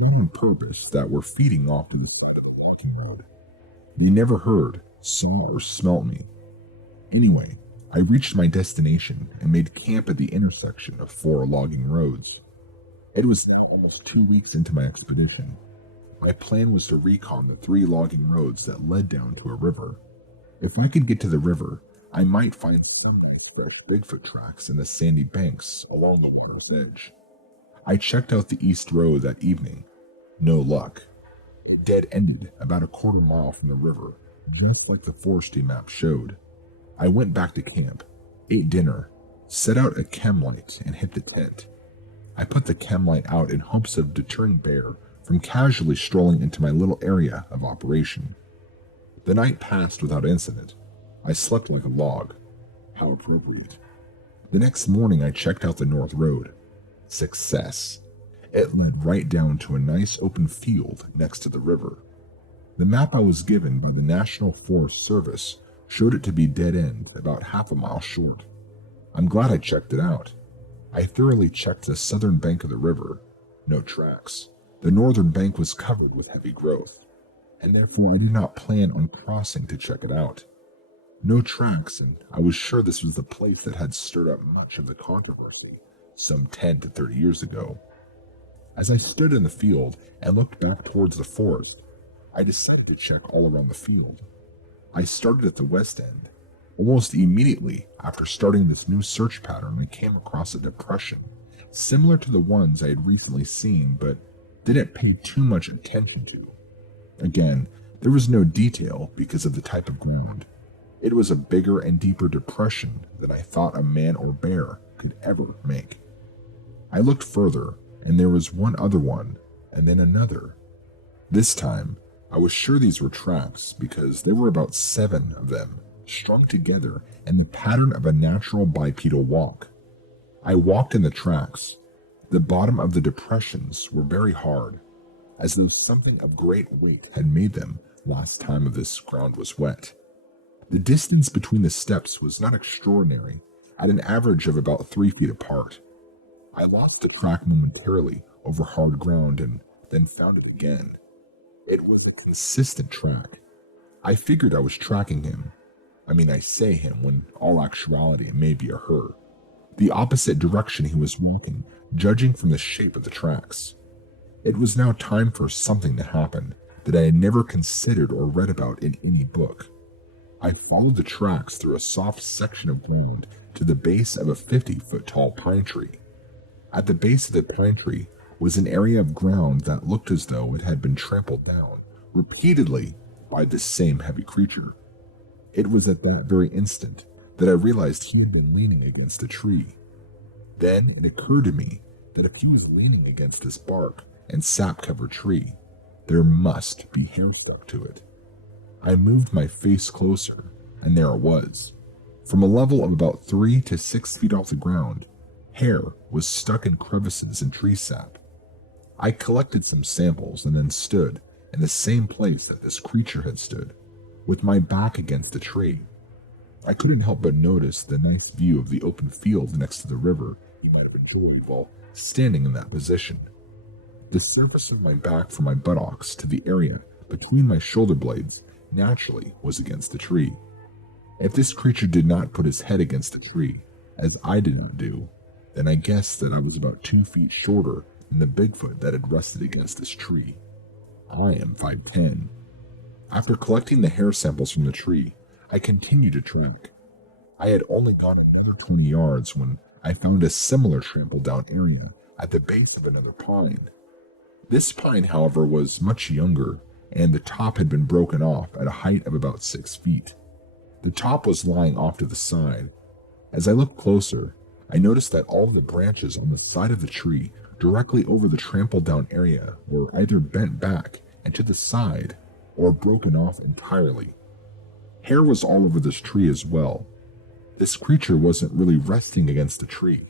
all on purpose, that were feeding off to the side of the logging road. They never heard, saw, or smelt me. Anyway, I reached my destination and made camp at the intersection of 4 logging roads. It was now almost 2 weeks into my expedition. My plan was to recon the 3 logging roads that led down to a river. If I could get to the river, I might find some nice fresh Bigfoot tracks in the sandy banks along the water's edge. I checked out the east road that evening. No luck. It dead-ended about a quarter mile from the river, just like the forestry map showed. I went back to camp, ate dinner, set out a chem light, and hit the tent. I put the chem light out in hopes of deterring bear from casually strolling into my little area of operation. The night passed without incident. I slept like a log. How appropriate. The next morning I checked out the north road. Success. It led right down to a nice open field next to the river. The map I was given by the National Forest Service showed it to be dead-end about half a mile short. I'm glad I checked it out. I thoroughly checked the southern bank of the river. No tracks. The northern bank was covered with heavy growth, and therefore I did not plan on crossing to check it out. No tracks, and I was sure this was the place that had stirred up much of the controversy some 10 to 30 years ago. As I stood in the field and looked back towards the forest, I decided to check all around the field. I started at the west end. Almost immediately after starting this new search pattern, I came across a depression, similar to the ones I had recently seen but didn't pay too much attention to. Again, there was no detail because of the type of ground. It was a bigger and deeper depression than I thought a man or bear could ever make. I looked further, and there was one other one, and then another. This time, I was sure these were tracks because there were about 7 of them, strung together in the pattern of a natural bipedal walk. I walked in the tracks. The bottom of the depressions were very hard, as though something of great weight had made them last time this ground was wet. The distance between the steps was not extraordinary, at an average of about 3 feet apart. I lost the track momentarily over hard ground and then found it again. It was a consistent track. I figured I was tracking him. I say him when all actuality it may be a her. The opposite direction he was walking, judging from the shape of the tracks. It was now time for something to happen that I had never considered or read about in any book. I followed the tracks through a soft section of ground to the base of a 50-foot tall pine tree. At the base of the pine tree was an area of ground that looked as though it had been trampled down repeatedly by this same heavy creature. It was at that very instant that I realized he had been leaning against a tree. Then it occurred to me that if he was leaning against this bark and sap-covered tree, there must be hair stuck to it. I moved my face closer, and there it was. From a level of about 3 to 6 feet off the ground, hair was stuck in crevices and tree sap. I collected some samples and then stood in the same place that this creature had stood, with my back against the tree. I couldn't help but notice the nice view of the open field next to the river he might have enjoyed while standing in that position. The surface of my back from my buttocks to the area between my shoulder blades naturally was against the tree. If this creature did not put his head against the tree, as I did not do, then I guessed that I was about 2 feet shorter than the Bigfoot that had rested against this tree. I am 5'10". After collecting the hair samples from the tree, I continued to track. I had only gone another 20 yards when I found a similar trampled down area at the base of another pine. This pine, however, was much younger, and the top had been broken off at a height of about 6 feet. The top was lying off to the side. As I looked closer, I noticed that all of the branches on the side of the tree directly over the trampled down area were either bent back and to the side or broken off entirely. Hair was all over this tree as well. This creature wasn't really resting against the tree.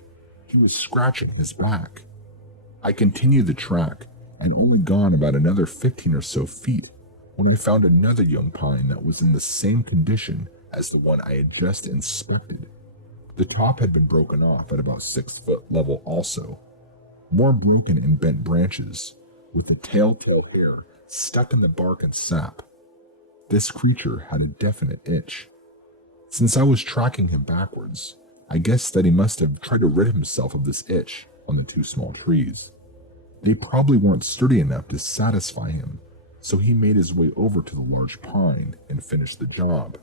He was scratching his back. I continued the track and only gone about another 15 or so feet when I found another young pine that was in the same condition as the one I had just inspected. The top had been broken off at about 6 foot level also. More broken and bent branches, with the telltale hair stuck in the bark and sap. This creature had a definite itch. Since I was tracking him backwards, I guessed that he must have tried to rid himself of this itch on the 2 small trees. They probably weren't sturdy enough to satisfy him, so he made his way over to the large pine and finished the job.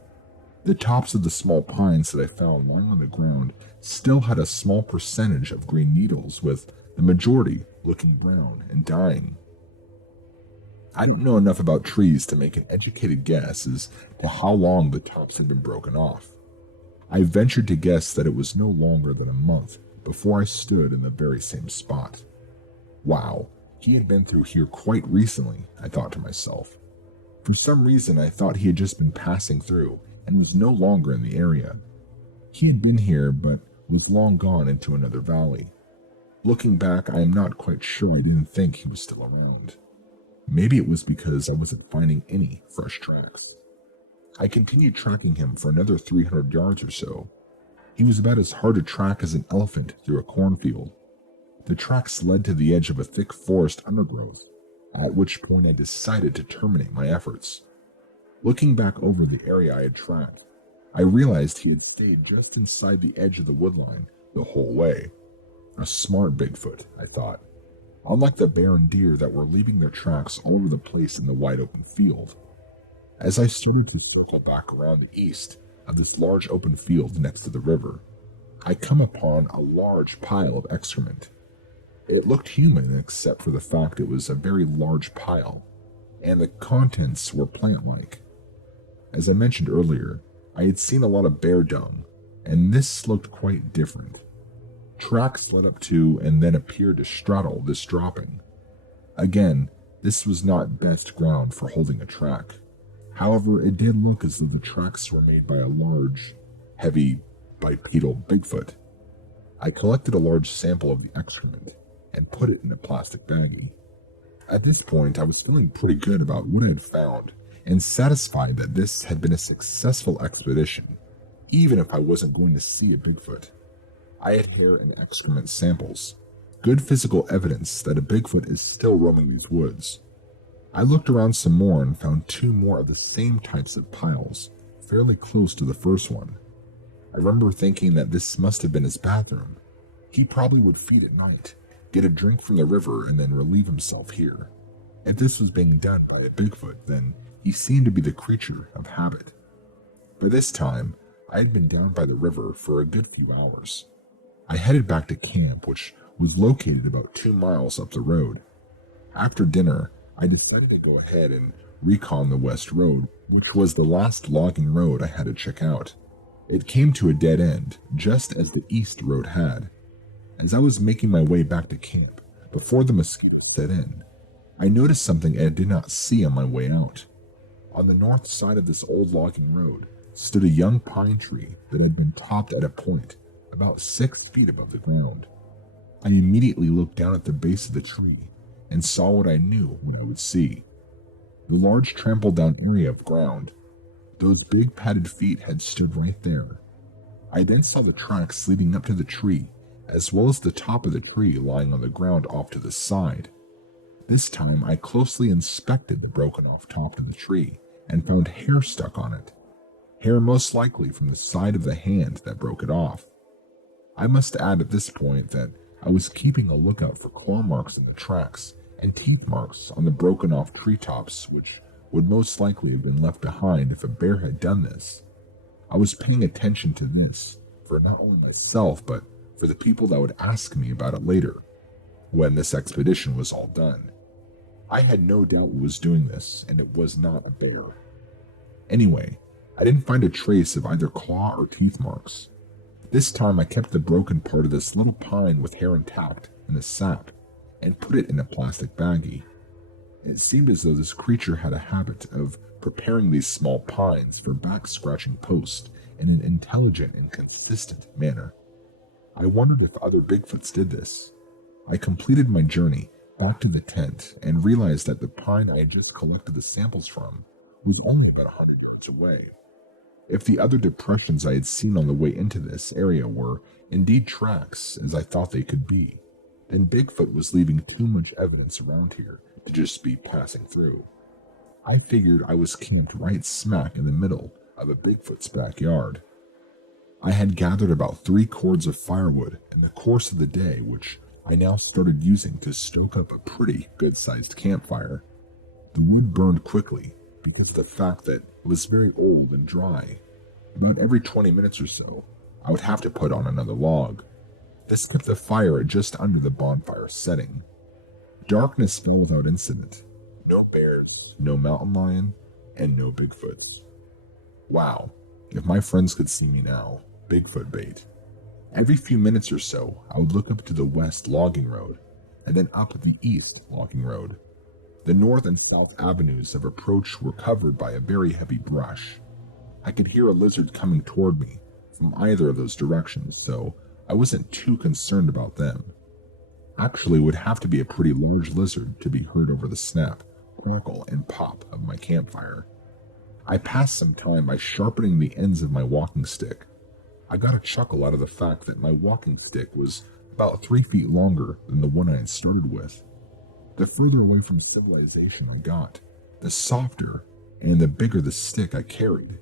The tops of the small pines that I found lying on the ground still had a small percentage of green needles, with the majority looking brown and dying. I don't know enough about trees to make an educated guess as to how long the tops had been broken off. I ventured to guess that it was no longer than a month before I stood in the very same spot. Wow, he had been through here quite recently, I thought to myself. For some reason, I thought he had just been passing through and was no longer in the area. He had been here, but was long gone into another valley. Looking back, I am not quite sure I didn't think he was still around. Maybe it was because I wasn't finding any fresh tracks. I continued tracking him for another 300 yards or so. He was about as hard to track as an elephant through a cornfield. The tracks led to the edge of a thick forest undergrowth, at which point I decided to terminate my efforts. Looking back over the area I had tracked, I realized he had stayed just inside the edge of the woodline the whole way. A smart Bigfoot, I thought. Unlike the bear and deer that were leaving their tracks all over the place in the wide open field. As I started to circle back around the east of this large open field next to the river, I come upon a large pile of excrement. It looked human except for the fact it was a very large pile, and the contents were plant-like. As I mentioned earlier, I had seen a lot of bear dung, and this looked quite different. Tracks led up to and then appeared to straddle this dropping. Again, this was not best ground for holding a track. However, it did look as though the tracks were made by a large, heavy, bipedal Bigfoot. I collected a large sample of the excrement and put it in a plastic baggie. At this point, I was feeling pretty good about what I had found and satisfied that this had been a successful expedition, even if I wasn't going to see a Bigfoot. I had hair and excrement samples, good physical evidence that a Bigfoot is still roaming these woods. I looked around some more and found 2 more of the same types of piles, fairly close to the first one. I remember thinking that this must have been his bathroom. He probably would feed at night, get a drink from the river, and then relieve himself here. If this was being done by a Bigfoot, then he seemed to be the creature of habit. By this time, I had been down by the river for a good few hours. I headed back to camp, which was located about 2 miles up the road. After dinner, I decided to go ahead and recon the west road, which was the last logging road I had to check out. It came to a dead end, just as the east road had. As I was making my way back to camp, before the mosquitoes set in, I noticed something I did not see on my way out. On the north side of this old logging road stood a young pine tree that had been topped at a point about 6 feet above the ground. I immediately looked down at the base of the tree and saw what I knew I would see. The large trampled down area of ground. Those big padded feet had stood right there. I then saw the tracks leading up to the tree, as well as the top of the tree lying on the ground off to the side. This time I closely inspected the broken off top of the tree and found hair stuck on it. Hair most likely from the side of the hand that broke it off. I must add at this point that I was keeping a lookout for claw marks in the tracks and teeth marks on the broken off treetops, which would most likely have been left behind if a bear had done this. I was paying attention to this for not only myself, but for the people that would ask me about it later, when this expedition was all done. I had no doubt it was doing this, and it was not a bear. Anyway, I didn't find a trace of either claw or teeth marks. This time I kept the broken part of this little pine with hair intact in the sap and put it in a plastic baggie. It seemed as though this creature had a habit of preparing these small pines for back-scratching posts in an intelligent and consistent manner. I wondered if other Bigfoots did this. I completed my journey back to the tent and realized that the pine I had just collected the samples from was only about 100 yards away. If the other depressions I had seen on the way into this area were indeed tracks, as I thought they could be, then Bigfoot was leaving too much evidence around here to just be passing through. I figured I was camped right smack in the middle of a Bigfoot's backyard. I had gathered about 3 cords of firewood in the course of the day, which I now started using to stoke up a pretty good-sized campfire. The wood burned quickly because of the fact that it was very old and dry. About every 20 minutes or so, I would have to put on another log. This kept the fire at just under the bonfire setting. Darkness fell without incident. No bears, no mountain lion, and no Bigfoots. Wow, if my friends could see me now, Bigfoot bait. Every few minutes or so, I would look up to the west logging road, and then up the east logging road. The north and south avenues of approach were covered by a very heavy brush. I could hear a lizard coming toward me from either of those directions, so I wasn't too concerned about them. Actually, it would have to be a pretty large lizard to be heard over the snap, crackle, and pop of my campfire. I passed some time by sharpening the ends of my walking stick. I got a chuckle out of the fact that my walking stick was about 3 feet longer than the one I had started with. The further away from civilization I got, the softer and the bigger the stick I carried.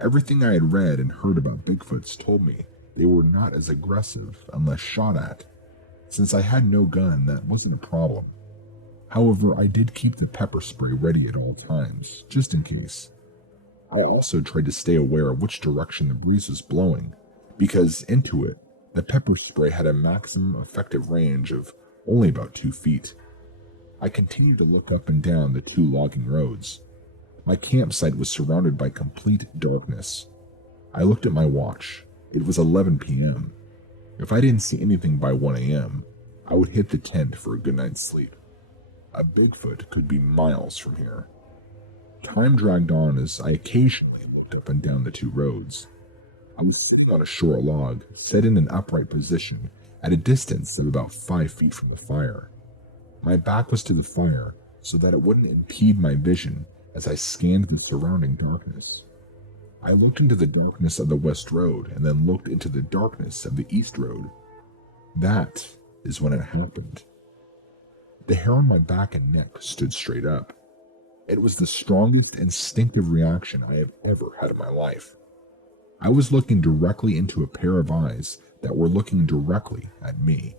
Everything I had read and heard about Bigfoots told me they were not as aggressive unless shot at. Since I had no gun, that wasn't a problem. However, I did keep the pepper spray ready at all times, just in case. I also tried to stay aware of which direction the breeze was blowing, because into it, the pepper spray had a maximum effective range of only about 2 feet. I continued to look up and down the 2 logging roads. My campsite was surrounded by complete darkness. I looked at my watch. It was 11 p.m. If I didn't see anything by 1 a.m., I would hit the tent for a good night's sleep. A Bigfoot could be miles from here. Time dragged on as I occasionally looked up and down the 2 roads. I was sitting on a short log, set in an upright position at a distance of about 5 feet from the fire. My back was to the fire so that it wouldn't impede my vision as I scanned the surrounding darkness. I looked into the darkness of the west road and then looked into the darkness of the east road. That is when it happened. The hair on my back and neck stood straight up. It was the strongest instinctive reaction I have ever had in my life. I was looking directly into a pair of eyes that were looking directly at me.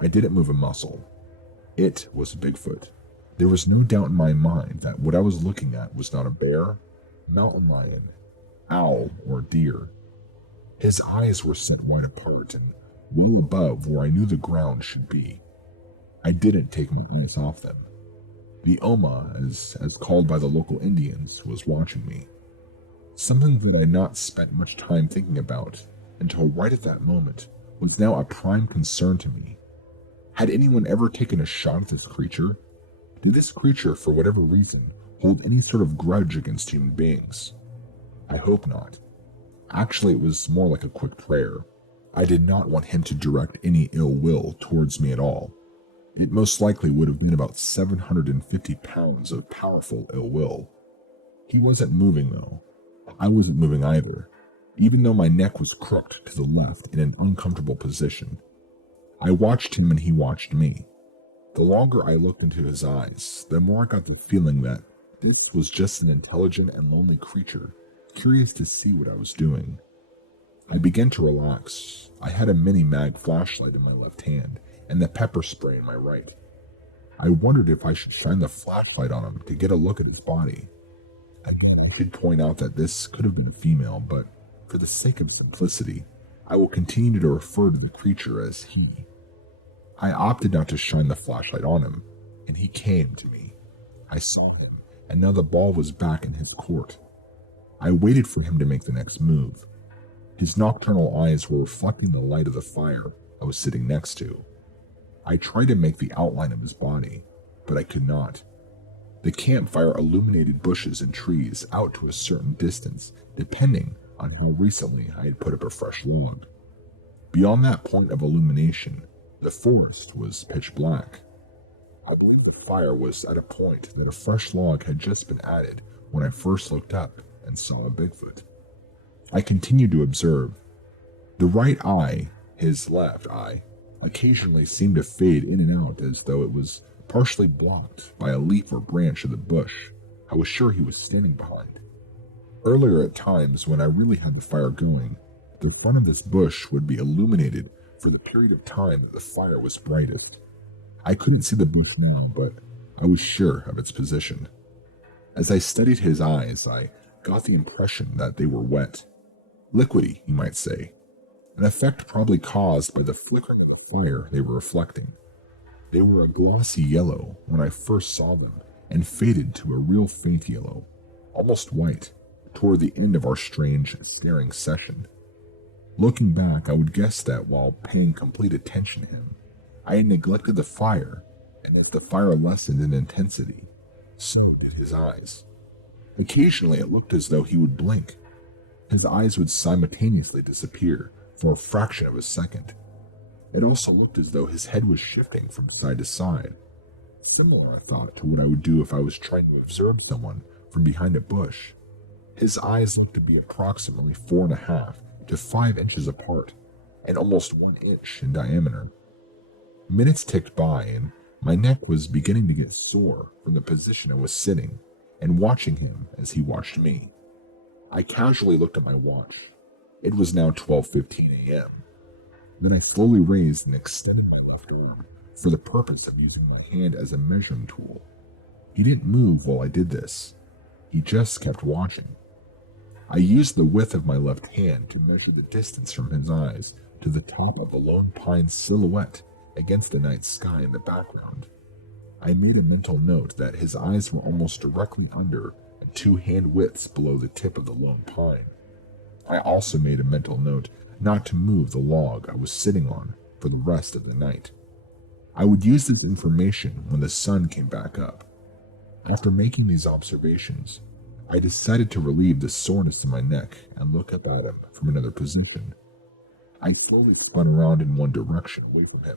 I didn't move a muscle. It was Bigfoot. There was no doubt in my mind that what I was looking at was not a bear, mountain lion, owl, or deer. His eyes were set wide apart and well above where I knew the ground should be. I didn't take my eyes off them. The Oma, as called by the local Indians, was watching me. Something that I had not spent much time thinking about until right at that moment was now a prime concern to me. Had anyone ever taken a shot at this creature? Did this creature, for whatever reason, hold any sort of grudge against human beings? I hope not. Actually, it was more like a quick prayer. I did not want him to direct any ill will towards me at all. It most likely would have been about 750 pounds of powerful ill will. He wasn't moving, though. I wasn't moving either, even though my neck was crooked to the left in an uncomfortable position. I watched him and he watched me. The longer I looked into his eyes, the more I got the feeling that this was just an intelligent and lonely creature, curious to see what I was doing. I began to relax. I had a mini mag flashlight in my left hand and the pepper spray in my right. I wondered if I should shine the flashlight on him to get a look at his body. I should point out that this could have been a female, but for the sake of simplicity, I will continue to refer to the creature as he. I opted not to shine the flashlight on him, and he came to me. I saw him, and now the ball was back in his court. I waited for him to make the next move. His nocturnal eyes were reflecting the light of the fire I was sitting next to. I tried to make the outline of his body, but I could not. The campfire illuminated bushes and trees out to a certain distance, depending on how recently I had put up a fresh log. Beyond that point of illumination, the forest was pitch black. I believe the fire was at a point that a fresh log had just been added when I first looked up and saw a Bigfoot. I continued to observe. The right eye, his left eye, occasionally seemed to fade in and out as though it was partially blocked by a leaf or branch of the bush I was sure he was standing behind. Earlier at times, when I really had the fire going, the front of this bush would be illuminated for the period of time that the fire was brightest. I couldn't see the bush now, but I was sure of its position. As I studied his eyes, I got the impression that they were wet. Liquidy, you might say, an effect probably caused by the flickering of fire they were reflecting. They were a glossy yellow when I first saw them and faded to a real faint yellow, almost white, toward the end of our strange staring session. Looking back, I would guess that while paying complete attention to him, I had neglected the fire, and if the fire lessened in intensity, so did his eyes. Occasionally it looked as though he would blink. His eyes would simultaneously disappear for a fraction of a second. It also looked as though his head was shifting from side to side, similar, I thought, to what I would do if I was trying to observe someone from behind a bush. His eyes looked to be approximately 4.5 to 5 inches apart, and almost 1 inch in diameter. Minutes ticked by, and my neck was beginning to get sore from the position I was sitting and watching him as he watched me. I casually looked at my watch. It was now 12:15 a.m. Then I slowly raised and extended my left arm for the purpose of using my hand as a measuring tool. He didn't move while I did this. He just kept watching. I used the width of my left hand to measure the distance from his eyes to the top of the lone pine's silhouette against the night sky in the background. I made a mental note that his eyes were almost directly under and 2 hand widths below the tip of the lone pine. I also made a mental note not to move the log I was sitting on for the rest of the night. I would use this information when the sun came back up. After making these observations, I decided to relieve the soreness in my neck and look up at him from another position. I slowly spun around in one direction away from him.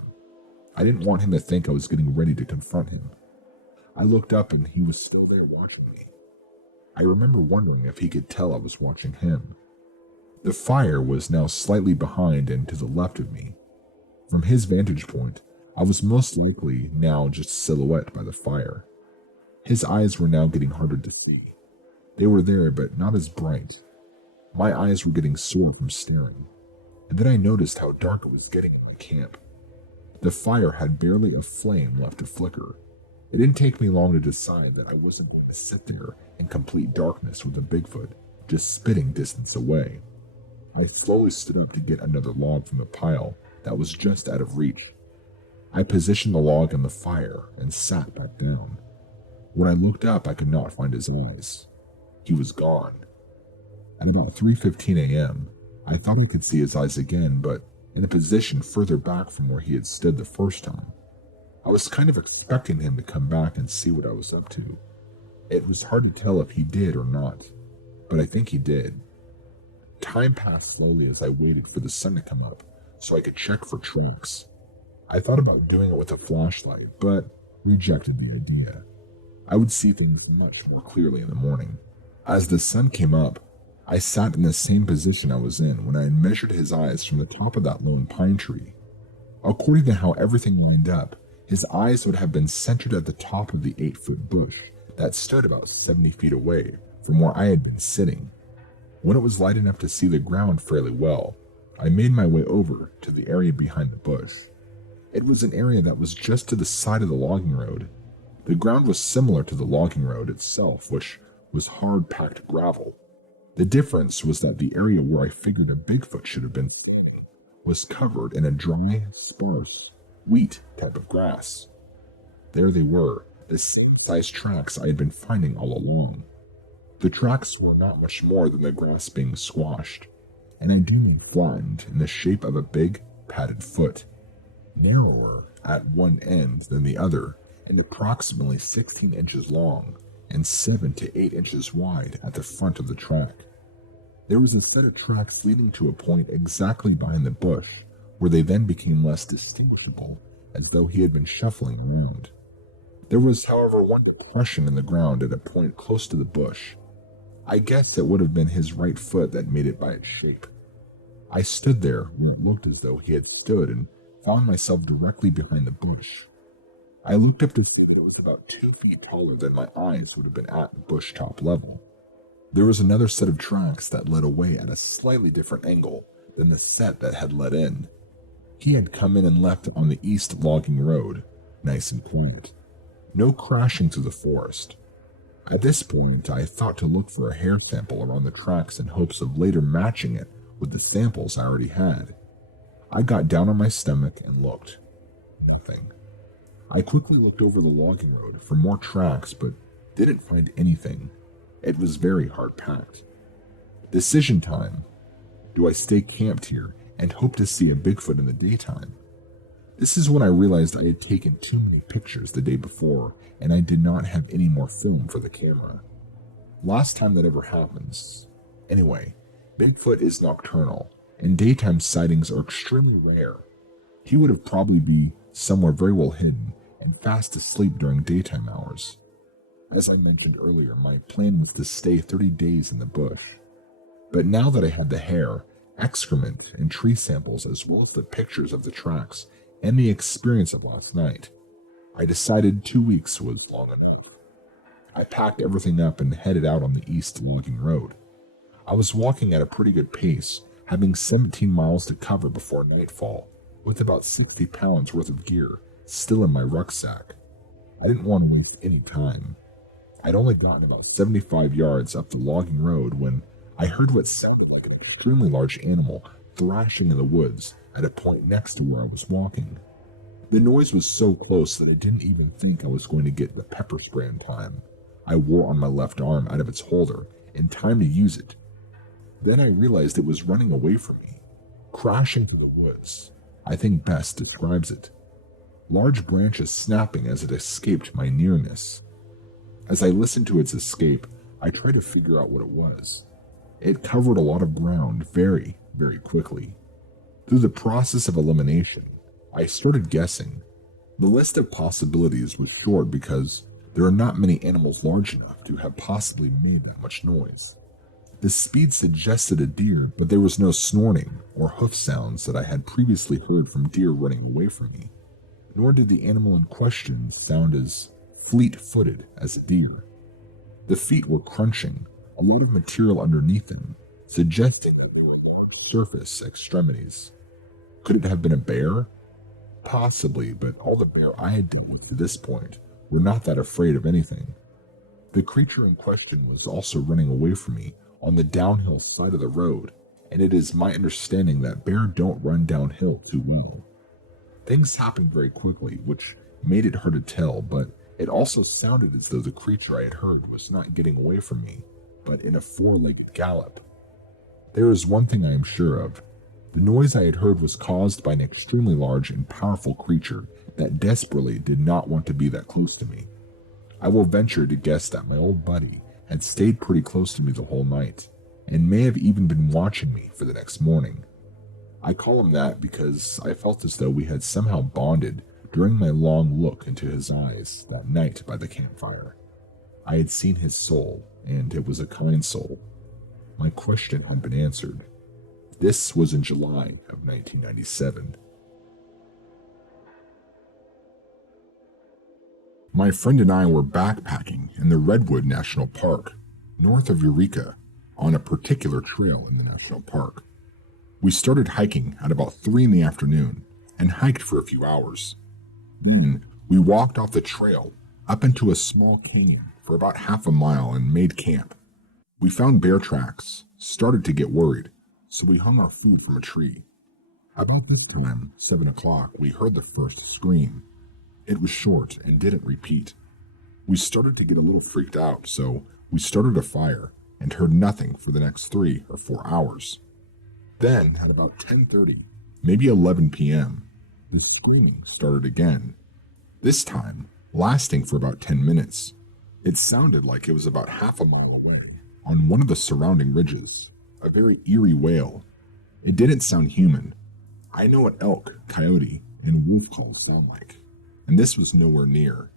I didn't want him to think I was getting ready to confront him. I looked up and he was still there watching me. I remember wondering if he could tell I was watching him. The fire was now slightly behind and to the left of me. From his vantage point, I was most likely now just silhouette by the fire. His eyes were now getting harder to see. They were there, but not as bright. My eyes were getting sore from staring, and then I noticed how dark it was getting in my camp. The fire had barely a flame left to flicker. It didn't take me long to decide that I wasn't going to sit there in complete darkness with a Bigfoot just spitting distance away. I slowly stood up to get another log from the pile that was just out of reach. I positioned the log in the fire and sat back down. When I looked up, I could not find his eyes. He was gone. At about 3:15 a.m., I thought I could see his eyes again, but in a position further back from where he had stood the first time. I was kind of expecting him to come back and see what I was up to. It was hard to tell if he did or not, but I think he did. Time passed slowly as I waited for the sun to come up so I could check for tracks. I thought about doing it with a flashlight, but rejected the idea. I would see things much more clearly in the morning. As the sun came up, I sat in the same position I was in when I had measured his eyes from the top of that lone pine tree. According to how everything lined up, his eyes would have been centered at the top of the 8-foot bush that stood about 70 feet away from where I had been sitting. When it was light enough to see the ground fairly well, I made my way over to the area behind the bush. It was an area that was just to the side of the logging road. The ground was similar to the logging road itself, which was hard-packed gravel. The difference was that the area where I figured a Bigfoot should have been sitting was covered in a dry, sparse, wheat type of grass. There they were, the same-sized tracks I had been finding all along. The tracks were not much more than the grass being squashed, and ideally flattened in the shape of a big, padded foot, narrower at one end than the other, and approximately 16 inches long and 7 to 8 inches wide at the front of the track. There was a set of tracks leading to a point exactly behind the bush, where they then became less distinguishable, as though he had been shuffling around. There was, however, one depression in the ground at a point close to the bush. I guess it would have been his right foot that made it by its shape. I stood there where it looked as though he had stood and found myself directly behind the bush. I looked up to see that it was about 2 feet taller than my eyes would have been at the bush top level. There was another set of tracks that led away at a slightly different angle than the set that had led in. He had come in and left on the east logging road, nice and quiet. No crashing through the forest. At this point, I thought to look for a hair sample around the tracks in hopes of later matching it with the samples I already had. I got down on my stomach and looked. Nothing. I quickly looked over the logging road for more tracks, but didn't find anything. It was very hard-packed. Decision time. Do I stay camped here and hope to see a Bigfoot in the daytime? This is when I realized I had taken too many pictures the day before, and I did not have any more film for the camera. Last time that ever happens. Anyway, Bigfoot is nocturnal, and daytime sightings are extremely rare. He would have probably be somewhere very well hidden and fast asleep during daytime hours. As I mentioned earlier, my plan was to stay 30 days in the bush. But now that I had the hair, excrement, and tree samples, as well as the pictures of the tracks and the experience of last night, I decided 2 weeks was long enough. I packed everything up and headed out on the east logging road. I was walking at a pretty good pace, having 17 miles to cover before nightfall, with about 60 pounds worth of gear still in my rucksack. I didn't want to waste any time. I'd only gotten about 75 yards up the logging road when I heard what sounded like an extremely large animal thrashing in the woods at a point next to where I was walking. The noise was so close that I didn't even think I was going to get the pepper spray in time I wore on my left arm out of its holder in time to use it. Then I realized it was running away from me, crashing through the woods. I think best describes it. Large branches snapping as it escaped my nearness. As I listened to its escape, I tried to figure out what it was. It covered a lot of ground very, very quickly. Through the process of elimination, I started guessing. The list of possibilities was short because there are not many animals large enough to have possibly made that much noise. The speed suggested a deer, but there was no snorting or hoof sounds that I had previously heard from deer running away from me, nor did the animal in question sound as fleet-footed as a deer. The feet were crunching, a lot of material underneath them, suggesting that there were large surface extremities. Could it have been a bear? Possibly, but all the bear I had dealt with to this point were not that afraid of anything. The creature in question was also running away from me on the downhill side of the road, and it is my understanding that bear don't run downhill too well. Things happened very quickly, which made it hard to tell, but it also sounded as though the creature I had heard was not getting away from me, but in a four-legged gallop. There is one thing I am sure of. The noise I had heard was caused by an extremely large and powerful creature that desperately did not want to be that close to me. I will venture to guess that my old buddy had stayed pretty close to me the whole night, and may have even been watching me for the next morning. I call him that because I felt as though we had somehow bonded during my long look into his eyes that night by the campfire. I had seen his soul, and it was a kind soul. My question had been answered. This was in July of 1997. My friend and I were backpacking in the Redwood National Park, north of Eureka, on a particular trail in the national park. We started hiking at about 3 in the afternoon and hiked for a few hours. Then we walked off the trail up into a small canyon for about half a mile and made camp. We found bear tracks, started to get worried, so we hung our food from a tree. About this time, 7 o'clock, we heard the first scream. It was short and didn't repeat. We started to get a little freaked out, so we started a fire and heard nothing for the next 3 or 4 hours. Then, at about 10:30, maybe 11 p.m., the screaming started again, this time lasting for about 10 minutes. It sounded like it was about half a mile away, on one of the surrounding ridges, a very eerie wail. It didn't sound human. I know what elk, coyote, and wolf calls sound like, and this was nowhere near.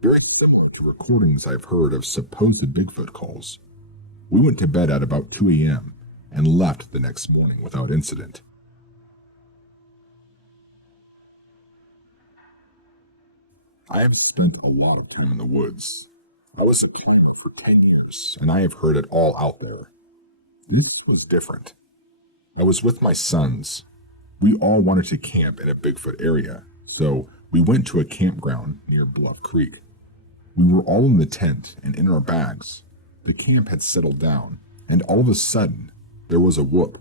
Very similar to recordings I've heard of supposed Bigfoot calls. We went to bed at about 2 a.m. and left the next morning without incident. I have spent a lot of time in the woods. I was in Canada for 10 years, and I have heard it all out there. This was different. I was with my sons. We all wanted to camp in a Bigfoot area, so we went to a campground near Bluff Creek. We were all in the tent and in our bags. The camp had settled down, and all of a sudden, there was a whoop.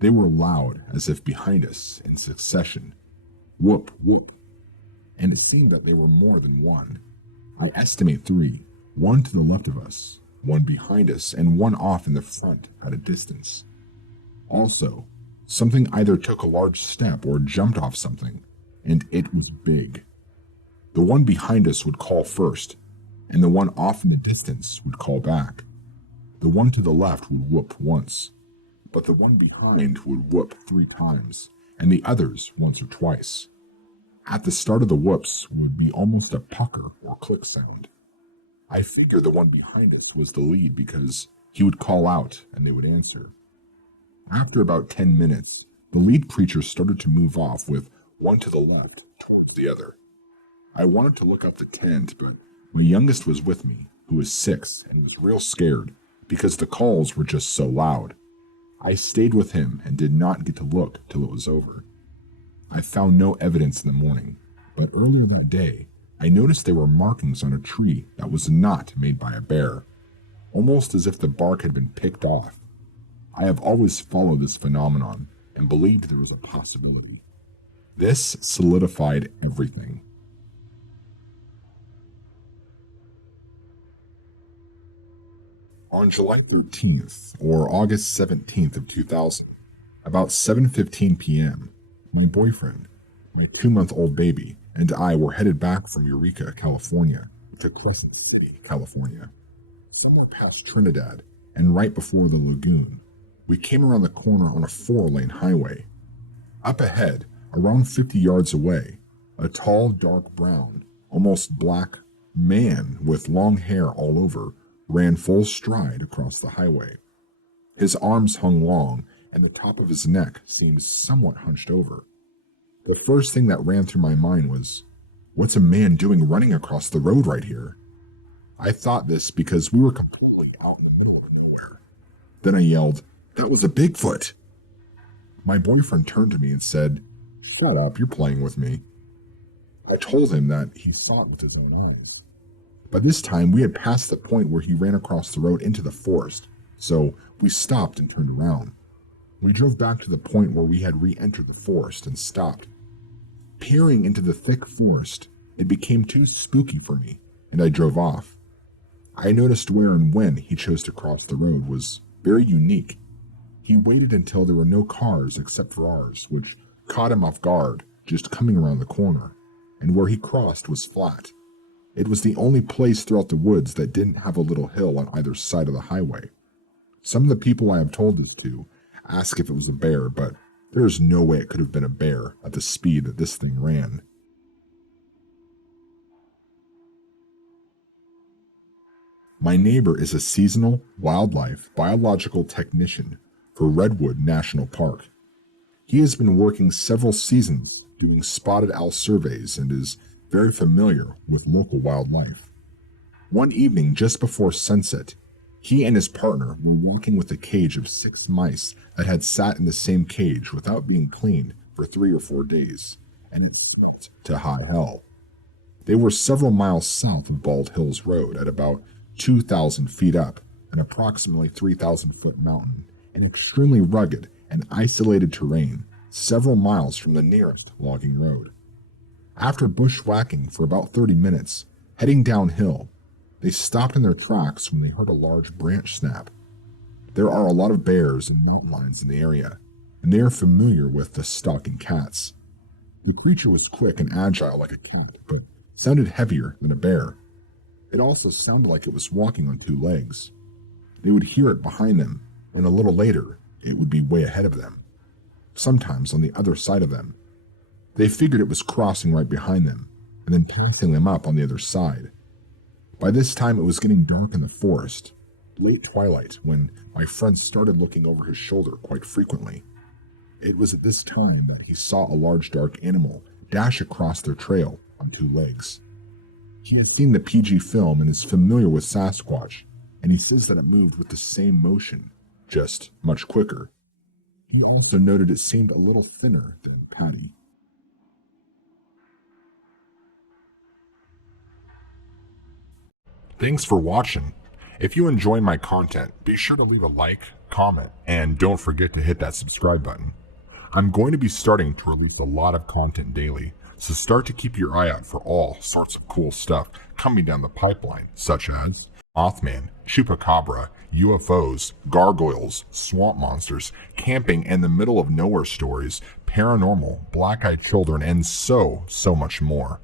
They were loud, as if behind us, in succession. Whoop, whoop. And it seemed that they were more than one. I estimate 3, one to the left of us, one behind us, and one off in the front at a distance. Also, something either took a large step or jumped off something, and it was big. The one behind us would call first, and the one off in the distance would call back. The one to the left would whoop once, but the one behind would whoop 3 times, and the others once or twice. At the start of the whoops would be almost a pucker or click sound. I figure the one behind us was the lead because he would call out and they would answer. After about 10 minutes, the lead creature started to move off with one to the left towards the other. I wanted to look up the tent, but my youngest was with me, who was 6 and was real scared because the calls were just so loud. I stayed with him and did not get to look till it was over. I found no evidence in the morning, But earlier that day, I noticed there were markings on a tree that was not made by a bear, almost as if the bark had been picked off. I have always followed this phenomenon and believed there was a possibility. This solidified everything. On July 13th, or August 17th of 2000, about 7:15 p.m., my boyfriend, my 2-month-old baby, and I were headed back from Eureka, California, to Crescent City, California. Somewhere past Trinidad, and right before the lagoon, we came around the corner on a 4-lane highway. Up ahead, around 50 yards away, a tall, dark brown, almost black man with long hair all over ran full stride across the highway. His arms hung long, and the top of his neck seemed somewhat hunched over. The first thing that ran through my mind was, what's a man doing running across the road right here? I thought this because we were completely out in the middle of nowhere. Then I yelled, "That was a Bigfoot!" My boyfriend turned to me and said, "Shut up, you're playing with me." I told him that he saw it with his own eyes. By this time, we had passed the point where he ran across the road into the forest, so we stopped and turned around. We drove back to the point where we had re-entered the forest and stopped. Peering into the thick forest, it became too spooky for me, and I drove off. I noticed where and when he chose to cross the road was very unique. He waited until there were no cars except for ours, which caught him off guard, just coming around the corner, and where he crossed was flat. It was the only place throughout the woods that didn't have a little hill on either side of the highway. Some of the people I have told this to ask if it was a bear, but there is no way it could have been a bear at the speed that this thing ran. My neighbor is a seasonal wildlife biological technician for Redwood National Park. He has been working several seasons doing spotted owl surveys and is very familiar with local wildlife. One evening just before sunset, he and his partner were walking with a cage of 6 mice that had sat in the same cage without being cleaned for 3 or 4 days, and it felt to high hell. They were several miles south of Bald Hills Road at about 2,000 feet up, an approximately 3,000-foot mountain, an extremely rugged and isolated terrain, several miles from the nearest logging road. After bushwhacking for about 30 minutes, heading downhill, they stopped in their tracks when they heard a large branch snap. There are a lot of bears and mountain lions in the area, and they are familiar with the stalking cats. The creature was quick and agile like a cat, but sounded heavier than a bear. It also sounded like it was walking on 2 legs. They would hear it behind them, and a little later, it would be way ahead of them, sometimes on the other side of them. They figured it was crossing right behind them, and then passing them up on the other side. By this time, it was getting dark in the forest, late twilight, when my friend started looking over his shoulder quite frequently. It was at this time that he saw a large dark animal dash across their trail on 2 legs. He had seen the PG film and is familiar with Sasquatch, and he says that it moved with the same motion, just much quicker. He also noted it seemed a little thinner than Patty. Thanks for watching. If you enjoy my content, be sure to leave a like, comment, and don't forget to hit that subscribe button. I'm going to be starting to release a lot of content daily, so start to keep your eye out for all sorts of cool stuff coming down the pipeline, such as Mothman, Chupacabra, UFOs, gargoyles, swamp monsters, camping and the middle of nowhere stories, paranormal, black-eyed children, and so much more.